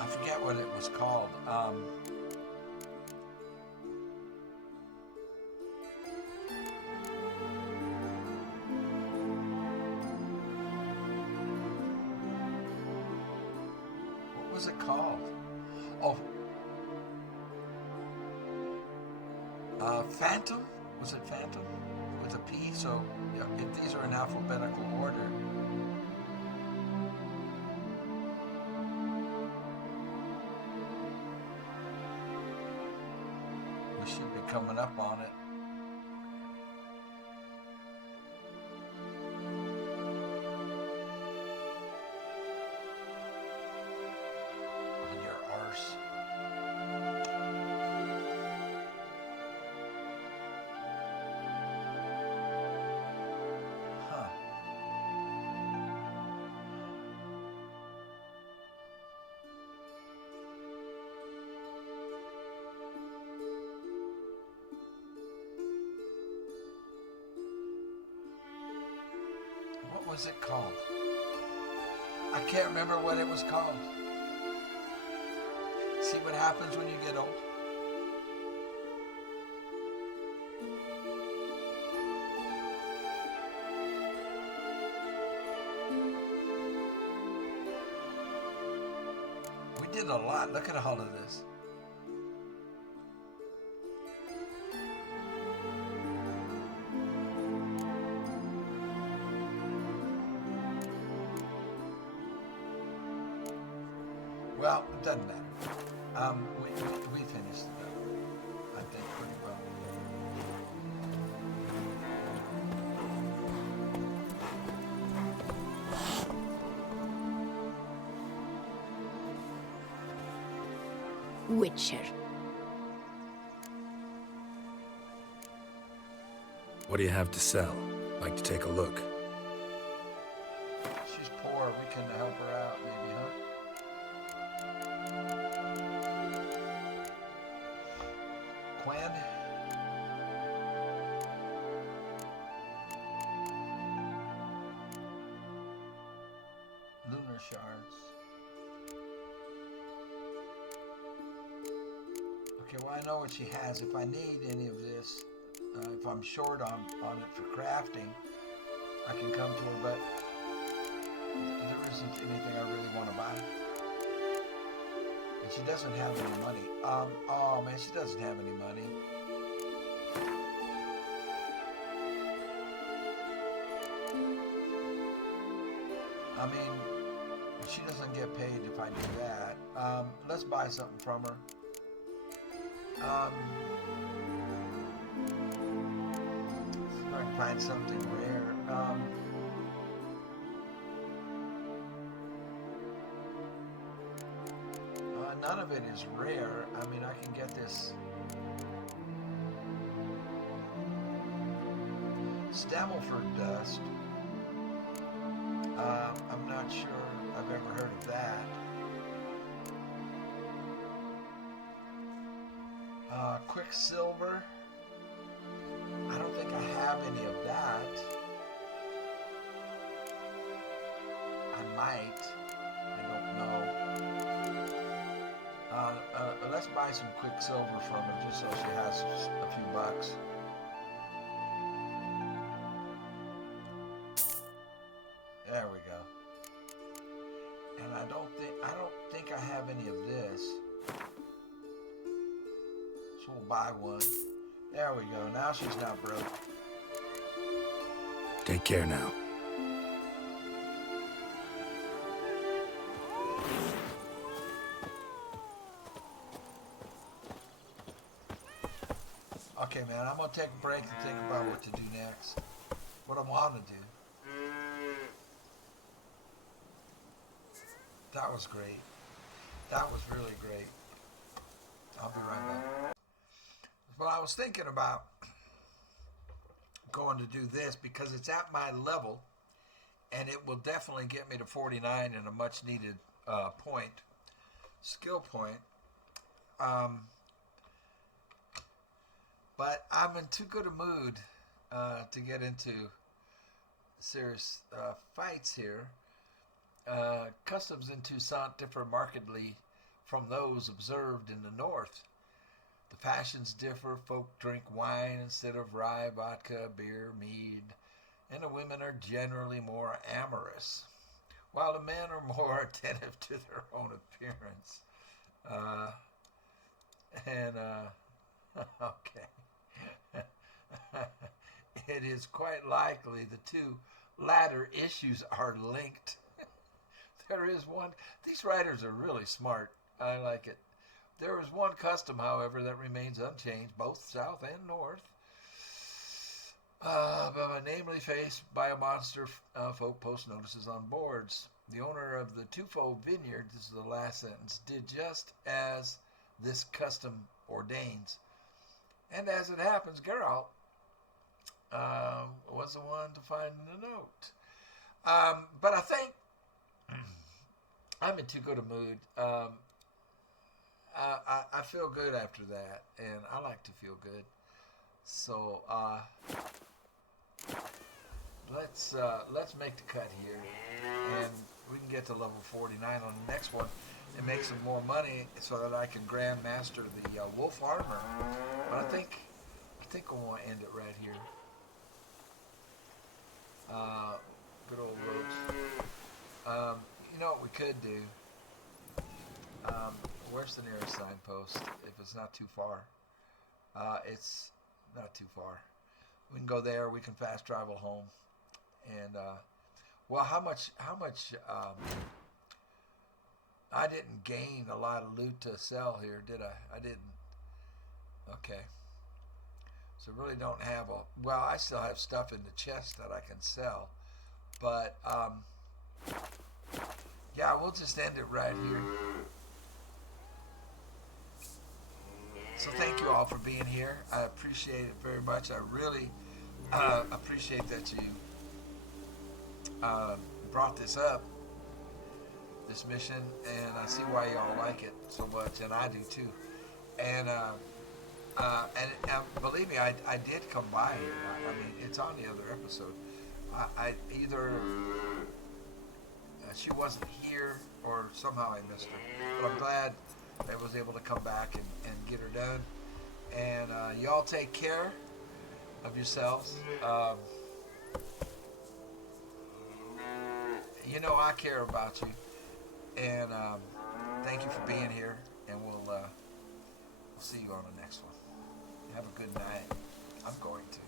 I forget what it was called. What was it called? Oh. Phantom? Was it Phantom? With a P, so yeah, if these are in alphabetical order. We should be coming up on it. On your arse. Huh. What was it called? I can't remember what it was called. See what happens when you get old? We did a lot. Look at all of this. Well, it doesn't matter. We finished it up, I think, pretty well. Witcher. What do you have to sell? Like to take a look? She's poor. We can help her out, maybe, huh? Quinn? Lunar shards. Okay, well, I know what she has. If I need any of this, if I'm short on it for crafting, I can come to her, but there isn't anything I really want to buy. And she doesn't have any money. Oh man, she doesn't have any money. I mean, she doesn't get paid if I do that. Let's buy something from her. See if I can find something rare. None of it is rare. I mean, I can get this Stammelford dust. I'm not sure I've ever heard of that. Quicksilver. I don't think I have any of that. I might. I don't know. Let's buy some Quicksilver from her just so she has a few bucks. There we go. And I don't think I have any of this. So we'll buy one. There we go. Now she's not broke. Take care now. Okay, man, I'm going to take a break and think about what to do next. What I want to do. That was great. That was really great. I'll be right back. Well, I was thinking about going to do this because it's at my level, and it will definitely get me to 49 in a much needed skill point. But I'm in too good a mood to get into serious fights here. Customs in Toussaint differ markedly from those observed in the north. The fashions differ. Folk drink wine instead of rye, vodka, beer, mead, and the women are generally more amorous, while the men are more attentive to their own appearance. Okay. It is quite likely the two latter issues are linked. There is one. These writers are really smart. I like it. There is one custom, however, that remains unchanged, both south and north. Namely faced by a monster, folk post notices on boards. The owner of the twofold vineyard, this is the last sentence, did just as this custom ordains. And as it happens, Geralt was the one to find the note. But I think I'm in too good a mood. I feel good after that, and I like to feel good. So let's make the cut here, and we can get to level 49 on the next one and make some more money so that I can grandmaster the wolf armor. But I think we'll want to end it right here. Good old ropes. You know what we could do? Where's the nearest signpost? If it's not too far. It's not too far. We can go there. We can fast travel home. And well, how much? I didn't gain a lot of loot to sell here, did I? I didn't. Okay. So really don't have a. Well, I still have stuff in the chest that I can sell, but yeah, we'll just end it right here. So thank you all for being here. I appreciate it very much. I really appreciate that you brought this up, this mission, and I see why y'all like it so much, and I do too. And believe me, I did come by here. I mean, it's on the other episode. I either she wasn't here or somehow I missed her, but I'm glad I was able to come back and get her done. And y'all take care, of yourselves. You know I care about you, and thank you for being here, and we'll see you on the next one. Have a good night. I'm going to.